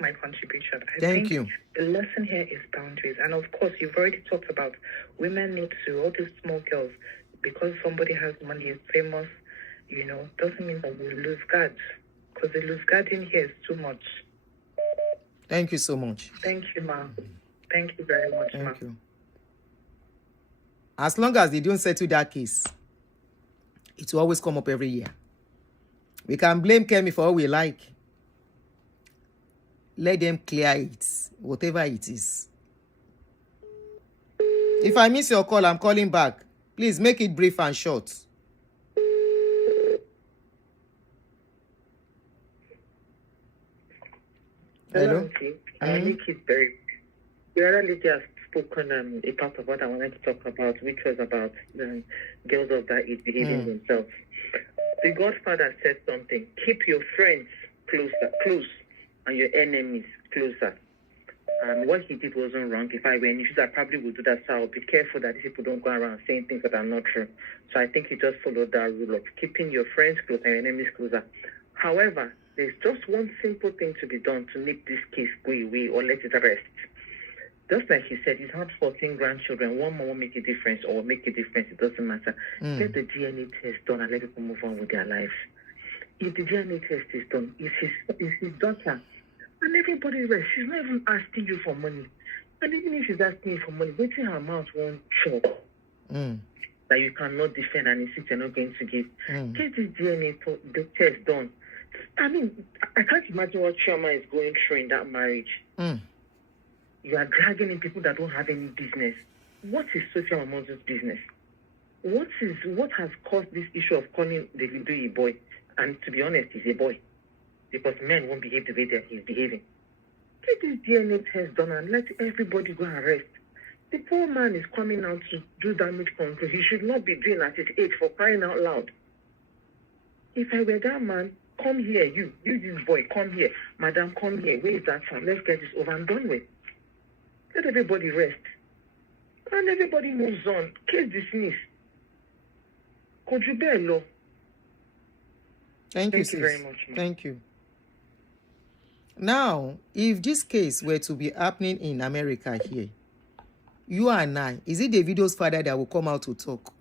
my contribution. I Thank think you. the lesson here is boundaries. And of course, you've already talked about women need to, all these small girls, because somebody has money, is famous, doesn't mean that we lose guards. Because the lose guarding here is too much. Thank you so much. Thank you, ma. Thank you very much, Thank ma. you. As long as they don't settle that case, it will always come up every year. We can blame Kemi for all we like. Let them clear it, whatever it is. If I miss your call, I'm calling back. Please make it brief and short. Hello? Aunty. I'll make it very. The other lady has spoken a part of what I wanted to talk about, which was about girls of that age behaving themselves. The Godfather said something: keep your friends close, and your enemies closer. What he did wasn't wrong. If I were in issues, I probably would do that. So I'll be careful that people don't go around saying things that are not true. So I think he just followed that rule of keeping your friends close and your enemies closer. However, there's just one simple thing to be done to make this case go away or let it rest. Just like he said, he's had 14 grandchildren. One more will make a difference or make a difference. It doesn't matter. Get the DNA test done and let people move on with their lives. If the DNA test is done, it's his daughter. And everybody rest. She's not even asking you for money. And even if she's asking you for money, waiting her mouth won't choke. That you cannot defend and insist you're not going to give. Get this DNA the test done. I mean, I can't imagine what Chioma is going through in that marriage. You are dragging in people that don't have any business. What is Sophia Mamozo's business? What has caused this issue of calling Davido a boy? And to be honest, he's a boy. Because men won't behave the way that he's behaving. Get this DNA test done and let everybody go and rest. The poor man is coming out to do damage control. He should not be doing at his age, for crying out loud. If I were that man, come here, you this boy, come here. Madam, come here. Where is that son? Let's get this over and done with. Let everybody rest. And everybody moves on. Case dismissed. Could you bear law? Thank you very much, ma'am. Thank you. Now, if this case were to be happening in America here, you and I, is it Davido's father that will come out to talk?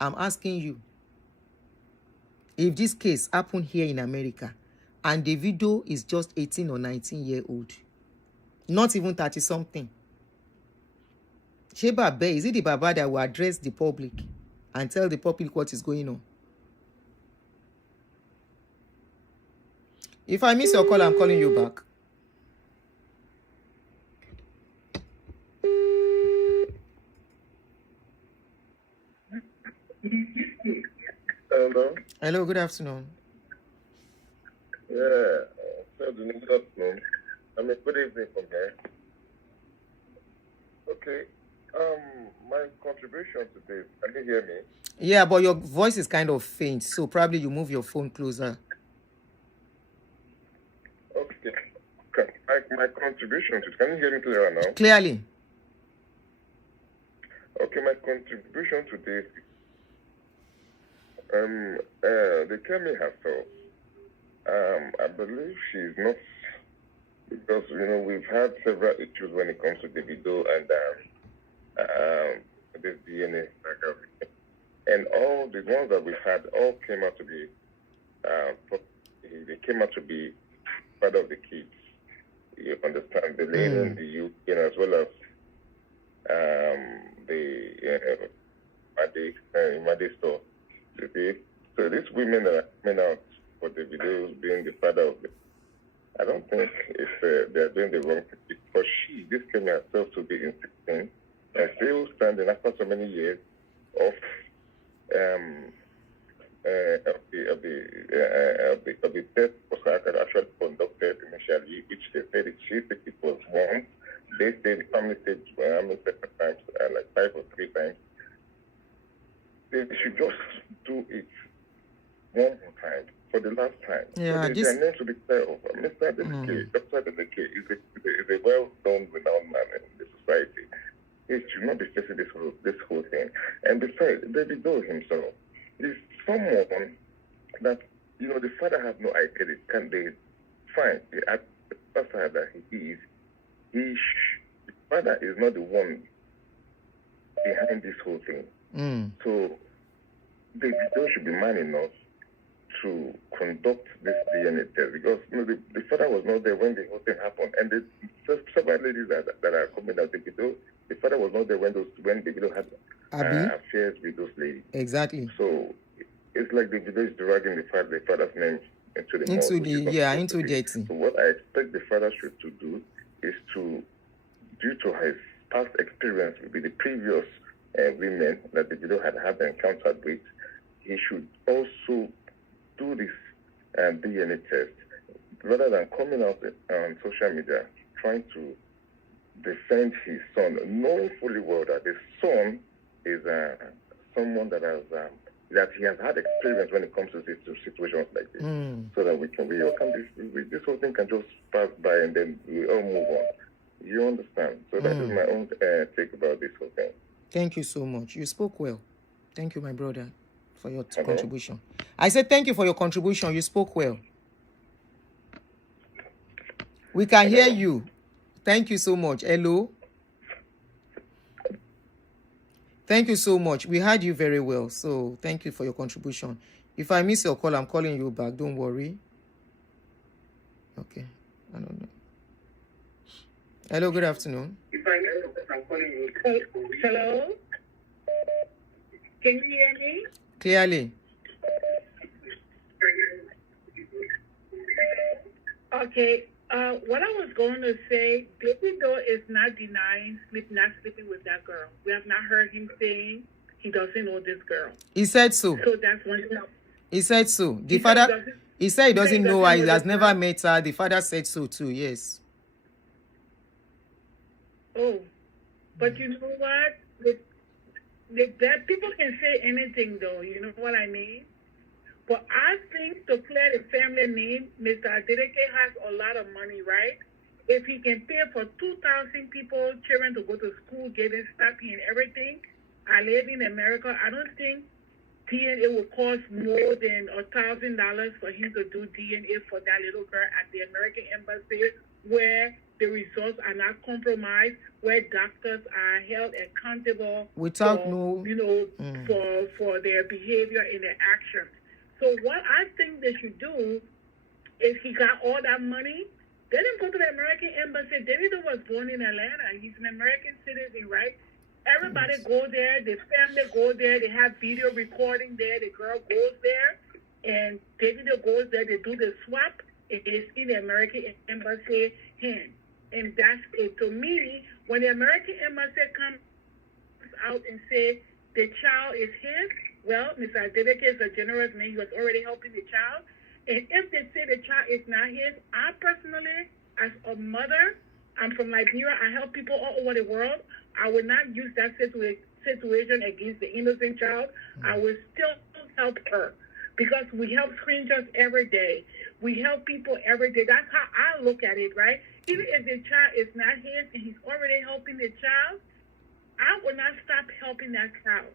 I'm asking you. If this case happened here in America, and Davido is just 18 or 19-year-old, not even 30-something, Sheba Bay, is it the Baba that will address the public and tell the public what is going on? If I miss your call, I'm calling you back. Hello. Hello, good afternoon. Yeah, Aduni, good afternoon. Good evening from here. Okay. My contribution to this. Can you hear me? Yeah, but your voice is kind of faint, so probably you move your phone closer. Okay. My contribution to. Can you hear me clearer now? Clearly. Okay, my contribution to this. The Kemi herself. I believe she's not, because we've had several issues when it comes to Davido and this DNA Saga, and all the ones that we've had all came out to be they came out to be part of the kids. You understand, the lady in the UK, as well as the Made store. So these women that are coming out for the videos being the father of it, I don't think they're doing the wrong thing, because this came herself to be in 16 and still standing after so many years of the test was actually conducted initially, which they said it was once. They said the family said several times, like 5 or 3 times. They should just do it one more time for the the last time. Yeah, so they are named to be clear of. Mr. Adeleke, Dr. Adeleke is a well-known, renowned man in the society. He should not be facing this whole thing. And besides, Davido himself is someone that, the father has no idea. Can they find the father that he is? The father is not the one behind this whole thing. So Davido should be man enough to conduct this DNA test, because the father was not there when the whole thing happened, and the several ladies that are coming out, Davido, the father was not there when Davido had affairs with those ladies. Exactly. So it's like Davido is dragging the father's name into the dirty. So what I expect the father should to do is to, due to his past experience with the previous women that Davido had encountered with, he should also do this DNA test, rather than coming out on social media trying to defend his son, knowing fully well that the son is someone that he has had experience when it comes to situations like this, so that this whole thing can just pass by and then we all move on. You understand? So that is my own take about this whole thing. Thank you so much. You spoke well. Thank you, my brother, for your contribution. I said thank you for your contribution. You spoke well. We can hear you. Thank you so much. Hello. Thank you so much. We heard you very well. So thank you for your contribution. If I miss your call, I'm calling you back. Don't worry. Okay. I don't know. Hello, good afternoon. If I miss your call, I'm calling you. Hello? Can you hear me? Clearly. Okay. What I was going to say, Davido is not denying not sleeping with that girl. We have not heard him saying he doesn't know this girl. He said so. So that's one thing. He said so. The father, he said he doesn't know her. He has never met her. The father said so too. Yes. Oh, but you know what? That people can say anything, though. You know what I mean? But I think to clear the family name, Mr. Adeleke has a lot of money, right? If he can pay for 2,000 people, children to go to school, getting study and everything, I live in America, I don't think DNA will cost more than $1,000 for him to do DNA for that little girl at the American Embassy, where the results are not compromised, where doctors are held accountable without for their behavior and their actions. So what I think they should do is he got all that money. They didn't go to the American Embassy. Davido was born in Atlanta. He's an American citizen, right? Everybody go there. The family go there. They have video recording there. The girl goes there. And Davido goes there. They do the swap. It is in the American Embassy hand. And that's it. To me, when the American Embassy comes out and say the child is his, well, Mr. Adeleke is a generous man. He was already helping the child. And if they say the child is not his, I personally, as a mother, I'm from Liberia. I help people all over the world. I will not use that situation against the innocent child. I will still help her because we help strangers every day. We help people every day. That's how I look at it, right? Even if the child is not his and he's already helping the child, I will not stop helping that child.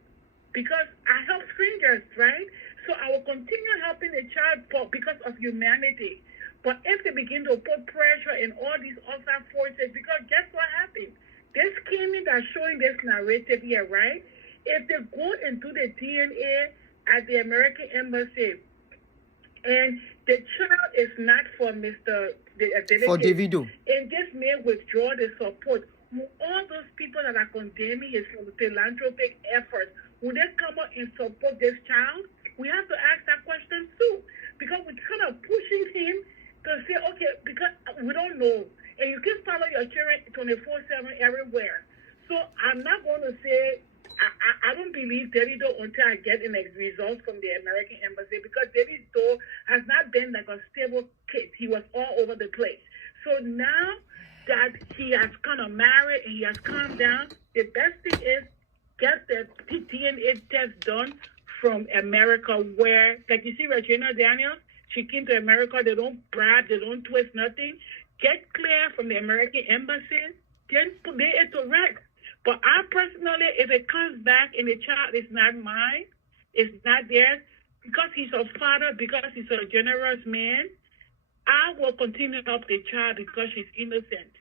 Because I help strangers, right? So I will continue helping the child because of humanity. But if they begin to put pressure in all these outside forces, because guess what happened? This scheming that's showing this narrative here, right? If they go and do the DNA at the American Embassy, and the child is not for for Davido, and this may withdraw the support, all those people that are condemning his philanthropic efforts, would they come up and support this child? We have to ask that question too, because we're kind of pushing him to say, okay, because we don't know, and you can follow your children 24/7 everywhere. So I'm not going to say I don't believe Davido until I get an results from the American Embassy, because Davido has not been like a stable kid. He was all over the place. So now that he has kind of married and he has calmed down, the best thing is get the DNA test done from America, where, like you see Regina Daniels, She came to America. They don't bribe. They don't twist nothing. Get clear from the American embassy. Then put it to rest. But I personally, if it comes back and the child is not mine, it's not theirs, because he's a father, because he's a generous man, I will continue to help the child because she's innocent.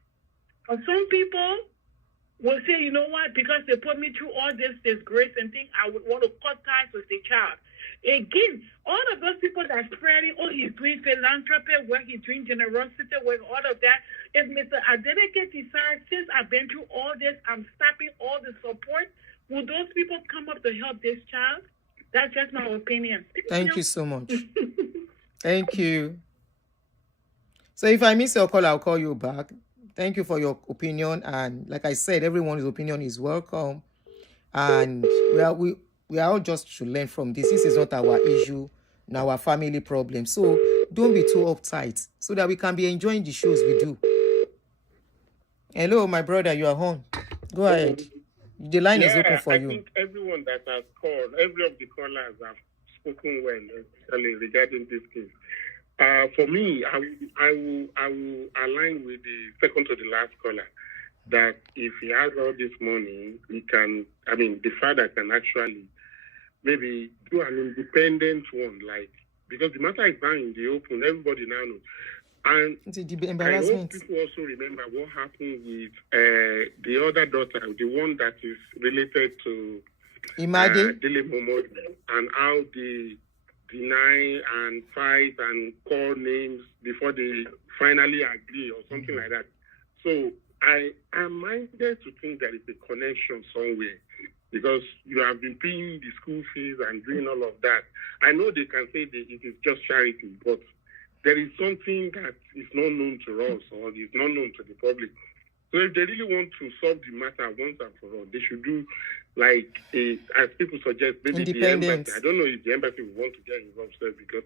But some people will say, you know what, because they put me through all this disgrace and thing, I would want to cut ties with the child. Again, all of those people that spreading, oh, he's doing philanthropy, where he's doing generosity, where all of that. If Mr. Adelekes decides, since I've been through all this, I'm stopping all the support, will those people come up to help this child? That's just my opinion. Thank you so much. Thank you. So if I miss your call, I'll call you back. Thank you for your opinion. And like I said, everyone's opinion is welcome. And we are all just to learn from this. This is not our issue, now our family problem. So don't be too uptight so that we can be enjoying the shows we do. Hello, my brother, you are on. Go ahead. The line is open for you. I think everyone that has called, every of the callers have spoken well, especially regarding this case. For me, I will align with the second to the last caller that if he has all this money, he can, the father can actually maybe do an independent one, like, because the matter is now in the open, everybody now knows. And I hope people also remember what happened with the other daughter, the one that is related to Dele Momodu, and how they deny and fight and call names before they finally agree or something like that. So I am minded to think there is a connection somewhere, because you have been paying the school fees and doing all of that. I know they can say that it is just charity, but there is something that is not known to us or is not known to the public. So if they really want to solve the matter once and for all, they should do like as people suggest, maybe the embassy. I don't know if the embassy will want to get involved, because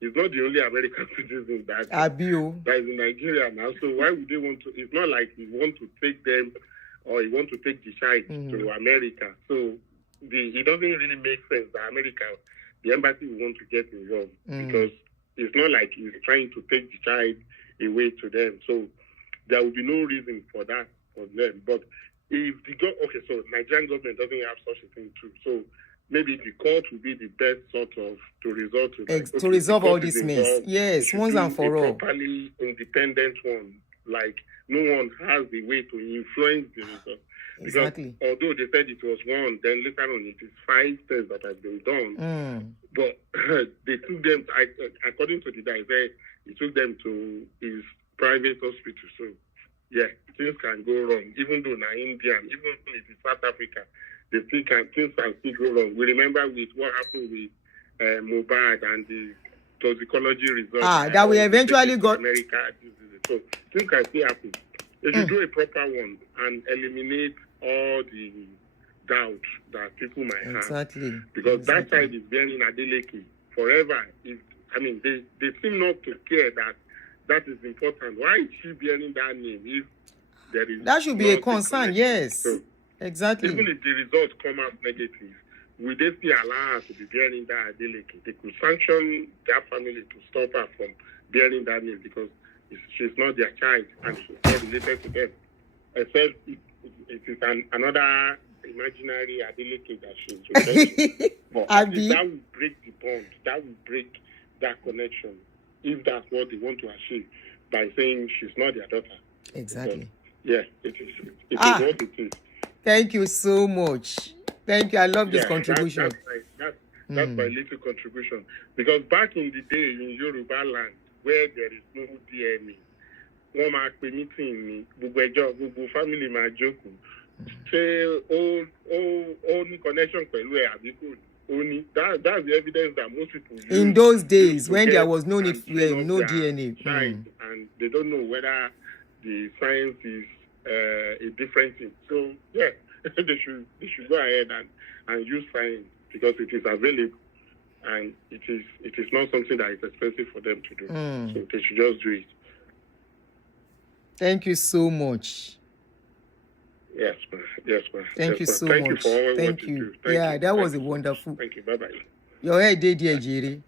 it's not the only American citizen that is in Nigeria now. So why would they want to? It's not like we want to take them or you want to take the child to America. So it doesn't really make sense that the embassy will want to get involved, because it's not like he's trying to take the child away to them. So there will be no reason for that for them. But if so Nigerian government doesn't have such a thing too. So maybe the court will be the best sort of to resort to that. To resolve all this mess. Yes, once and for all. Properly independent one, like no one has the way to influence the result. Because although they said it was one, then later on it is 5 things that have been done. But they took them, according to the guy, he took them to his private hospital. So yeah, things can go wrong. Even though now India, even if it's South Africa, things can still go wrong. We remember with what happened with Mohbad and the toxicology results. That we eventually got America. So things can still happen. They should do a proper one and eliminate all the doubt that people might have. Because that side is bearing Adelekes forever. They seem not to care that is important. Why is she bearing that name if there is that should be a concern, yes. So, exactly. Even if the results come out negative, will they still allow her to be bearing that Adelekes? They could sanction their family to stop her from bearing that name, because she's not their child and she's not related to them. Except it is another imaginary Adelekes that she's related to. But that will break the bond. That will break that connection, if that's what they want to achieve by saying she's not their daughter. Exactly. Yeah, it is what it is. Thank you so much. Thank you. I love this contribution. That's my little contribution. Because back in the day in Yoruba land, where there is no DNA, one máa pe meeting ni gbogbo family máa jókòó. Ṣé ó ní connection pẹ̀lú ẹ̀ àbí kò ní? That's the evidence that most people use. In those days, when there was no DNA. And they don't know whether the science is a different thing. So, yeah, they should go ahead and use science, because it is available. And it is not something that is expensive for them to do. So they should just do it. Thank you so much. Yes, ma'am. Thank you so much. Thank you for all what you do. That was a wonderful. Thank you. Bye-bye. Your head did, Jerry.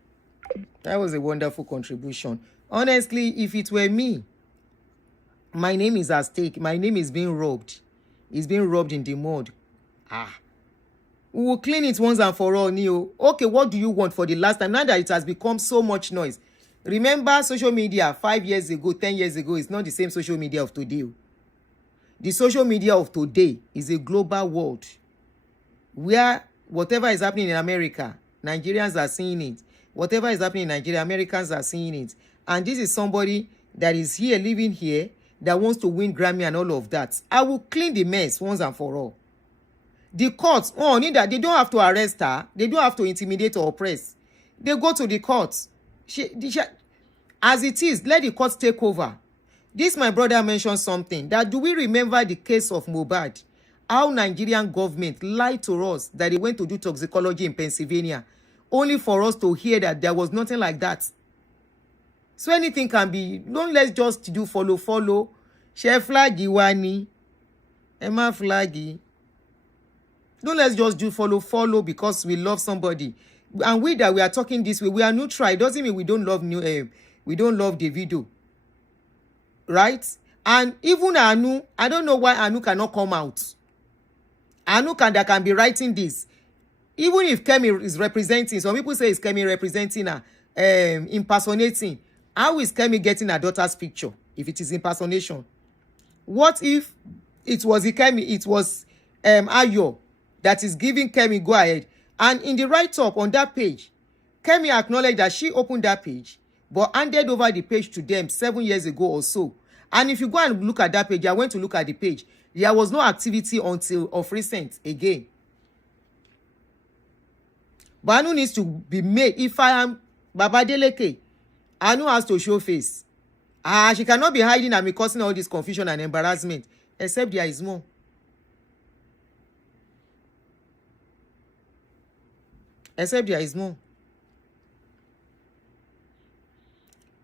That was a wonderful contribution. Honestly, if it were me, my name is at stake. My name is being robbed. It's being robbed in the mud. We will clean it once and for all, Neo. Okay, what do you want for the last time? Now that it has become so much noise. Remember, social media 5 years ago, 10 years ago, is not the same social media of today. The social media of today is a global world where whatever is happening in America, Nigerians are seeing it. Whatever is happening in Nigeria, Americans are seeing it. And this is somebody that is here, living here, that wants to win Grammy and all of that. I will clean the mess once and for all. The courts, they don't have to arrest her. They don't have to intimidate or oppress. They go to the courts. As it is, let the courts take over. This, my brother mentioned something. That do we remember the case of Mohbad? How Nigerian government lied to us that they went to do toxicology in Pennsylvania, only for us to hear that there was nothing like that. So anything can be. Don't let's just do follow. Share flaggy wani. Emma flaggy. Don't let's just do follow because we love somebody. And we that we are talking this way, we are neutral. It doesn't mean we don't love Davido. Right? And even Anu, I don't know why Anu cannot come out. Anu that can be writing this. Even if Kemi is representing, some people say it's Kemi representing her, impersonating. How is Kemi getting her daughter's picture if it is impersonation? What if it was Ayo that is giving Kemi go ahead? And in the write-up on that page, Kemi acknowledged that she opened that page, but handed over the page to them 7 years ago or so. And if you go and look at that page, I went to look at the page. There was no activity until of recent again. But Anu needs to be made. If I am Baba Adeleke, Anu has to show face. She cannot be hiding and be causing all this confusion and embarrassment, except there is more. Except there is more.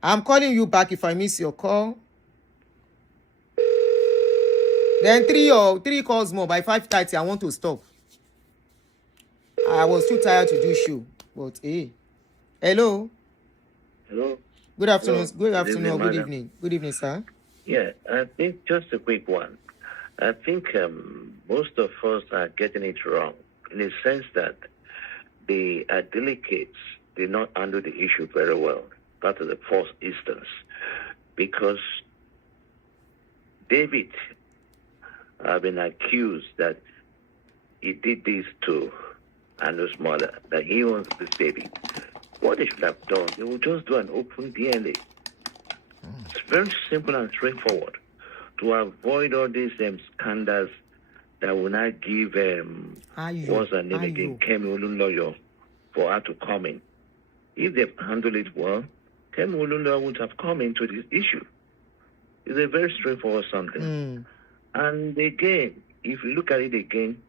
I'm calling you back if I miss your call. Then three calls more. By 5:30, I want to stop. I was too tired to do show. But hey. Hello. Hello. Good afternoon. Hello. Good afternoon or good madam. evening. Good evening, sir. Yeah, I think just a quick one. I think most of us are getting it wrong in the sense that the Adelekes did not handle the issue very well. That is the first instance. Because David have been accused that he did this to Anu's mother, that he wants this baby. What they should have done, they will just do an open DNA. It's very simple and straightforward to avoid all these scandals that will not give what's her name again, Kemi Olunloyo, for her to come in. If they've handled it well, Kemi Olunloyo would have come into this issue. It's a very straightforward something. And again, if you look at it again,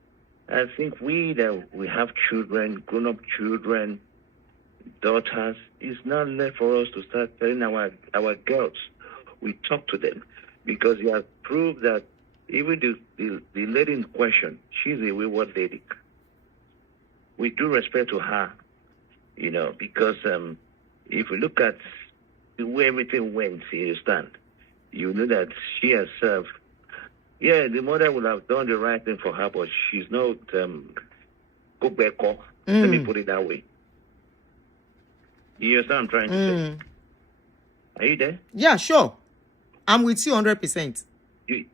I think we have children, grown-up children, daughters, it's not left for us to start telling our girls. We talk to them because you have proved that even the lady in question, she's a wayward lady. We do respect to her, because if you look at the way everything went, you understand, you know that she herself, the mother would have done the right thing for her, but she's not go back. Let me put it that way. You understand what I'm trying to say? Are you there? Yeah, sure. I'm with you 100%. You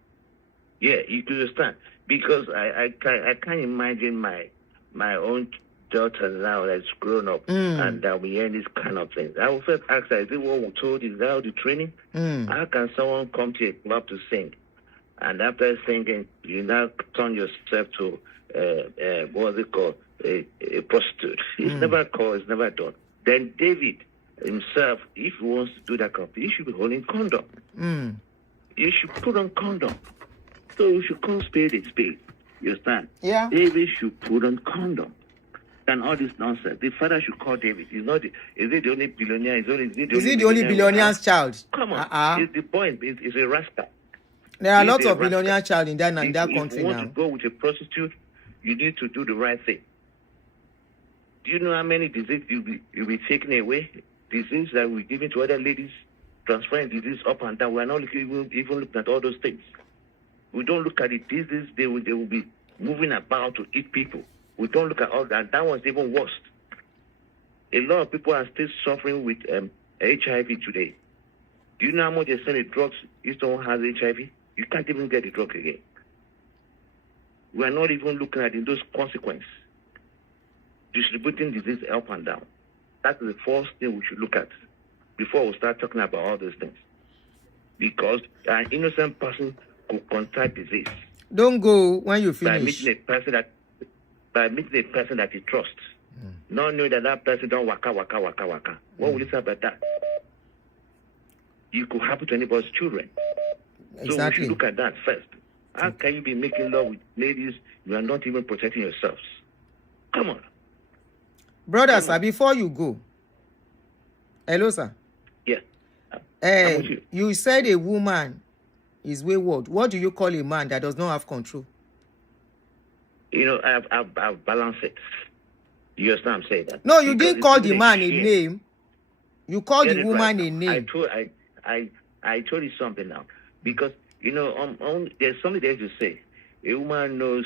understand. Because I can't imagine my own daughter now that's grown up and that we hear this kind of things. I will first ask her, is it what we told? Is that the training? How can someone come to a club to sing? And after singing, you now turn yourself to, what's it called, a prostitute. It's never called, it's never done. Then David himself, if he wants to do that kind of thing, he should be holding condom. You should put on condom. So you should call spade a spade. You understand? Yeah. David should put on condom. And all this nonsense. The father should call David. Is it the only billionaire? Is he the only billionaire's child? Come on. It's the point. It's a rascal. There are lots of billionaire child in that country now. If you want to go with a prostitute, you need to do the right thing. Do you know how many diseases you'll be taken away disease that we're giving to other ladies, transferring disease up and down. We're not even looking at all those things. We don't look at the disease. They will be moving about to eat people. We don't look at all that. That one's even worse. A lot of people are still suffering with HIV today. Do you know how much they sell the drugs if someone has HIV? You can't even get the drug again. We are not even looking at those consequences. Distributing disease up and down. That is the first thing we should look at before we start talking about all those things. Because an innocent person could contract disease. Don't go when you finish. By meeting a person that he trusts. Not knowing that person don't waka. What will you say about that? You could happen to anybody's children. Exactly. So we should look at that first. How can you be making love with ladies you are not even protecting yourselves? Come on. Brother, sir, before you go. Hello, sir. Yeah. You said a woman is wayward. What do you call a man that does not have control? You know, I've balanced it. You understand what I'm saying? That? No, you didn't call the man a name. You called the woman a name. I told you something now. Because, you know, there's something there to say. A woman knows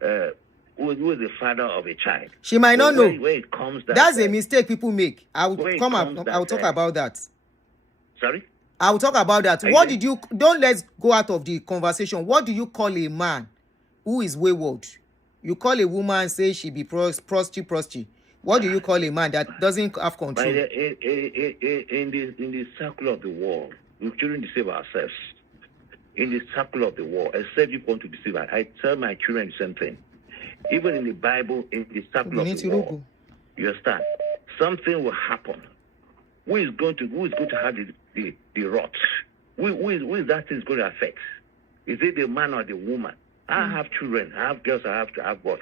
who is the father of a child. She might not know. Where it comes that, that's a mistake people make. I will talk about that. Sorry? I will talk about that. Let's go out of the conversation. What do you call a man who is wayward? You call a woman, say she be prostitute. What do you call a man that doesn't have control? In the circle of the world, we shouldn't deceive ourselves. In the circle of the world, except you want to deceive us. I tell my children the same thing. Even in the Bible, in the circle of the world, you understand? Something will happen. Who is going to have the rot? Who is that thing going to affect? Is it the man or the woman? I have children, I have girls, I have boys.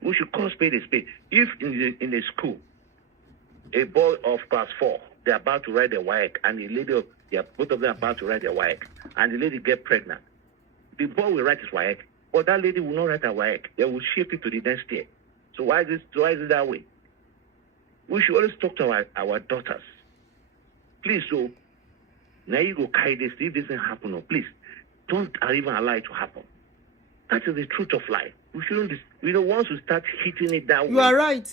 We should call spade a spade. If in the school, a boy of class 4, they're about to write their WAEC, and a lady, both of them are about to write their WAEC, and the lady get pregnant, the boy will write his WAEC, but that lady will not write her WAEC. They will shift it to the next year. So why is it that way? We should always talk to our daughters. Please, so now you go carry this. If this doesn't happen, no, please don't even allow it to happen. That is the truth of life. We shouldn't. Once we start hitting it that way. You are right.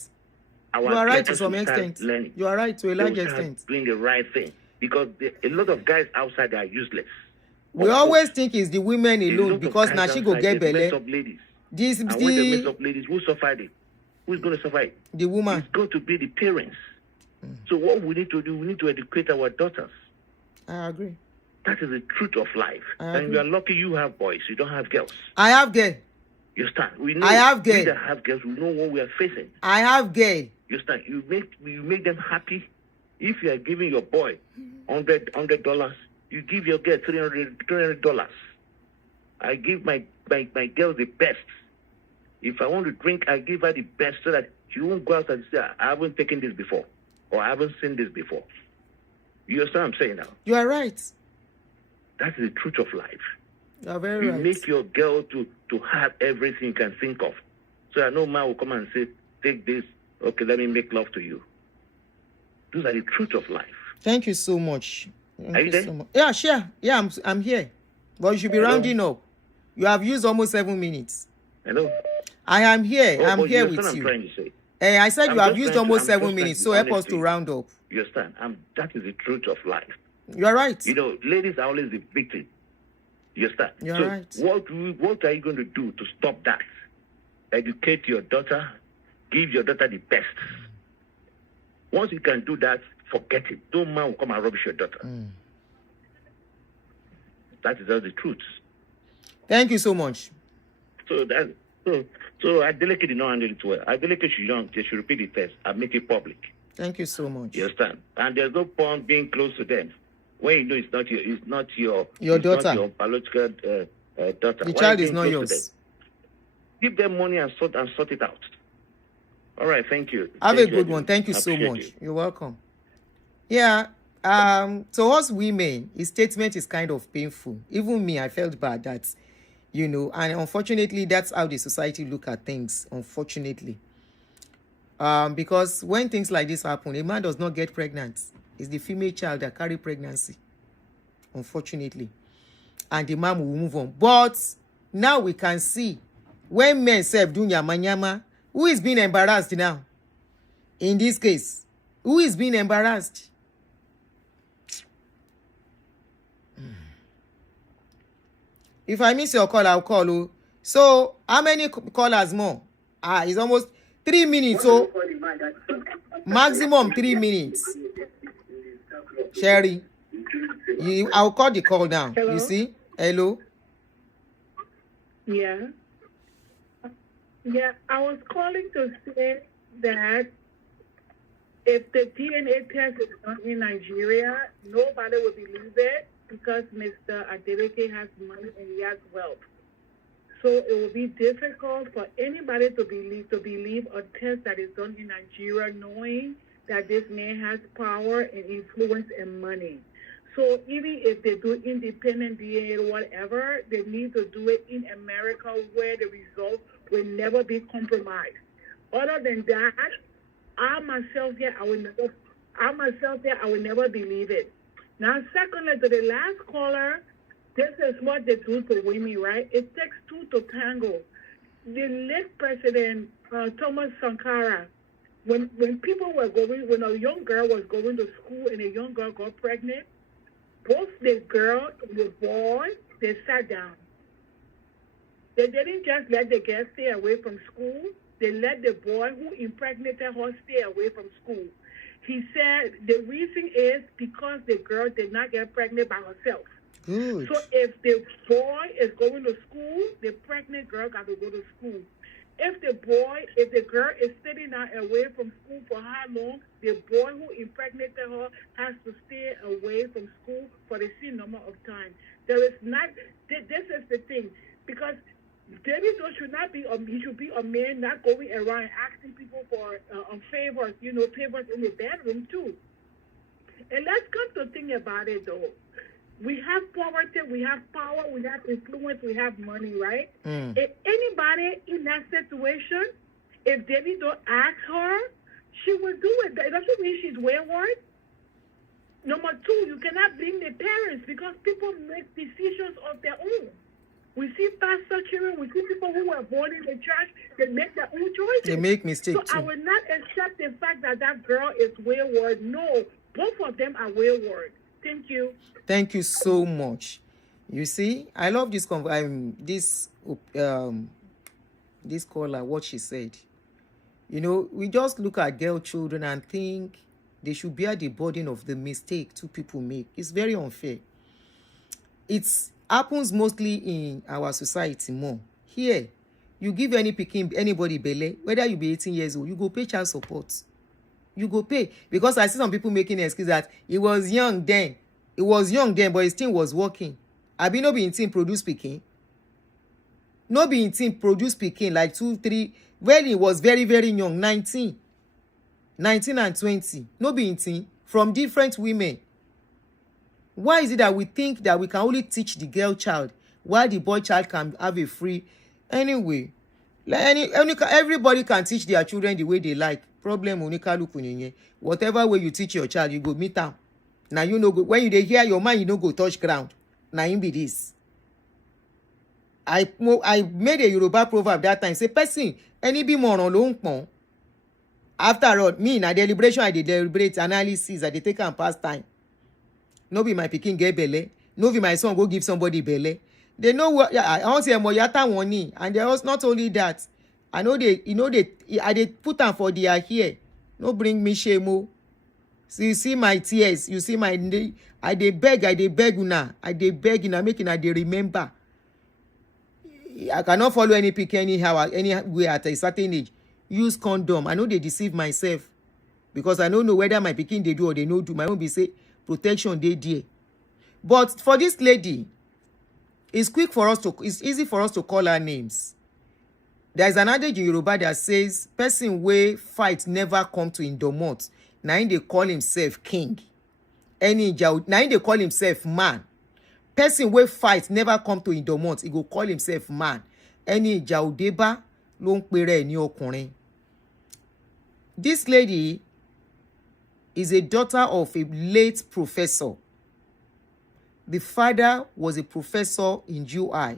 You are right to some extent. You are right to a large extent. Doing the right thing, because a lot of guys outside they are useless. We always think it's the women alone because now she go get belly. When they mess up ladies, who suffered it? Who's going to suffer it? The woman. It's going to be the parents. So what we need to do, we need to educate our daughters. I agree. That is the truth of life. And you are lucky you have boys. You don't have girls. I have girls. You understand? We know I have girls. We that have girls, we know what we are facing. I have girls. You understand? You make them happy. If you are giving your boy $100, you give your girl $300. I give my girl the best. If I want to drink, I give her the best so that she won't go out and say, I haven't taken this before, or I haven't seen this before. You understand what I'm saying now? You are right. That's the truth of life. You are very right. You make your girl to have everything you can think of. So that no man will come and say, take this, okay, let me make love to you. Those are the truth of life. Thank you so much. Are you there? So much. Yeah, sure. Yeah, I'm here. But you should be rounding up. You have used almost 7 minutes. Hello? I am here. I'm here with I'm you. trying to say. I said you have used almost 7 minutes, so help us to round up. You understand? That is the truth of life. You are right. Ladies are always the victim. You understand? You're right. What are you going to do to stop that? Educate your daughter. Give your daughter the best. Once you can do that, forget it. No man will come and rubbish your daughter. That is all the truth. Thank you so much. So Adelekes did not handle it well. Adelekes should repeat the test and make it public. Thank you so much. You understand? And there's no point being close to them when you know it's not your daughter. Not your biological daughter. The child is not yours. Give them money and sort it out. All right, thank you. Have a good one. Thank you so much. You're welcome. Yeah. To us women, his statement is kind of painful. Even me, I felt bad that, and unfortunately, that's how the society look at things. Unfortunately, Because when things like this happen, a man does not get pregnant. It's the female child that carry pregnancy, unfortunately. And the man will move on. But now we can see when men self do nyama, who is being embarrassed now? In this case, who is being embarrassed? If I miss your call, I'll call you. So, how many callers more? It's almost 3 minutes. So, maximum 3 minutes. Sherry, I'll call the call now. Hello? You see? Hello? Yeah. Yeah, I was calling to say that if the DNA test is done in Nigeria, nobody will believe it because Mr. Adeleke has money and he has wealth. So it will be difficult for anybody to believe a test that is done in Nigeria, knowing that this man has power and influence and money. So even if they do independent DNA or whatever, they need to do it in America where the results will never be compromised. Other than that, I myself here, I will never believe it. Now, secondly, to the last caller, this is what they do to women, right? It takes two to tango. The late President Thomas Sankara, when a young girl was going to school and a young girl got pregnant, both the girl and the boy, they sat down. They didn't just let the girl stay away from school. They let the boy who impregnated her stay away from school. He said the reason is because the girl did not get pregnant by herself. Good. So if the boy is going to school, the pregnant girl got to go to school. If the girl is sitting away from school for how long, the boy who impregnated her has to stay away from school for the same number of time. This is the thing, because Davido should not be, he should be a man not going around asking people for favors, favors in the bedroom too. And let's come to think about it though. We have poverty, we have power, we have influence, we have money, right? If anybody in that situation, if Davido asks her, she will do it. That doesn't mean she's wayward. Number two, you cannot blame the parents because people make decisions of their own. We see pastor children, we see people who were born in the church, they make their own choices. They make mistakes So too. I will not accept the fact that that girl is wayward. No, both of them are wayward. Thank you. Thank you so much. You see, I love this this caller, what she said. We just look at girl children and think they should bear the burden of the mistake two people make. It's very unfair. It happens mostly in our society more. Here, you give anybody belle, whether you be 18 years old, you go pay child support. You go pay. Because I see some people making an excuse that he was young then. He was young then, but his team was working. Abi no be in team produce pikin. No be in team produce pikin like 2, 3. Well, he was very, very young, 19 and 20. No be in team from different women. Why is it that we think that we can only teach the girl child while the boy child can have a free? Anyway, everybody can teach their children the way they like. Problem whatever way you teach your child, you go meet them. Now when you hear your mind, you go touch ground. Now him be this. I made a Yoruba proverb that time. Say person any be more on long pon. After all, me na deliberation, I deliberate analysis, I take and pass time. No be my pikin get belle. No be my son go give somebody belle. They know what I want to say moyata money, and there was not only that. I know I put them for their hair. No bring me shame. So you see my tears, you see my I dey beg una, making I dey remember. I cannot follow any pick anyhow, anywhere at a certain age. Use condom. I know they deceive myself because I don't know whether my pikin they do or they no do. My own be say protection they there. But for this lady, it's easy for us to call her names. There's an adage in Yoruba that says, person wey fight never come to indomot. Now they call himself king. Now they call himself man. Person wey fight never come to indomot. He go call himself man. Any ìjà òdeba ló ń pèrè ní ọkùnrin. This lady is a daughter of a late professor. The father was a professor in UI.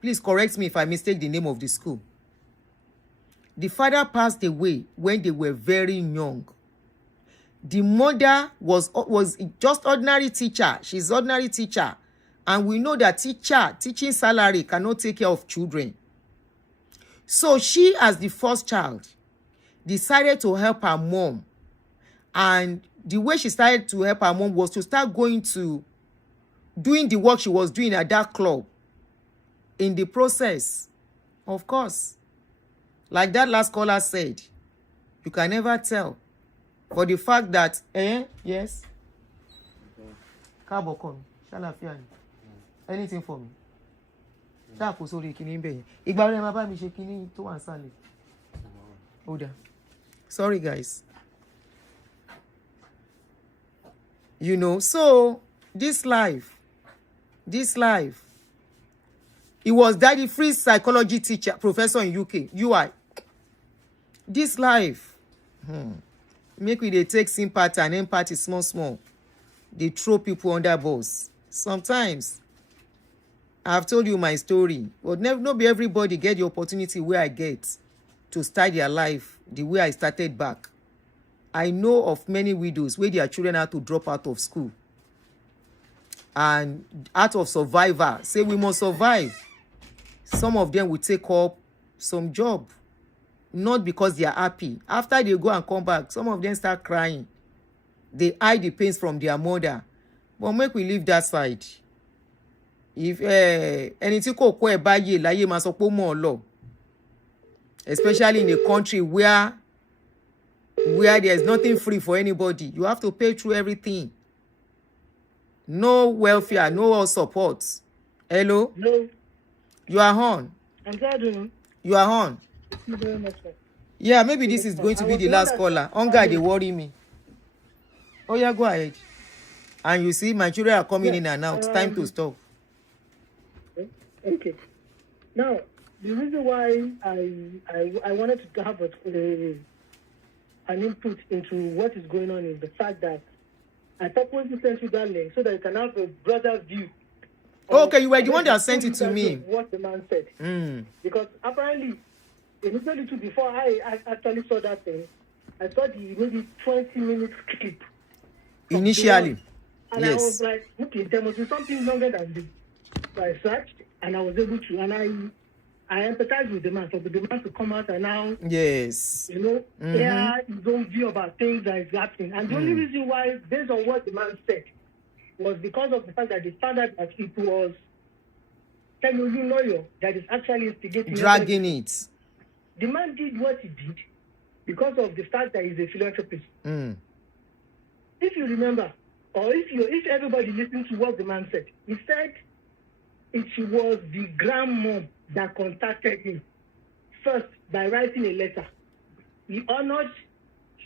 Please correct me if I mistake the name of the school. The father passed away when they were very young. The mother was just ordinary teacher. She's ordinary teacher. And we know that teaching salary cannot take care of children. So she, as the first child, decided to help her mom. And the way she started to help her mom was to start going to doing the work she was doing at that club. In the process, of course, like that last caller said, you can never tell. For the fact that, yes, anything for me. Sorry, guys. You know, so this life, he was Daddy Free psychology teacher, professor in UI. This life, make we they take sympathy and empathy small. They throw people under bus. Sometimes, I've told you my story, but not be everybody get the opportunity where I get to start their life the way I started back. I know of many widows where their children had to drop out of school. And out of survivor, say we must survive. Some of them will take up some job. Not because they are happy. After they go and come back, some of them start crying. They hide the pains from their mother. But make we leave that side. If anything ko ko e baye láyé ma sọ pé mo lo. Especially in a country where there's nothing free for anybody. You have to pay through everything. No welfare, no support. Hello? Hello. You are on. I'm glad. You are on. Thank you very much, sir. Yeah, maybe this is going to be the last caller. Hunger, they worry me. Oh yeah, go ahead. And you see, my children are coming in and out. Time to stop. Okay. Now, the reason why I wanted to have an input into what is going on is the fact that I purposely sent you that link so that you can have a broader view. Okay, you were the one that sent it to me. What the man said. Because apparently, initially too, before I actually saw that thing, I saw the maybe 20-minute clip. Initially. And yes. I was like, okay, there must be something longer than this. So I searched and I was able to, and I empathize with the man, for the man to come out and now, yes, share his own view about things that is happening. And the only reason why, based on what the man said, was because of the fact that they found out that it was Telugu lawyer that is actually instigating, dragging it. The man did what he did because of the fact that he's a philanthropist. If you remember, or if everybody listened to what the man said, he said it was the grandmom that contacted him first by writing a letter. He honored,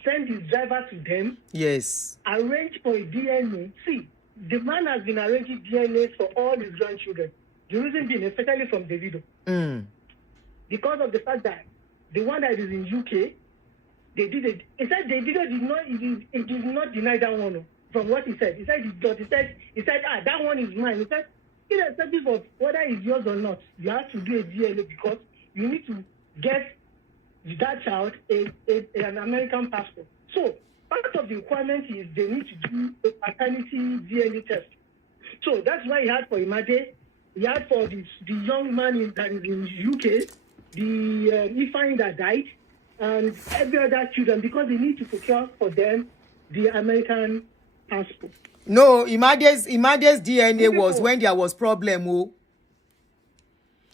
sent his driver to them. Yes. Arranged for a DNA. See, the man has been arranging DNA for all his grandchildren. The reason being, especially from Davido. Because of the fact that the one that is in UK, they did it. He said Davido did not deny that one. From what he said, he said that one is mine. He said, irrespective of whether it's yours or not, you have to do a DNA because you need to get that child an American passport. So part of the requirement is they need to do a paternity DNA test. So that's why he had for Imade, he had for the young man that is in UK, the Ifeanyi that died, and every other children, because they need to procure for them the American passport. No, Imade's DNA was when there was problem.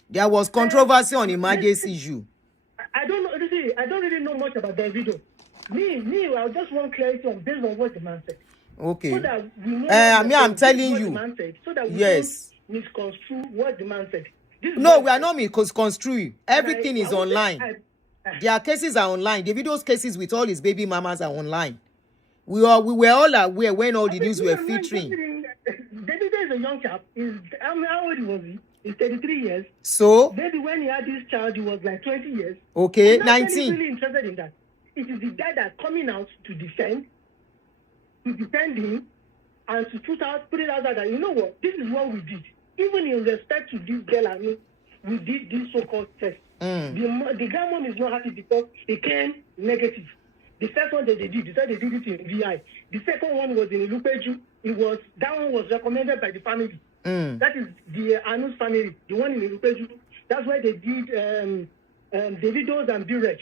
There was controversy on Imade's issue. I don't know. I don't really know much about Davido. Me, I just want clarity on based on what the man said. Okay. So that we know I'm telling you. The man said, so that we don't misconstrue what the man said. No, we are not misconstruing. Everything is online. Their cases are online. Davido's cases with all his baby mamas are online. We were all aware when all the news were featuring. Davido is a young chap. How old was he? He's 33 years. So? Maybe when he had this child, he was like 20 years. Okay, I'm 19. Really interested in that. it is the dad that's coming out to defend him, and to put it out that, you know what, this is what we did. Even in respect to this girl, I mean, we did this so-called test. The grandmom is not happy because it came negative. The first one that they did, they said they did it in VI. The second one was in Lupeju. That one was recommended by the family. That is the Anu's family, the one in Lupeju. That's why they did Davido's and Burech.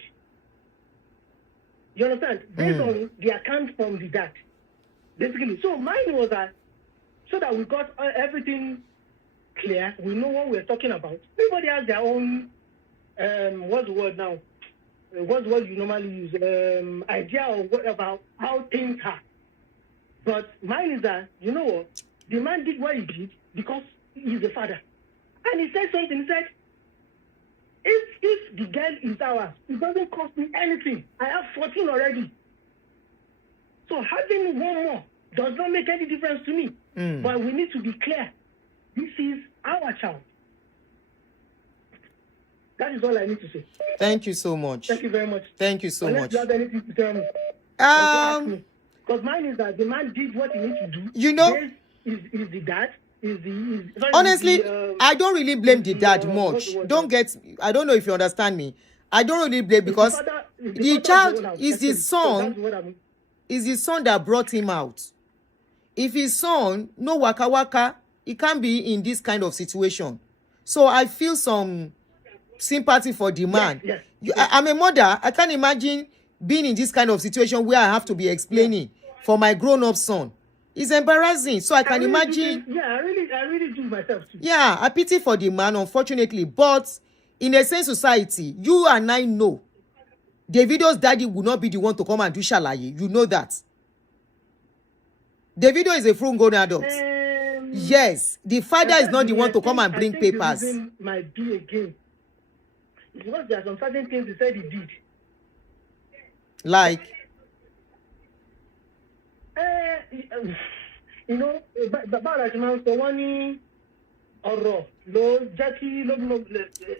You understand? Based on the account from the dad. Basically. So mine was that, so that we got everything clear, we know what we're talking about. Everybody has their own, what's the word now? What's the word you normally use? Idea or what about how things are. But mine is that, you know what? The man did what he did because he's a father. And he said something, he said, if the girl is ours, it doesn't cost me anything. I have 14 already. So having one more does not make any difference to me. But we need to be clear. This is our child. That is all I need to say. Thank you so much. Thank you very much. Thank you so much. You have anything to tell me? Because mine is that the man did what he needs to do. You know, is the dad. Honestly, I don't really blame the dad much. I don't know if you understand me. I don't really blame because the child is his son. Is his son that brought him out. If his son no waka waka, he can't be in this kind of situation. So I feel some sympathy for the man. I'm a mother. I can't imagine being in this kind of situation where I have to be explaining for my grown-up son. It's embarrassing. So I can imagine. I really do myself too. Yeah, I pity for the man, unfortunately. But in a sane society, you and I know Davido's daddy will not be the one to come and do shalaye. You know that. Davido is a full-grown adult. Yes, the father is not the one to come and bring papers. Might be again. Because there are some certain things he said he did. Like? You know, about man so one ọ̀rọ̀ ló jẹ́ kí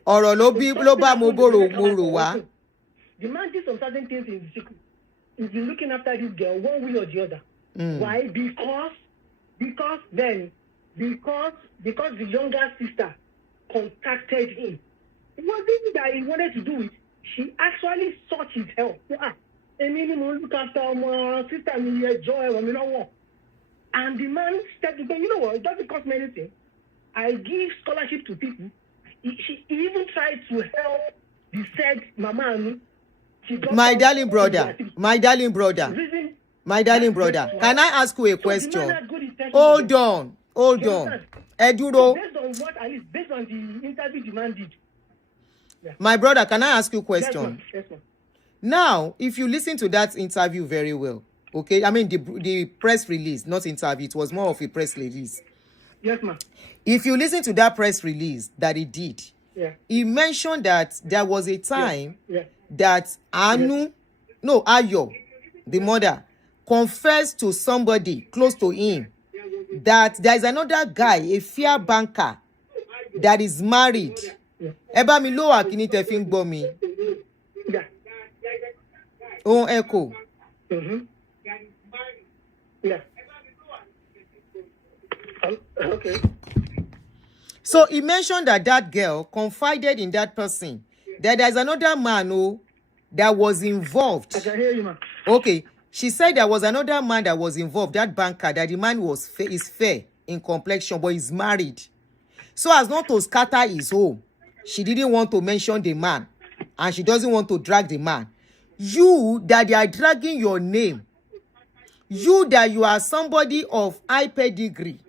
ọ̀rọ̀ ló bá mo boro wá. The man did some certain things in the secret. He's been looking after this girl one way or the other. Why? Because the younger sister contacted him. It wasn't that he wanted to do it. She actually sought his help. Look after my sister, and the man stepped in. You know what? It doesn't cost me anything. I give scholarship to people. He even tried to help the said mama. My darling brother. Can I ask you a question? Hold on. Eduro. Based on the interview the man did. Yeah. My brother, can I ask you a question? Yes, ma'am. Now, if you listen to that interview very well, okay? I mean, the press release, not interview. It was more of a press release. Yes, ma'am. If you listen to that press release that he did, he mentioned that there was a time that Ayo, the mother, confessed to somebody close to him that there is another guy, a fair banker, that is married. Eba mi lo akini te fi ngbo mi. Echo. Yeah. Okay. So he mentioned that girl confided in that person that there's another man that was involved. I can hear you, ma'am. Okay. She said there was another man that was involved, that banker, that the man is fair in complexion, but he's married. So as not to scatter his home, she didn't want to mention the man, and she doesn't want to drag the man. You, that they are dragging your name, you, that you are somebody of high pedigree,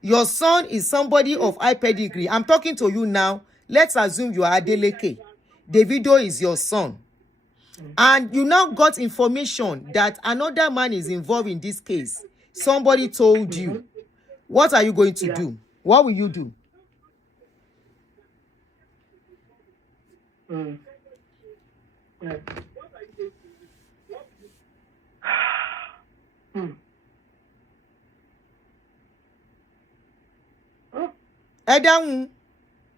your son is somebody of high pedigree. I'm talking to you now. Let's assume you are Adeleke. Davido is your son. And you now got information that another man is involved in this case. Somebody told you. What are you going to do? What will you do?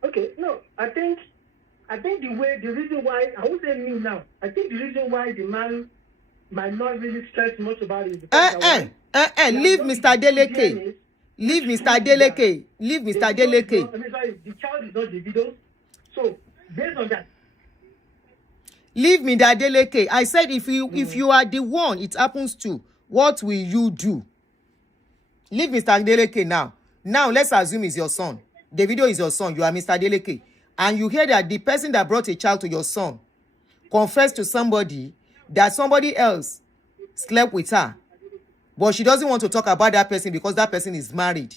Okay, no, I think I think the reason why, I won't say me now, I think the reason why the man might not really stress much about it is because leave Mr. Adeleke. Leave Mr. Adeleke. Leave Mr. Adeleke. The child is not Davido. So, based on that. Leave Mr. Adeleke. I said if you are the one it happens to, what will you do? Leave Mr. Adeleke now. Now, let's assume it's your son. Davido is your son. You are Mr. Adeleke. And you hear that the person that brought a child to your son confessed to somebody that somebody else slept with her. But she doesn't want to talk about that person because that person is married.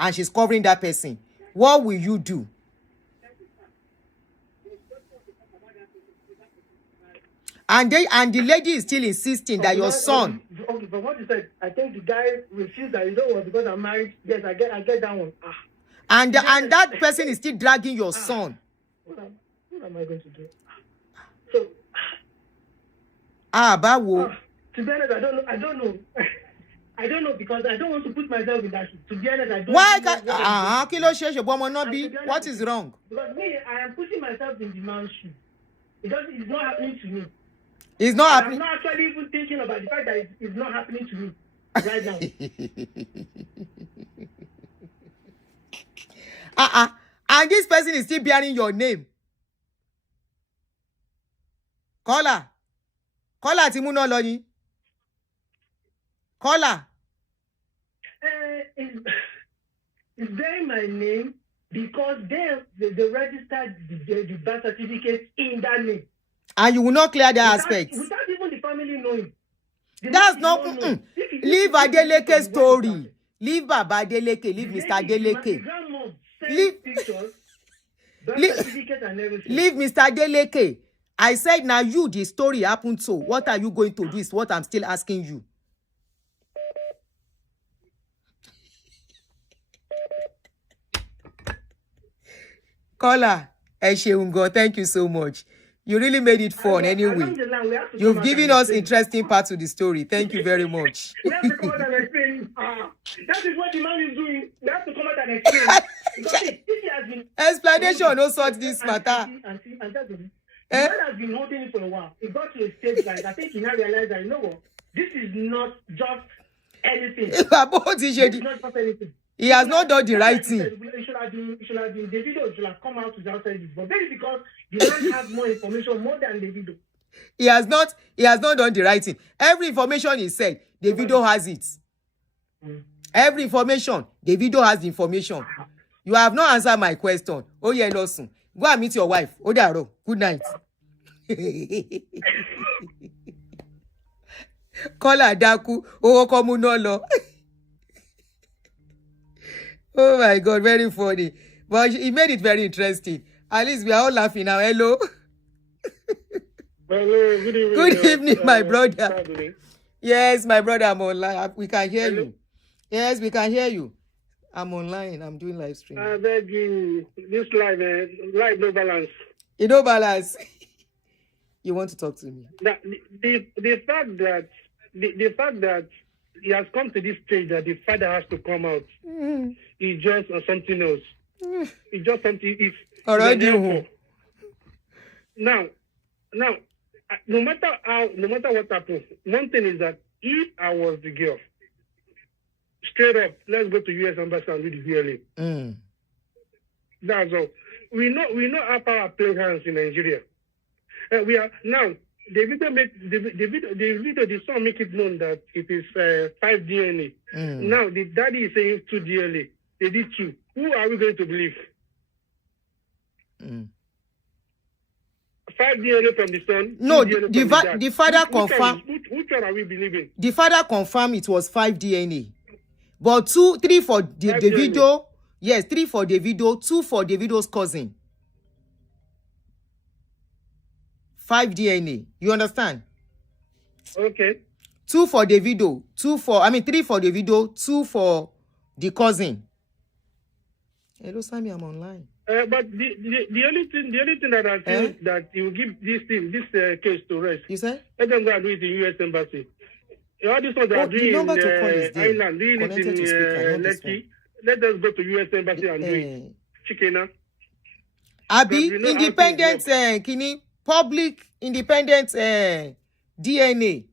And she's covering that person. What will you do? And the lady is still insisting that your son. Okay, but what you said, I think the guy refused that. You know what? Because I'm married. Yes, I get that one. And that person is still dragging your son. What am I going to do? So. Bawo. To be honest, I don't know. I don't know because I don't want to put myself in that shoe. To be honest, I don't. Why can't what is wrong? Because me, I am putting myself in the man's shoe. It's not happening to me. It's not happening. I'm not actually even thinking about the fact that it's not happening to me right now. And this person is still bearing your name. Caller Timuno Loni. Caller. It's bearing my name because they registered the birth certificate in that name. And you will not clear that aspect. Without even the family knowing. That's not. Leave Adeleke's story. Leave Baba Adeleke. Leave Mr. Adeleke. Leave Mr. Adeleke. I said now you, the story happened so. What are you going to do is what I'm still asking you. Caller, Esheungo, thank you so much. You really made it fun anyway. You've given us interesting parts of the story. Thank you very much. We have to come out and explain. That is what the man is doing. We have to come out and explain. Explanation no sort this matter. The man has been holding it for a while. He got to a stage like I think he now realized that, you know what, this is not just anything. It's not just anything. He has not done the right thing. It should have been Davido should have come out to outside this, but maybe because the man has more information more than Davido. He has not done the right thing. Every information he said, Davido has it. Every information, Davido has the information. You have not answered my question. Oh yeah, Lawson. Go and meet your wife. Odaro. Good night. Kola Daku. Komunolo. Oh my God, very funny. But he made it very interesting. At least we are all laughing now. Hello. Hello, good evening. Good evening, my brother. Yes, my brother, I'm online. We can hear you. Yes, we can hear you. I'm online. I'm doing live stream. I beg you, this live no balance. You no balance. You want to talk to me? The fact that he has come to this stage that the father has to come out is just something else. It's just something. Already. Now, no matter what happens, one thing is that if I was the girl, straight up, let's go to U.S. Embassy and do the VLA. That's all. We know how power play hands in Nigeria. We are now. Davido, the son make it known that it is 5 DNA. Now the daddy is saying 2 DNA. They did 2. Who are we going to believe? 5 DNA from the son. No, the father confirmed. Which one are we believing? The father confirmed it was 5 DNA, but 3 for Davido. DNA. Yes, 3 for Davido, 2 for Davido's cousin. 5 DNA. You understand? Okay. 2 for Davido, 3 for Davido, 2 for the cousin. Hello, Sammy, I'm online. But the only thing that I think that you give this case to rest. You say? Let them go and do it in U.S. Embassy. All these ones are doing in Ireland, doing it in Lekki. Let us go to U.S. Embassy and do it. Chikena. Abi, you know how things independent, work. kini, public, independent DNA.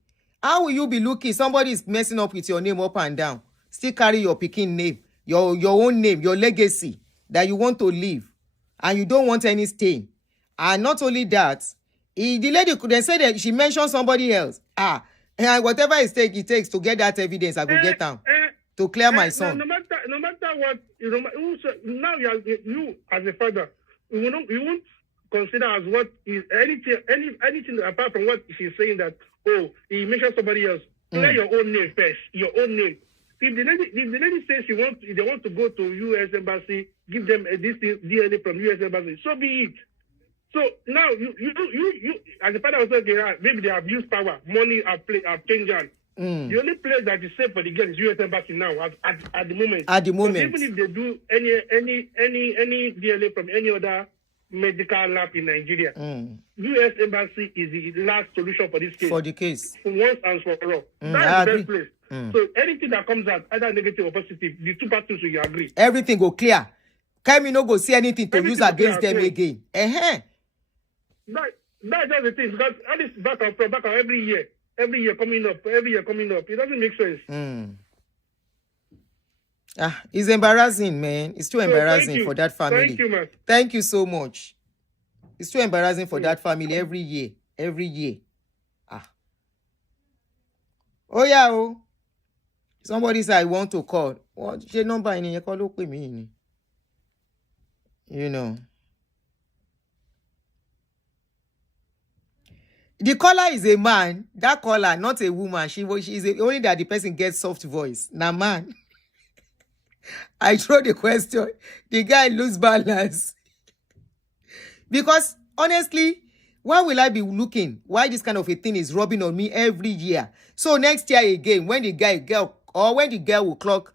How will you be looking? Somebody is messing up with your name up and down. Still carry your Peking name, your own name, your legacy that you want to leave. And you don't want any stain. And not only that, the lady could then say that she mentioned somebody else. And whatever it takes to get that evidence, I will get down to clear my son. No matter what, you know, now you as a father, you won't consider as what is anything apart from what she's saying that, oh, he mentioned somebody else. Clear your own name first, your own name. If the lady says they want to go to U.S. Embassy, give them this DNA from U.S. Embassy, so be it. So now you as a father also, maybe they have used power, money have changed hands. The only place that is safe for the girl is U.S. Embassy now at the moment. At the moment. But even if they do any DNA from any other medical lab in Nigeria, U.S. Embassy is the last solution for this case. For the case. Once and for all. That's the best place. So anything that comes out, either negative or positive, the two parties will agree. Everything go clear. Kemi no go see anything to use against them again. That's just the thing, because all this back and every year coming up. It doesn't make sense. It's embarrassing, man. It's too embarrassing for that family. Thank you, man. Thank you so much. It's too embarrassing for that family every year. Oh yeah, somebody said I want to call. What's your number? You call up with me. You know. The caller is a man. That caller, not a woman. She is only that the person gets soft voice. Now, man. I throw the question. The guy lose balance. Because, honestly, why will I be looking? Why this kind of a thing is rubbing on me every year? So next year again, when the girl will clock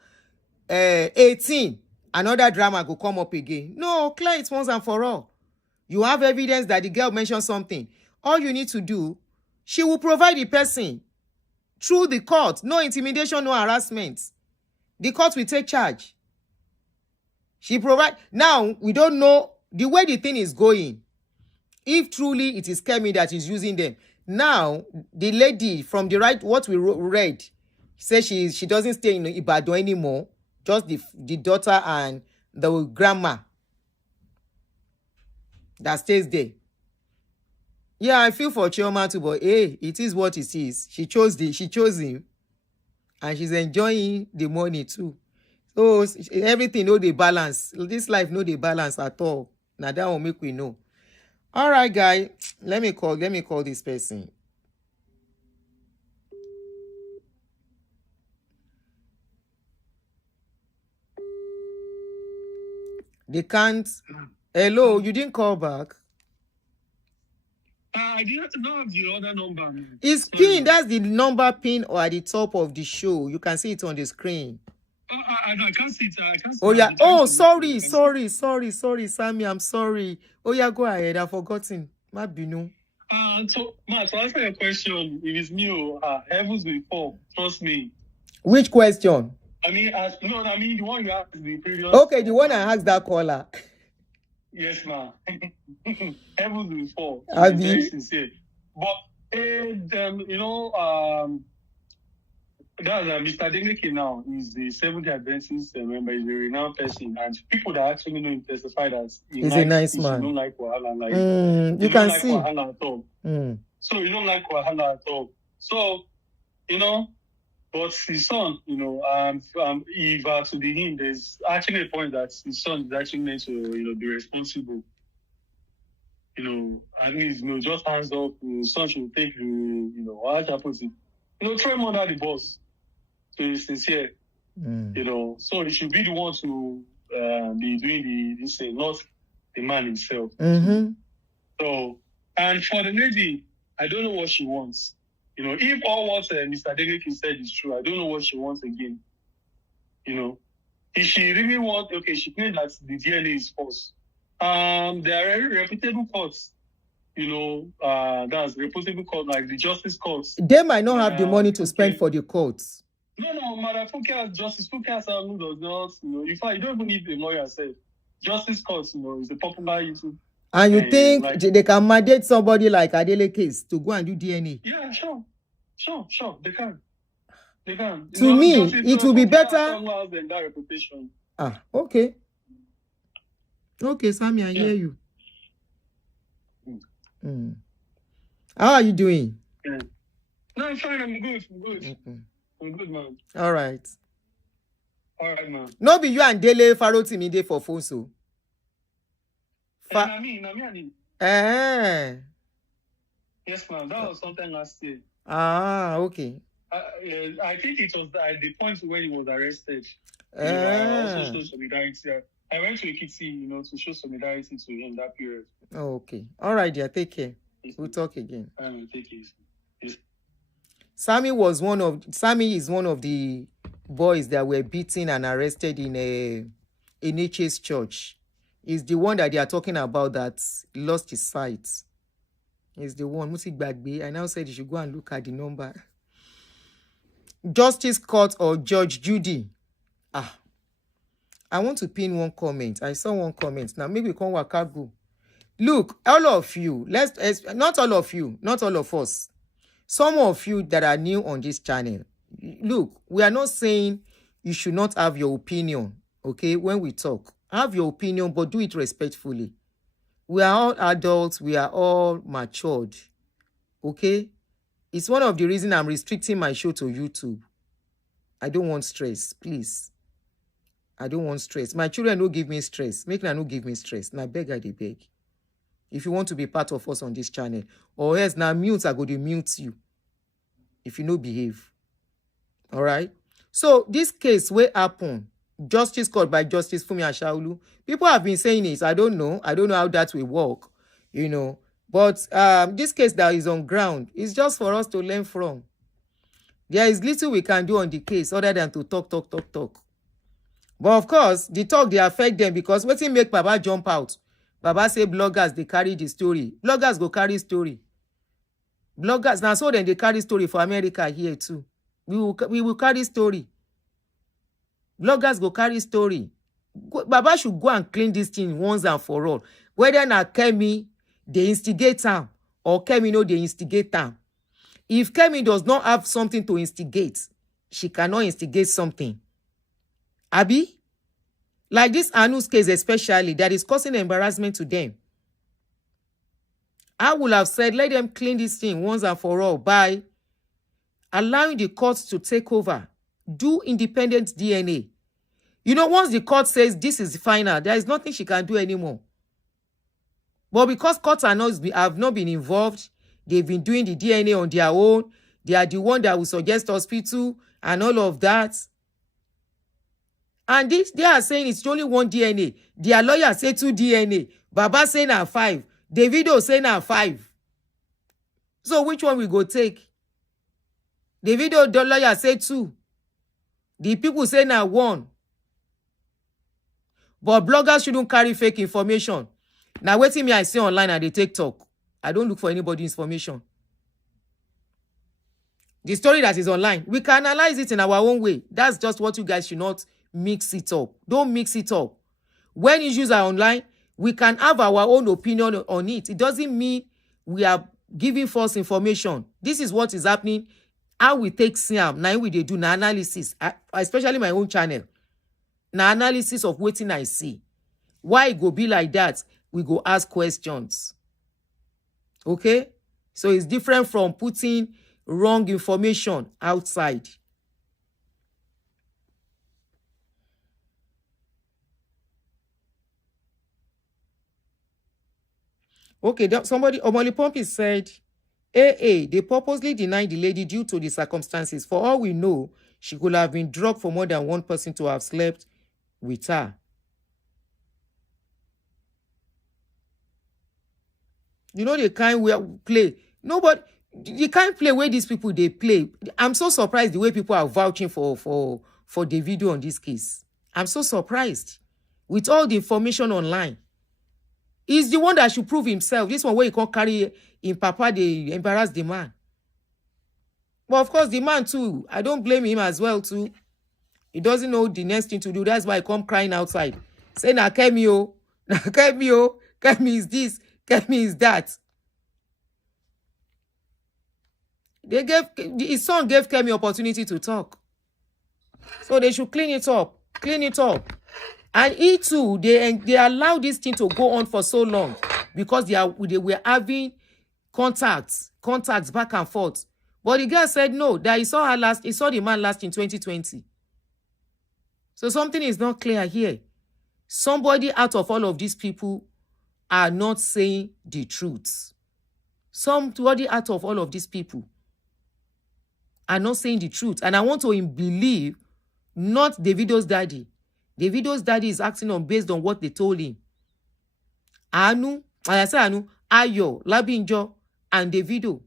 18, another drama will come up again. No, clear it once and for all. You have evidence that the girl mentioned something. All you need to do, she will provide the person through the court. No intimidation, no harassment. The court will take charge. She provide. Now, we don't know the way the thing is going. If truly it is Kemi that is using them. Now, the lady from the right, what we read, says she doesn't stay in Ibadan anymore. Just the daughter and the grandma that stays there. Yeah, I feel for Chioma too, but hey, it is what it is. She chose him, and she's enjoying the money too. So everything no dey balance. This life no dey balance at all. Now that will make we know. All right, guy. Let me call this person. They can't. Hello, you didn't call back. I didn't know the other number. It's pinned. That's the number pinned or at the top of the show. You can see it on the screen. I can't see it. I can't see Oh, yeah. it. Oh, sorry, Sammy. I'm sorry. Oh, yeah, go ahead. I've forgotten. Ma binu. So to answer your question, if it's new, heavens will fall. Trust me. Which question? I mean, the one you asked the previous. Okay, the one I asked that caller. Yes, ma. Heavens will fall. I'm very sincere. But that's Mr. Adelekes now. He's the Seventh-day Adventist member. He's a renowned person, and people that actually know him testify that he's a nice man. You don't like Wahala, you can see. Wahala at all. So you don't like Wahala at all. So but his son, if to the him, there's actually a point that his son is actually meant to, be responsible. At least, just hands up. His son should take what happens. Throw him under the bus. So he's sincere. So he should be the one to be doing this thing, not the man himself. So, and for the lady, I don't know what she wants. If all what Mr. Adelekes said is true, I don't know what she wants again. If she really wants, she claims that the DNA is false. There are reputable courts, that's reputable court, like the justice courts. They might not have the money to spend for the courts. No, Madam Justice Fukas does not, in fact, you don't even need a lawyer, self. Justice Court, is a popular YouTube. And you think they can mandate somebody like Adelekes to go and do DNA? Yeah, sure. They can. To me, it will be better. Than that reputation. Okay. Okay, Sammy, I hear you. How are you doing? Yeah. No, I'm fine. I'm good. I'm good, man. All right, man. No be you and Dele Faroti me dey for phone so. Na me. Yes, ma'am. That was sometime last year. Okay. I think it was at the point when he was arrested. I also showed solidarity. I went to Ekiti, to show solidarity to him that period. Okay. All right, dear. Take care. We'll talk again. Take it. Yes. Sammy is one of the boys that were beaten and arrested in Eneche's church. He's the one that they are talking about that lost his sight. He's the one. Musi Gbagbe. I now said you should go and look at the number. Justice Court or Judge Judy. I want to pin one comment. I saw one comment. Now maybe we can work out go. Look, all of you, not all of you, not all of us. Some of you that are new on this channel. Look, we are not saying you should not have your opinion, okay, when we talk. Have your opinion, but do it respectfully. We are all adults. We are all matured, okay? It's one of the reasons I'm restricting my show to YouTube. I don't want stress, please. I don't want stress. My children don't give me stress. Make them not give me stress. Now beg, I beg. If you want to be part of us on this channel, or else now mute, I go to mute you. If you no behave. All right? So this case will happen. Justice Court by Justice Fumi Ashaolu. People have been saying it. I don't know how that will work, But this case that is on ground is just for us to learn from. There is little we can do on the case other than to talk. But of course, the talk, they affect them because wetin make Baba jump out. Baba say bloggers, they carry the story. Bloggers go carry story. Bloggers, now so then they carry story for America here too. We will carry story. Bloggers go carry story. Baba should go and clean this thing once and for all. Whether na Kemi, they instigate am, or Kemi no, they instigate am. If Kemi does not have something to instigate, she cannot instigate something. Abi? Like this Anu's case especially, that is causing embarrassment to them. I would have said, let them clean this thing once and for all by allowing the courts to take over. Do independent DNA. Once the court says this is final, there is nothing she can do anymore. But because courts have not been involved, they've been doing the DNA on their own. They are the one that will suggest hospital and all of that. And they are saying it's only one DNA. Their lawyer say 2 DNA. Baba say na 5. Davido say na 5. So which one we go take? Davido, the lawyer say 2. The people say na 1. But bloggers shouldn't carry fake information. Now waiting me I see online and they take talk. I don't look for anybody's information. The story that is online, we can analyze it in our own way. That's just what you guys should not mix it up. Don't mix it up. When issues are online, we can have our own opinion on it. It doesn't mean we are giving false information. This is what is happening. How we take Siam, now we do na analysis, especially my own channel. Na analysis of what I see. Why it go be like that? We go ask questions. Okay? So it's different from putting wrong information outside. Okay, somebody, Omoli Pompey said, they purposely denied the lady due to the circumstances. For all we know, she could have been drugged for more than one person to have slept with her. The kind where play. Nobody, the kind play where these people, they play. I'm so surprised the way people are vouching for Davido on this case. I'm so surprised. With all the information online. He's the one that should prove himself. This one where he can't carry in Papa, they embarrass the man. But of course, the man too, I don't blame him as well too. He doesn't know the next thing to do. That's why he come crying outside. Say na Kemi o, na Kemi o, Kemi is this, Kemi is that. His son gave Kemi opportunity to talk. So they should clean it up. Clean it up. And he too, they allow this thing to go on for so long because they were having contacts back and forth. But the girl said no, that he saw the man last in 2020. So something is not clear here. Somebody out of all of these people are not saying the truth. Somebody out of all of these people are not saying the truth. And I want to believe not Davido's daddy. Davido's daddy is acting on based on what they told him. Ayo, Labinjo, and Davido.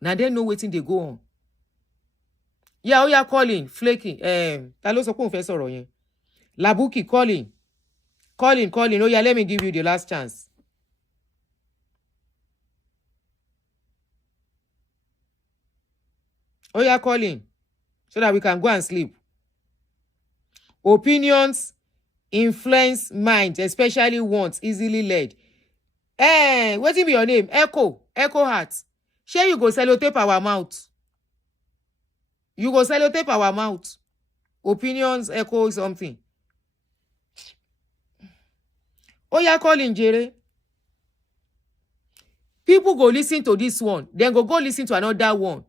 Now they know wetin they go on. Yeah, we are calling, flaking. Talo sọ pé òun fẹ́ sọ̀rọ̀ yẹn. Labuki calling. Oh yeah, let me give you the last chance. Oh yeah, calling. So that we can go and sleep. Opinions influence minds, especially ones easily led. What be your name? Echo Heart. Share you go sellotape our mouth. You go sellotape our mouth. Opinions echo something. Oh, yeah, calling Jerry. People go listen to this one, then go listen to another one.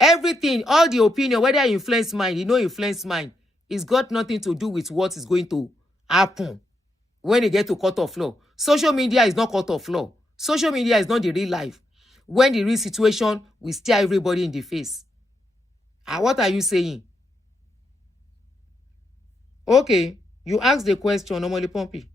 Everything, all the opinion, whether influence mind, influence mind, it's got nothing to do with what is going to happen when you get to court of law. Social media is not court of law. Social media is not the real life. When the real situation will stare everybody in the face. And what are you saying? Okay, you asked the question, normally Pompey.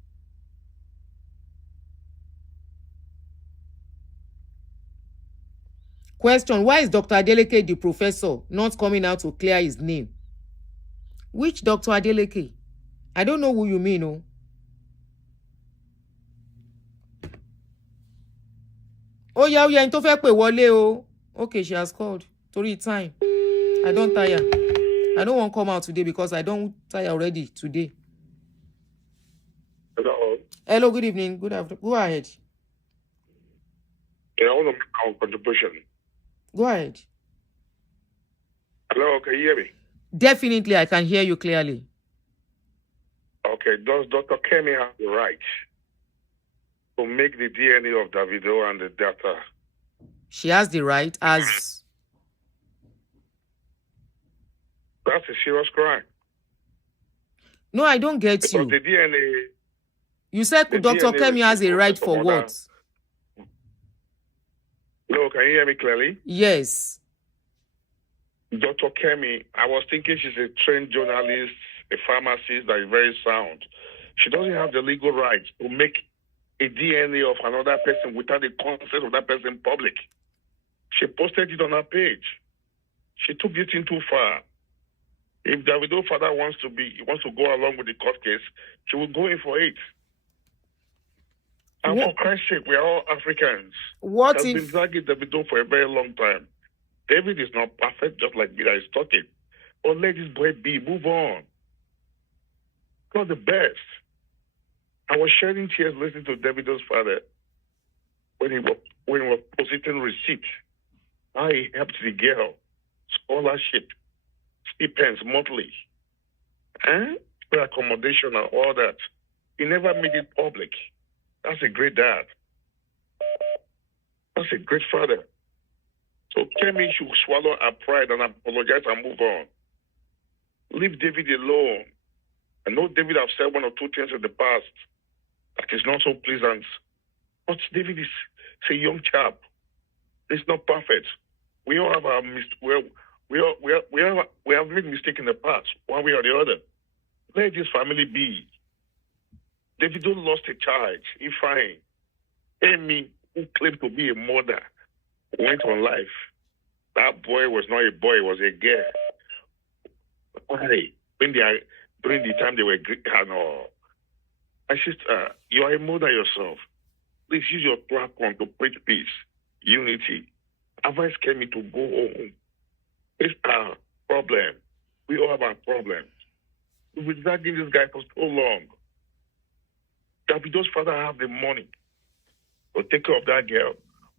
Question, why is Dr. Adeleke, the professor, not coming out to clear his name? Which Dr. Adeleke? I don't know who you mean, oh. Oh, yeah, into fẹ́ pè wọlé o. Okay, she has called. Torí time. I don't tire. I don't want to come out today because I don't tire already today. Hello. Hello, good evening. Good afternoon. Go ahead. Yeah, I want to make our contribution. Go ahead. Hello, can you hear me? Definitely, I can hear you clearly. Okay, does Dr. Kemi have the right to make the DNA of Davido and the data? She has the right as... That's a serious crime. No, I don't get because you. The DNA... You said Dr. Kemi has a right for what? No, can you hear me clearly? Yes. Dr. Kemi, I was thinking she's a trained journalist, a pharmacist that is very sound. She doesn't have the legal right to make a DNA of another person without the consent of that person public. She posted it on her page. She took this thing too far. If Davido's father wants to go along with the court case, she will go in for it. And for Christ's sake, we are all Africans. What I've if... been dragging Davido for a very long time. David is not perfect, just like Vida is talking. But let this boy be. Move on. Not the best. I was shedding tears listening to Davido's father when he was positing receipt. How he helped the girl. Scholarship. Stipends monthly. Accommodation and all that. He never made it public. That's a great dad. That's a great father. So Kemi should swallow her pride and apologize and move on. Leave David alone. I know David have said one or two things in the past that is not so pleasant. But David is a young chap. He's not perfect. We all have our we have made mistakes in the past, one way or the other. Let this family be. Davido lost a child. He fine. Amy, who claimed to be a mother, went on life. That boy was not a boy, it was a girl. Why? During the time they were, my sister, you are a mother yourself. Please use your platform to preach peace, unity. Advice came to go home. It's our problem. We all have our problems. We've been dragging this guy for so long. Davido's father have the money to take care of that girl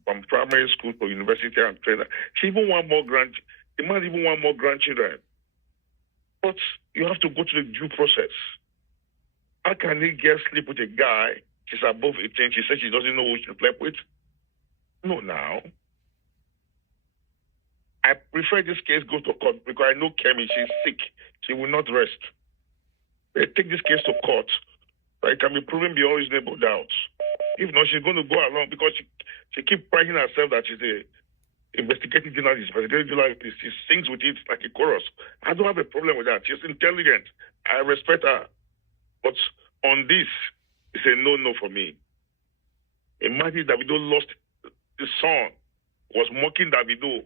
from primary school to university and trainer. She even want more the man even want more grandchildren. But you have to go to the due process. How can he get sleep with a guy? She's above 18. She says she doesn't know who she slept with. No, now. I prefer this case go to court because I know Kemi, she's sick. She will not rest. They take this case to court. So it can be proven beyond reasonable doubts. If not, she's going to go along because she keeps priding herself that she's a investigative journalist. She sings with it like a chorus. I don't have a problem with that. She's intelligent. I respect her. But on this, it's a no-no for me. Imagine Davido lost his son, was mocking Davido.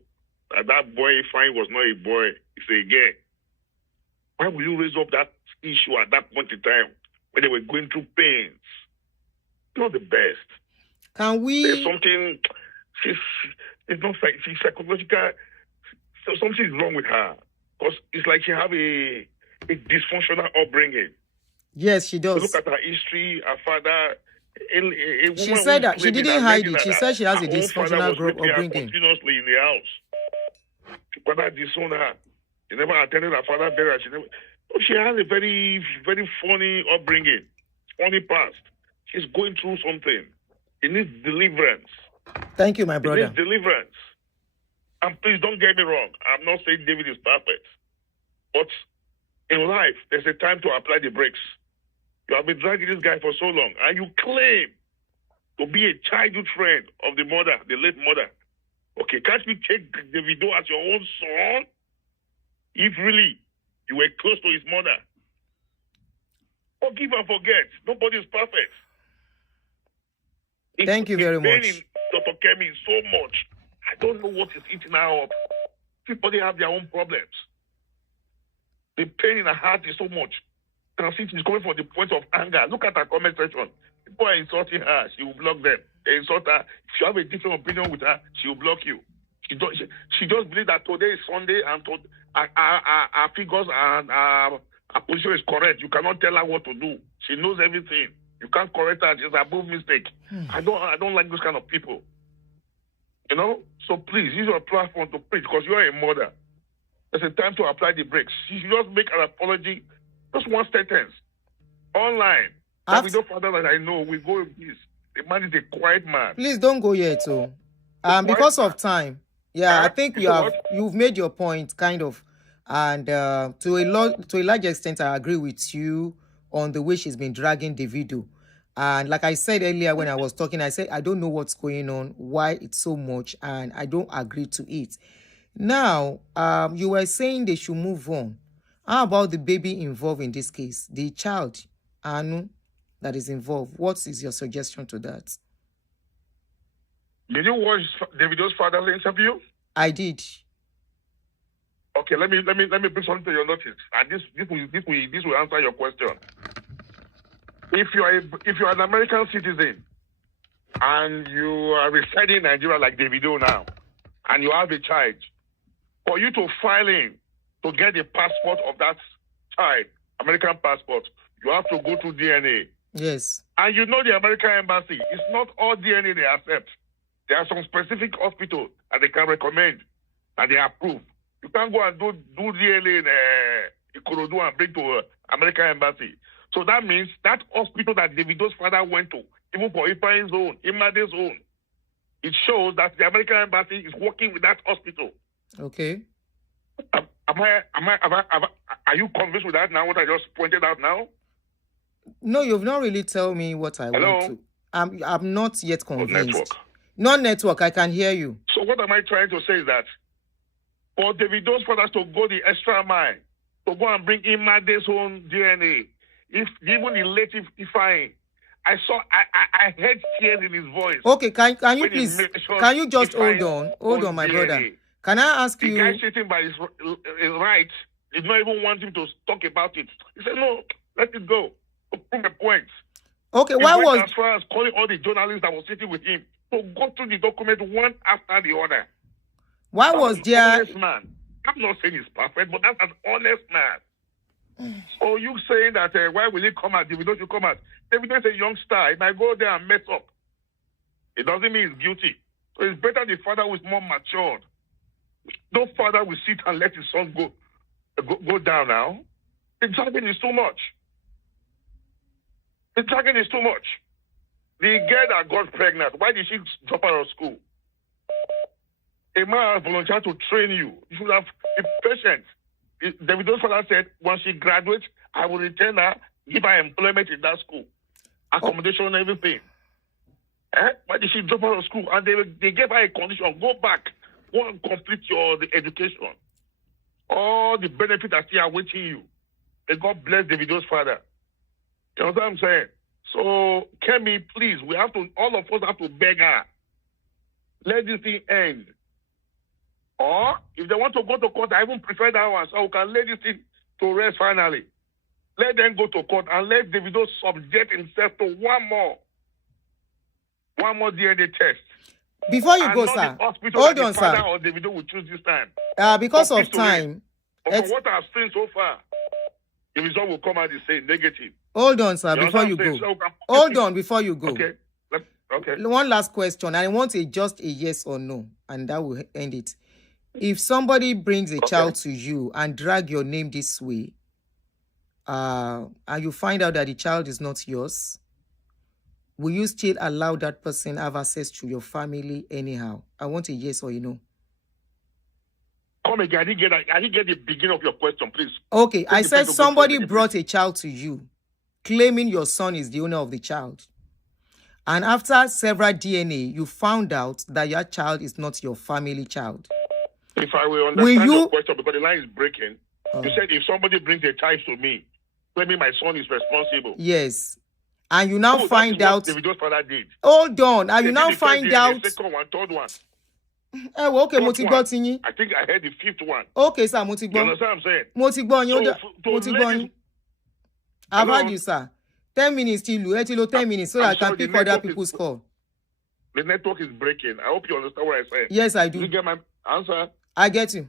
That boy fine was not a boy, it's a girl. Why will you raise up that issue at that point in time when they were going through pains? Not the best. Can we? There's something. It's not like she's psychological. So something is wrong with her because it's like she have a dysfunctional upbringing. Yes, she does. So look at her history. Her father. She said that she didn't hide it. She said she has a dysfunctional upbringing. Continuously in the house. Her father disowned her. She never attended her father's burial. She has a very, very funny upbringing, funny past. She's going through something. She needs deliverance. Thank you, my brother. She needs deliverance. And please don't get me wrong. I'm not saying David is perfect. But in life, there's a time to apply the brakes. You have been dragging this guy for so long, and you claim to be a childhood friend of the mother, the late mother. Okay, can't you take Davido as your own son? If really you were close to his mother. Forgive and forget. Nobody is perfect. Thank you very much. Dr. Kemi is so much. I don't know what is eating her up. Everybody have their own problems. The pain in her heart is so much. And I think she's coming from the point of anger. Look at her comment section. People are insulting her. She will block them. They insult her. If you have a different opinion with her, she will block you. She just believes that today is Sunday and our figures and our position is correct. You cannot tell her what to do. She knows everything. You can't correct her. She's above mistake. I don't like those kind of people. You know? So please, use your platform to preach because you are a mother. There's a time to apply the brakes. You should just make an apology. Just one sentence. Online. Davido father that I know will go with this. The man is a quiet man. Please don't go yet, too. Because of time. Yeah, I think you've made your point, kind of. And to a large extent, I agree with you on the way she's been dragging Davido. And like I said earlier when I was talking, I said, I don't know what's going on, why it's so much, and I don't agree to it. Now, you were saying they should move on. How about the baby involved in this case? The child, Anu, that is involved. What is your suggestion to that? Did you watch Davido's father's interview? I did. Okay, let me bring something to your notice. And this will answer your question. If you are an American citizen and you are residing in Nigeria like Davido now, and you have a child, for you to file in to get the passport of that child, American passport, you have to go through DNA. Yes. And you know the American embassy, it's not all DNA they accept. There are some specific hospitals that they can recommend and they approve. You can't go and do DNA in Ikorodu and bring to American embassy. So that means that hospital that Davido's father went to, even for Ipain's own, Imade's own, it shows that the American embassy is working with that hospital. Okay. Are you convinced with that now, what I just pointed out now? No, you've not really told me what I want to. I'm not yet convinced. Network. Not network, I can hear you. So what am I trying to say is that for Davido's fathers to go the extra mile, to go and bring Imade's own DNA, if even the late Ifeanyi, I heard tears in his voice. Okay, can you please, can you just hold on, my brother. Can I ask you? The guy sitting by his right did not even want him to talk about it. He said, no, let it go. To prove the point. Okay, why was as far as calling all the journalists that were sitting with him to go through the document one after the other? Why was there? Honest man. I'm not saying he's perfect, but that's an honest man. So you saying that why will he come out? Davido should come out. Davido is a young star. He might go there and mess up. It doesn't mean he's guilty. So it's better the father who is more matured. No father will sit and let his son go down now. The dragging is too much. The dragging is too much. The girl that got pregnant, why did she drop out of school? A man has volunteered to train you. You should have been patient. Davido's father said, once she graduates, I will return her, give her employment in that school. Accommodation, everything. Why did she drop out of school? And they gave her a condition. Go back. Go and complete the education. All the benefits are still awaiting you. May God bless Davido's father. You know what I'm saying? So, Kemi, please, all of us have to beg her. Let this thing end. Or, if they want to go to court, I even prefer that one, so we can let this thing to rest finally. Let them go to court and let Davido subject himself to one more DNA test. Before you go, sir, hold on, sir. Or Davido will choose this time. Because of time. From what I've seen so far, the result will come out the same, negative. Hold on, sir, before you go. Hold on, before you go. Okay. One last question. I want just a yes or no, and that will end it. If somebody brings a child to you and drag your name this way, and you find out that the child is not yours, will you still allow that person have access to your family anyhow? I want a yes or a no. Come again. I didn't get the beginning of your question, please. Okay, I said somebody brought a child to you, claiming your son is the owner of the child. And after several DNA, you found out that your child is not your family child. If I will understand your question, because the line is breaking, you said if somebody brings a child to me, claiming my son is responsible. Yes. And you now find out. Davido's father did. Hold on. And you now find out. The second one, third one. Okay, I think I heard the fifth one. Okay, sir, You understand what I'm saying? I've heard you, sir. 10 minutes till 10 minutes so I can pick other people's call. The network is breaking. I hope you understand what I said. Yes, I do. You get my answer? I get you.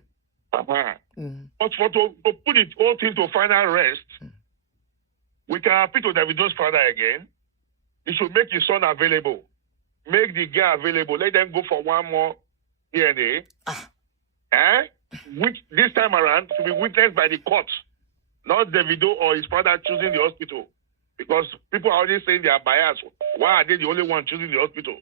But to put it all thing to final rest, we can appeal to Davido's father again. He should make his son available. Make the girl available. Let them go for one more DNA. Which this time around to be witnessed by the court, not Davido or his father choosing the hospital. Because people are already saying they are biased. Why are they the only one choosing the hospital?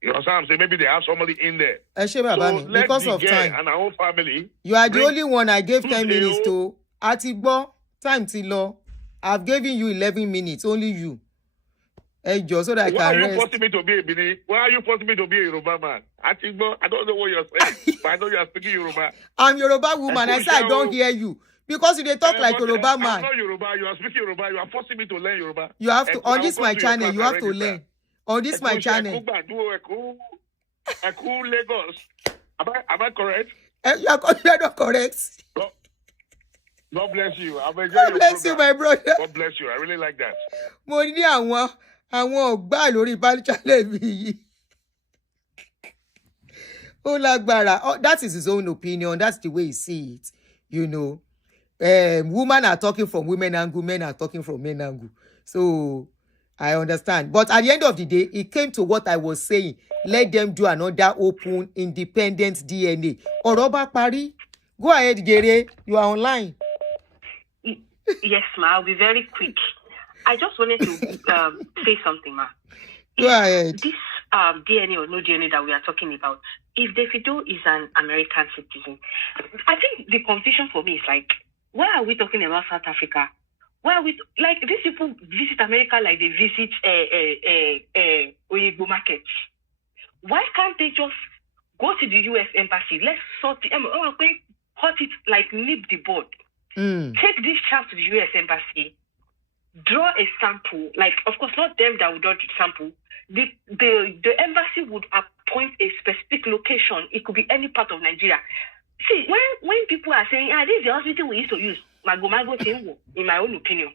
You know what I'm saying? Maybe they have somebody in there. So because of time and our own family. You are the only one I gave 10 minutes to. Atigbo, time till law. I've given you 11 minutes, only you. Hey, Joe, so that I can rest. Why are you forcing me to be a Bini? Why are you forcing me to be a Yoruba man? Atigbo, I don't know what you're saying, but I know you're speaking Yoruba. I'm Yoruba woman. I said I don't hear you. Because you talk like Yoruba man. I'm not Yoruba. You are speaking Yoruba. You are forcing me to learn Yoruba. You have to, on this my channel, you have to learn. On this my channel. Lagos. Am I correct? You're not correct. God bless you. God bless you, my brother. God bless you. I really like that. Mo ní àwọn ọgbà lórí channel mi yìí. Ó lágbára. That is his own opinion. That's the way he see it. You know. Women are talking from women angle, men are talking from men angle. So I understand. But at the end of the day, it came to what I was saying. Let them do another open, independent DNA. Oroba Pari, go ahead, Gere. You are online. Yes, ma. I'll be very quick. I just wanted to say something, ma. Go ahead. This DNA or no DNA that we are talking about, if Davido is an American citizen, I think the confusion for me is like, why are we talking about South Africa? Why are we like these people visit America like they visit Oyigbo markets? Why can't they just go to the US embassy? Let's sort hot it like nip the board. Take this child to the US embassy, draw a sample. Like, of course, not them that would draw the sample. The embassy would appoint a specific location. It could be any part of Nigeria. See, when people are saying, this is the hospital we used to use, in my own opinion.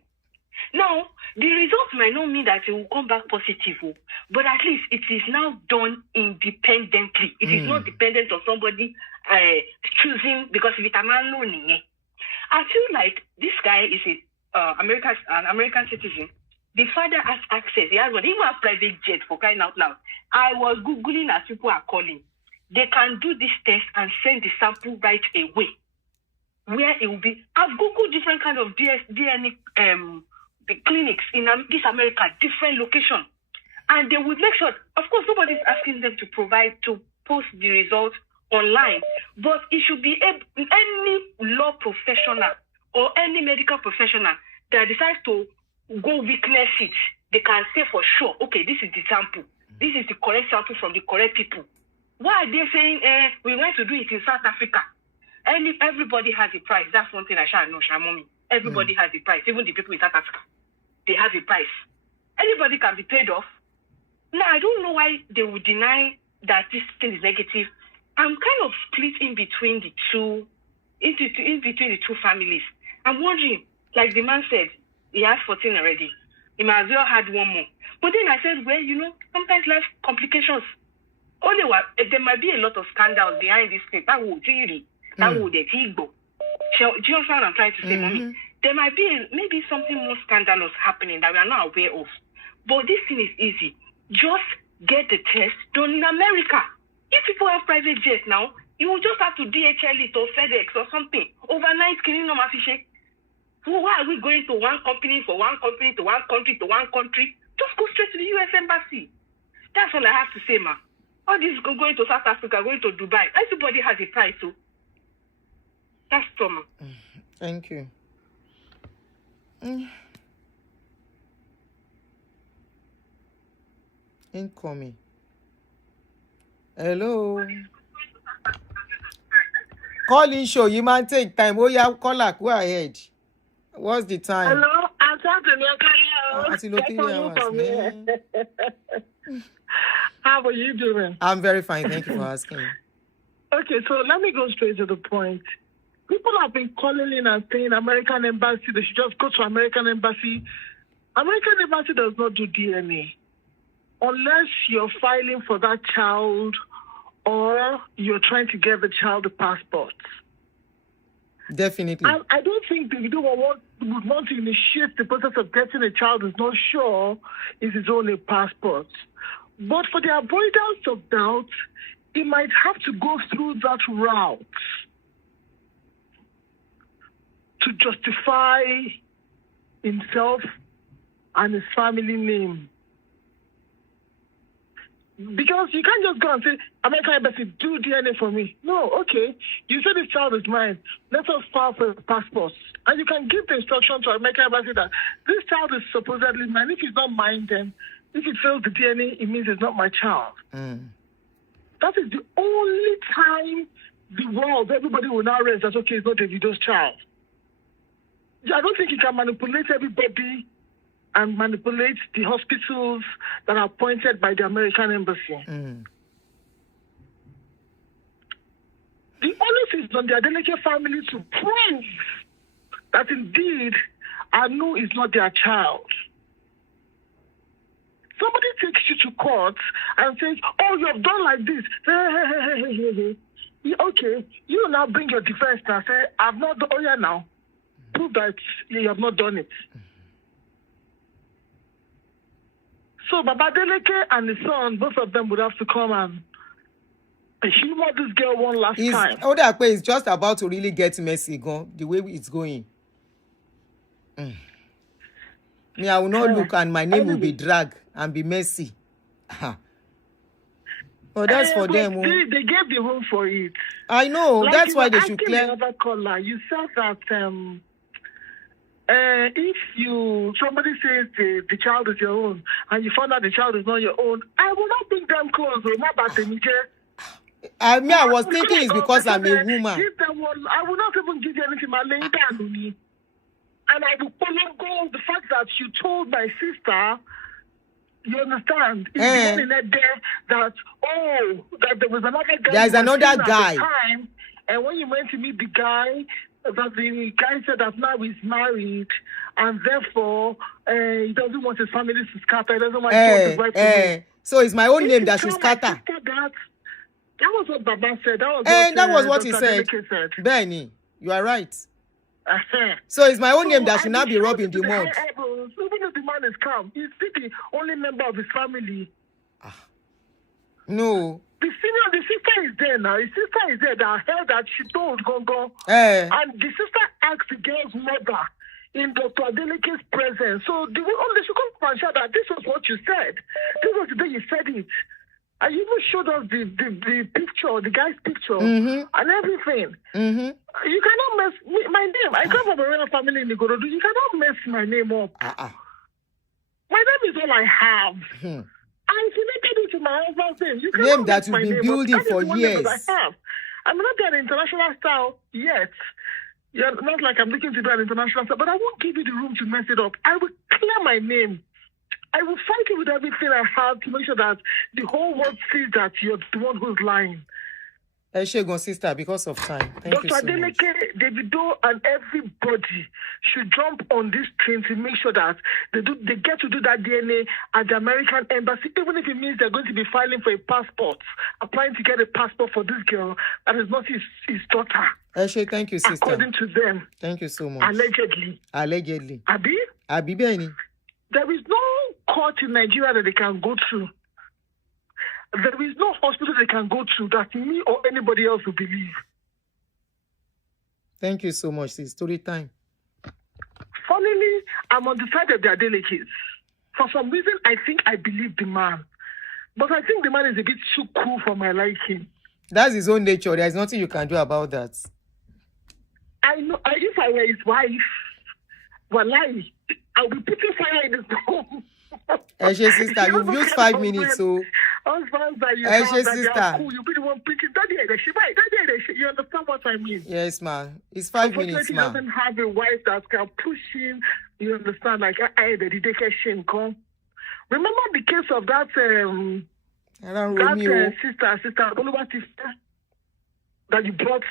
Now, the results might not mean that it will come back positive, but at least it is now done independently. It is not dependent on somebody choosing, because if it's a man, I feel like this guy is an American citizen. The father has access. He has one. He even has private jet, for crying out loud. I was Googling as people are calling. They can do this test and send the sample right away. Where it will be. I've Googled different kind of DNA the clinics in this America, different locations. And they will make sure, of course, nobody's asking them to post the results online, but it should be any law professional or any medical professional that decides to go witness it, they can say for sure, okay, this is the sample. This is the correct sample from the correct people. Why are they saying, we went to do it in South Africa? Everybody has a price. That's one thing I shall know, Shamomi. Everybody has a price. Even the people in South Africa, they have a price. Anybody can be paid off. Now, I don't know why they would deny that this thing is negative. I'm kind of split in between the two families. I'm wondering, like the man said, he has 14 already. He might as well had one more. But then I said, well, sometimes life complications. There might be a lot of scandals behind this thing. That would really, that would it go. Do you understand what I'm trying to say, Mommy? There might be maybe something more scandalous happening that we are not aware of. But this thing is easy. Just get the test done in America. If people have private jets now, you will just have to DHL it or FedEx or something. Overnight, can you know my fish? So why are we going to one company for one company to one country to one country? Just go straight to the U.S. Embassy. That's all I have to say, ma. All this going to South Africa, going to Dubai. Everybody has a price, so that's trauma. Thank you. Incoming. Hello. Calling show, you might take time. Oh, yeah, caller, go ahead. What's the time? Hello, I'm talking How are you doing? I'm very fine. Thank you for asking. Okay, so let me go straight to the point. People have been calling in and saying American Embassy, they should just go to American Embassy. American Embassy does not do DNA. Unless you're filing for that child or you're trying to get the child a passport. Definitely. I don't think Davido would want to initiate the process of getting a child who's not sure is his own a passport. But for the avoidance of doubt, he might have to go through that route to justify himself and his family name. Because you can't just go and say, American Embassy, do DNA for me. No, okay. You said this child is mine. Let us file for passports. And you can give the instruction to American Embassy that this child is supposedly mine. If it's not mine, then if it fails the DNA, it means it's not my child. That is the only time the world, everybody will now realize that, okay, it's not Davido's child. I don't think you can manipulate everybody and manipulate the hospitals that are appointed by the American Embassy. The onus is on the Adeleke family to prove that indeed Anu is not their child. Somebody takes you to court and says, oh, you have done like this. Okay, you now bring your defense and say, I've not done, oh yeah, now. Prove that you have not done it. So Baba Adeleke and his son, both of them would have to come and humor this girl one last time. Odape is just about to really get messy, the way it's going. Me, I will not look and my name will be dragged and be messy. But that's for them. They gave the room for it. I know. Like that's why they should clear. Another caller, you said that if somebody says the child is your own and you find out the child is not your own, I will not bring them close. Not about I was thinking it's because I'm a woman. I will not even give you anything. I lay down on me. And I will follow the fact that you told my sister, you understand, in there that there was another guy. There's another guy. At the time, and when you went to meet the guy, that the guy said that now he's married and therefore he doesn't want his family to scatter. He doesn't want his wife to so it's my own name that should scatter. That was what Baba said. That was what he said. Benny, you are right. So it's my own name that should not be rubbed in the mud. Even if the man is calm, he's still the only member of his family. No. The sister is there now. His sister is there that I heard that she told Gongo. And the sister asked the girl's mother in Dr. Adeleke's presence. So the only she could find out that this was what you said. This was the day you said it. And you even showed us the picture, the guy's picture, and everything. You cannot mess my name. I come from a royal family in Igorodu. You cannot mess my name up. My name is all I have. I'm connected it to my husband's name. You name that you've been building for years. I'm not an international star yet. Yeah, not like I'm looking to be an international star, but I won't give you the room to mess it up. I will clear my name. I will fight you with everything I have to make sure that the whole world sees that you're the one who's lying. Eshegon, sister, because of time. Thank you so Dr. Adeleke, Davido, and everybody should jump on this train to make sure that they get to do that DNA at the American embassy, even if it means they're going to be filing for a passport, applying to get a passport for this girl that is not his daughter. Eshe, thank you, sister. According to them. Thank you so much. Allegedly. Abi Benny. There is no court in Nigeria that they can go to. There is no hospital they can go to that me or anybody else will believe. Thank you so much. It's story time. Funnily, I'm on the side of the Adelekes. For some reason, I think I believe the man. But I think the man is a bit too cool for my liking. That's his own nature. There's nothing you can do about that. I know. If I were his wife, wallahi, I would be putting fire in his home. Eshe, sister, you've used 5 minutes, so... Husbands that you Eshe, have that sister. they are cool, you'll be the one preaching. Daddy, you understand what I mean? Yes, ma'am. It's 5 minutes, He ma'am. doesn't have a wife that can push him. You understand? Like, the remember the case of that sister, Oluwa's sister, that you brought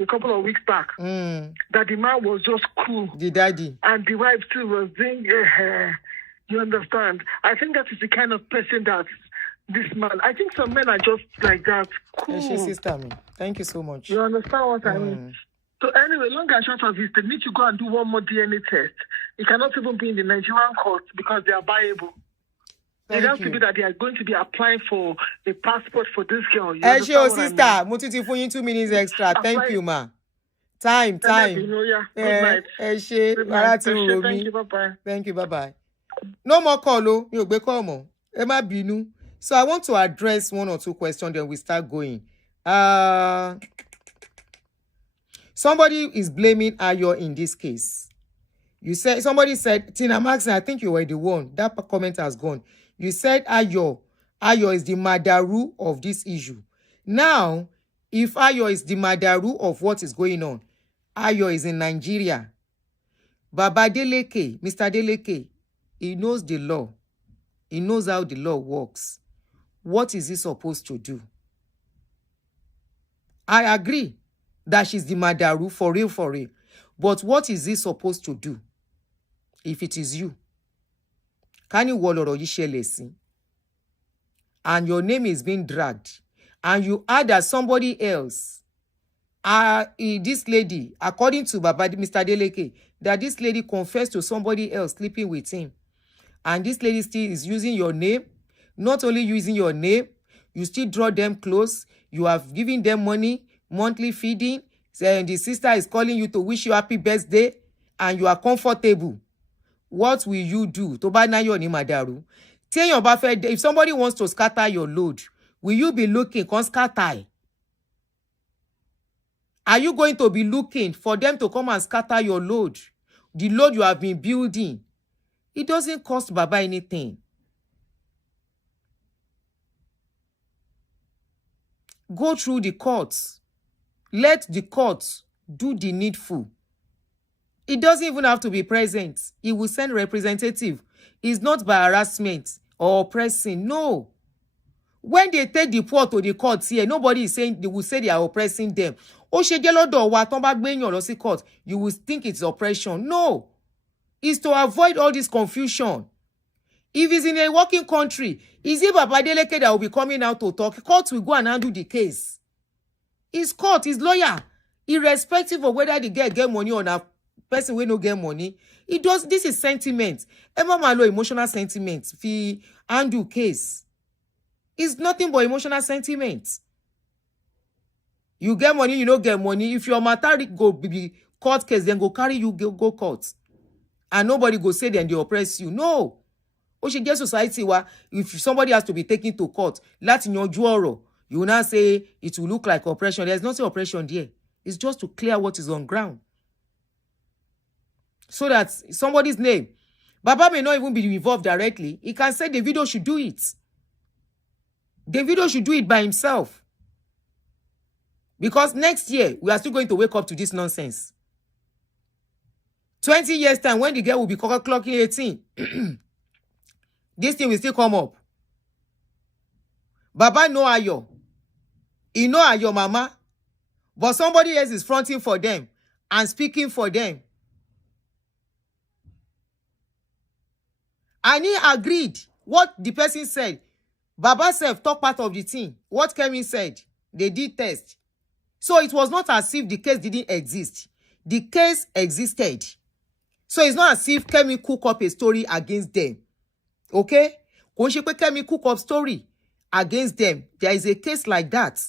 a couple of weeks back, that the man was just cool. The daddy. And the wife too was doing you understand? I think that is the kind of person that this man, I think some men are just like that. Cool. Eshe, sister, me. Thank you so much. You understand what I mean? So anyway, long and short of it, they need to go and do one more DNA test. It cannot even be in the Nigerian court because they are viable. It has to be that they are going to be applying for a passport for this girl. Eshe, sister, Mutiti for you 2 minutes extra. Thank you, ma. Time. Good night. Eshe, thank you, bye-bye. Thank you, bye-bye. No more call, you be call more. Emma Binu. So I want to address 1 or 2 questions, then we start going. Somebody is blaming Ayo in this case. Somebody said, Tina Maxson, I think you were the one. That comment has gone. You said Ayo is the Madaru of this issue. Now, if Ayo is the Madaru of what is going on, Ayo is in Nigeria. Baba Adeleke, Mr. Adeleke, he knows the law. He knows how the law works. What is he supposed to do? I agree that she's the Madaru for real. But what is he supposed to do if it is you? Can you wallow and your name is being dragged and you add that somebody else, this lady, according to Baba Mr. Adeleke, that this lady confessed to somebody else sleeping with him. And this lady still is using your name. Not only using your name, you still draw them close. You have given them money, monthly feeding. And the sister is calling you to wish you happy birthday. And you are comfortable. What will you do? If somebody wants to scatter your load, will you be looking? Scatter? Are you going to be looking for them to come and scatter your load? The load you have been building. It doesn't cost Baba anything. Go through the courts. Let the courts do the needful. It doesn't even have to be present. It will send representative. It's not by harassment or oppressing. No. When they take the poor to the courts here, nobody is saying, they will say they are oppressing them. You will think it's oppression. No. It's to avoid all this confusion. If it's in a working country, is it Baba Adeleke that will be coming out to talk? Court will go and handle the case. His court, his lawyer, irrespective of whether the girl get money or a person wey no get money. It does. This is sentiment. Emma Malo emotional sentiment. Fi handle case. It's nothing but emotional sentiment. You get money, you don't get money. If your matter go be court case, then go carry you go court. And nobody go say then they oppress you. No. O should get society where if somebody has to be taken to court, Latin your juro, you will not say it will look like oppression. There's no oppression there. It's just to clear what is on ground. So that somebody's name, Baba may not even be involved directly. He can say Davido should do it. Davido should do it by himself. Because next year, we are still going to wake up to this nonsense. 20 years time, when the girl will be clocking 18, this thing will still come up. Baba know Ayo. He know Ayo mama. But somebody else is fronting for them and speaking for them. And he agreed what the person said. Baba self talk part of the thing. What Kemi said, they did test. So it was not as if the case didn't exist. The case existed. So it's not as if Kemi cook up a story against them. Okay? When she Kemi cook up story against them, there is a case like that.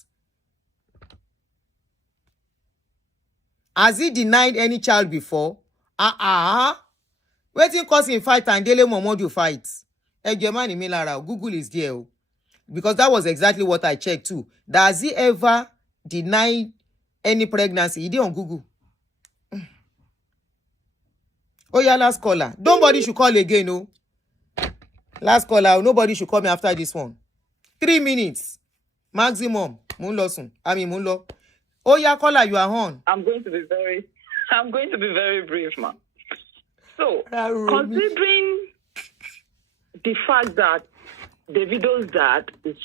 Has he denied any child before? Waiting cause him fight and Dele Momodu fight. Google is there. Because that was exactly what I checked too. Does he ever deny any pregnancy? He did on Google. Oh yeah, last caller. Nobody should call again, no. Last caller. Nobody should call me after this one. 3 minutes. Maximum. Munlo. Oh yeah, caller, you are on. I'm going to be very brief, man. So, considering the fact that Davido's dad is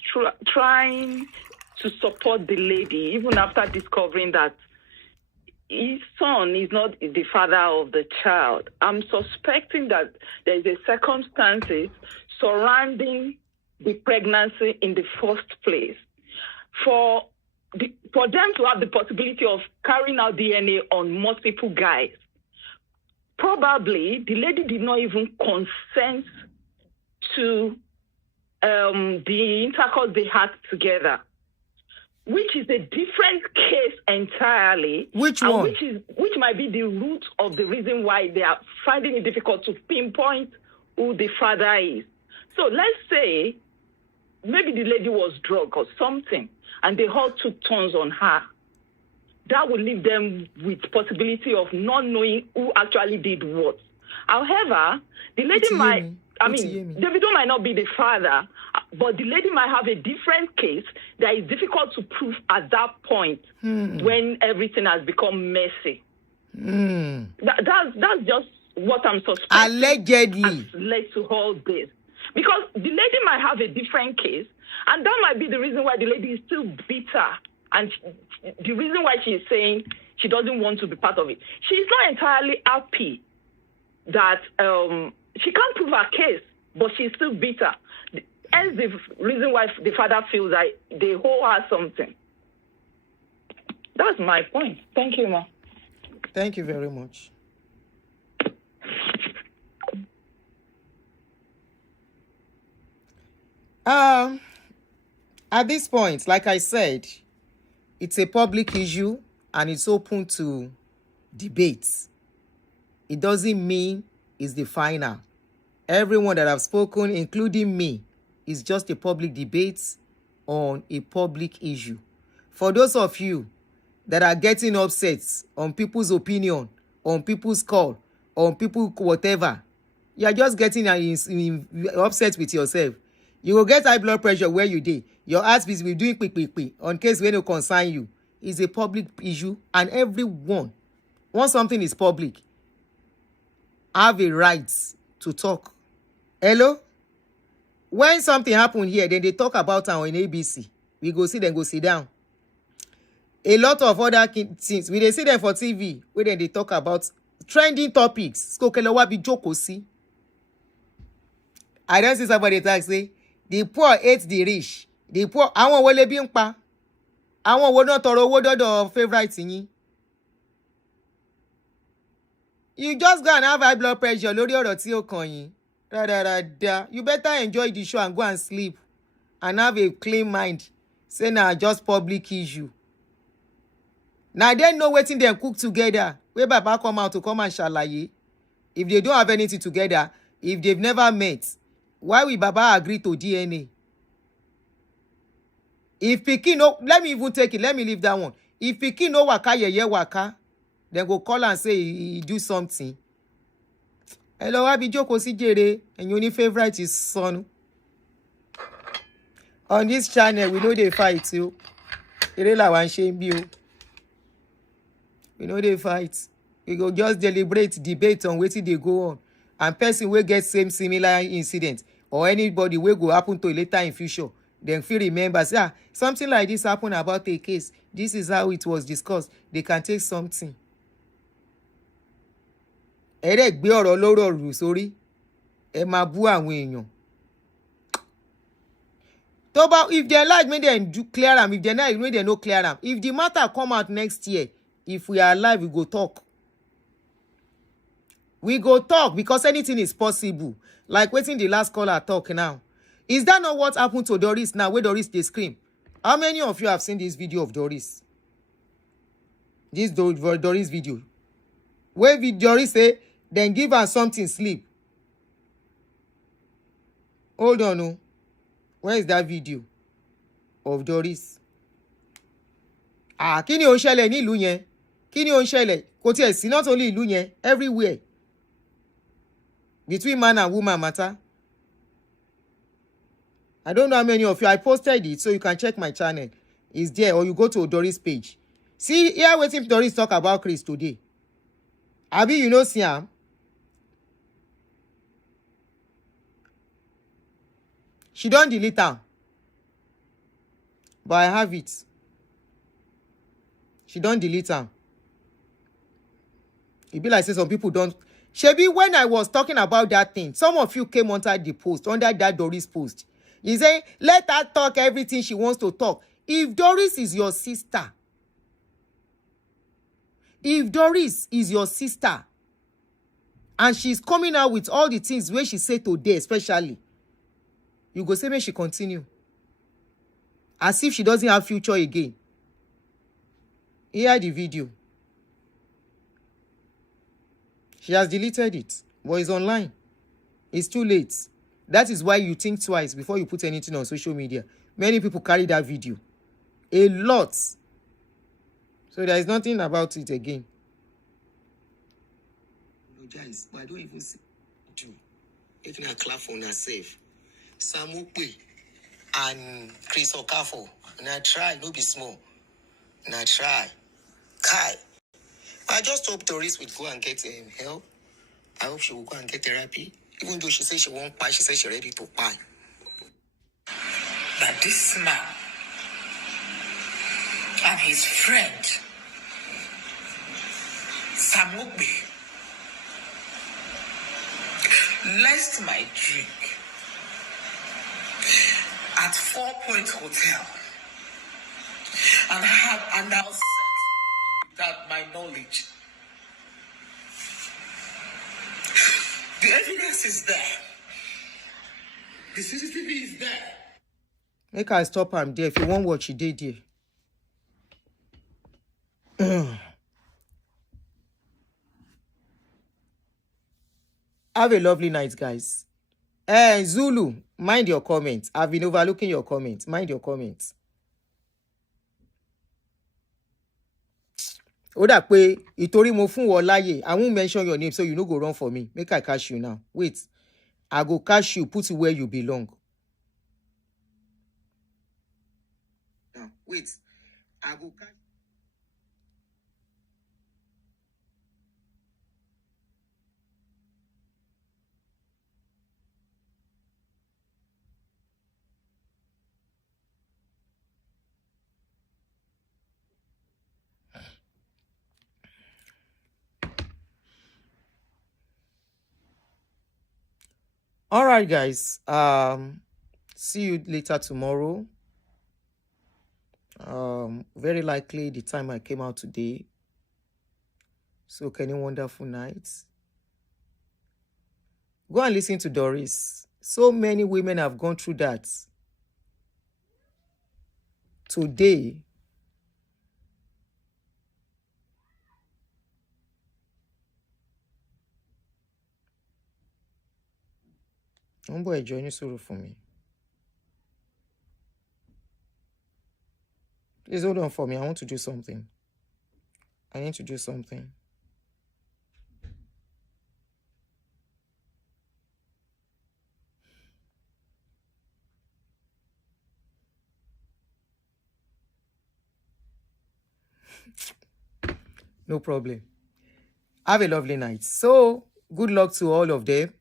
trying to support the lady, even after discovering that his son is not the father of the child, I'm suspecting that there is a circumstances surrounding the pregnancy in the first place. For them to have the possibility of carrying out DNA on multiple guys, probably the lady did not even consent to the intercourse they had together, which is a different case entirely. Which one? Which might be the root of the reason why they are finding it difficult to pinpoint who the father is. So let's say maybe the lady was drunk or something, and they all took turns on her. That would leave them with possibility of not knowing who actually did what. However, the lady Davido might not be the father, but the lady might have a different case that is difficult to prove at that point when everything has become messy. That's just what I'm suspecting. Allegedly. Has led to all this. Because the lady might have a different case, and that might be the reason why the lady is still bitter, and the reason why she is saying she doesn't want to be part of it. She's not entirely happy that she can't prove her case, but she's still bitter. Hence the reason why the father feels that they owe her something. That's my point. Thank you, ma. Thank you very much. At this point, like I said, it's a public issue and it's open to debates. It doesn't mean it's the final. Everyone that I've spoken, including me, is just a public debate on a public issue. For those of you that are getting upset on people's opinion, on people's call, on people whatever, you are just getting upset with yourself. You will get high blood pressure where you did. Your heart will be doing quick on case when it concern you. It's a public issue, and everyone, once something is public, have a right to talk. Hello? When something happened here, then they talk about it on ABC. We go see them, go sit down. A lot of other things, we they see them for TV, where then they talk about trending topics. I don't see somebody talk say, the poor hate the rich. The poor, àwọn wo le bí ń pa. Àwọn wo náà tọrọ owó dọ́dọ̀ favorite yín. You just go and have high blood pressure. Lórí ọ̀rọ̀ tí ó kàn yín. Da. You better enjoy the show and go and sleep and have a clean mind. Say na just public issue. Now they know wetin dem cook together. Wey Baba come out to come and ṣàlàyé. If they don't have anything together, if they've never met, why will Baba agree to DNA? If Pikin no, let me even take it. Let me leave that one. If Pikin no waka yeye waka, then go call and say he do something. Hello, Abi Joko si jere, and your only favorite is son. On this channel, we know they fight you. We know they fight. We go just deliberate, debate on wetin they go on. And person will get similar incident or anybody will go happen to later in future. Then feel remember, say, something like this happened about a case. This is how it was discussed. They can take something. Erek gbé ọ̀rọ̀ lọ́rọ̀ rù sórí. Ẹ máa bú àwọn èèyàn. If they like me, then do clear them. If they not, they no clear them. If the matter come out next year, if we are alive, we go talk. We go talk because anything is possible. Like waiting the last caller talk now. Is that not what happened to Doris now? Where Doris they scream? How many of you have seen this video of Doris? This Doris video. Where Doris say, then give her something sleep. Hold on, no. Where is that video of Doris? Kí ni ó ń ṣẹlẹ̀ ní ìlú yẹn? Kí ni ó ń ṣẹlẹ̀? Kò tiẹ̀ sí not only ìlú yẹn, everywhere. Between man and woman matter. I don't know how many of you. I posted it so you can check my channel. It's there, or you go to Doris page. See, here waiting Doris talk about Chris today. Abi, you know, see him. She don't delete her. But I have it. She don't delete her. It be like say some people don't. Shebi, when I was talking about that thing, some of you came under the post, under that Doris post. You say, let her talk everything she wants to talk. If Doris is your sister, and she's coming out with all the things where she said today, especially, you go say, may she continue. As if she doesn't have future again. Here the video. She has deleted it, but it's online. It's too late. That is why you think twice before you put anything on social media. Many people carry that video. A lot. So there is nothing about it again. Guys, but I don't even see do. Making a clap for herself. Samupe and Chris Okafo. And I try, no be small. And I try. Kai. I just hope Doris will go and get help. I hope she will go and get therapy. Even though she says she won't buy, she says she's ready to buy. But this man and his friend, Samupe, left my drink at 4 Point Hotel and have now sent that my knowledge. The evidence is there. The CCTV is there. Make her stop am there if you want what she did there. Have a lovely night, guys. Zulu, mind your comments. I've been overlooking your comments. Mind your comments. Ó dà pé ìtorí mo fún wọ láyè. I won't mention your name so you no go run for me. Make I catch you now. Wait. I go catch you, put you where you belong. Now, wait. I go catch. All right, guys. See you later tomorrow. Very likely the time I came out today So, any wonderful nights. Go and listen to Doris. So many women have gone through that. Today, boy, join you sorrow for me. Please hold on for me. I want to do something. I need to do something. No problem. Have a lovely night. So, good luck to all of them.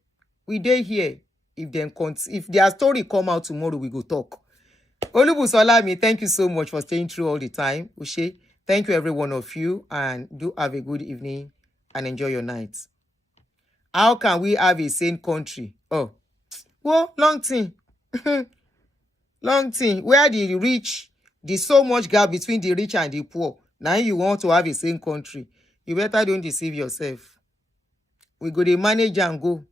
We dey here. If their story come out tomorrow, we go talk. Olubusolami, thank you so much for staying through all the time. Ushe, thank you every one of you, and do have a good evening and enjoy your night. How can we have a sane country? Oh, well, long thing. Long thing. Where the rich, there's so much gap between the rich and the poor. Now you want to have a sane country. You better don't deceive yourself. We go to manage and go.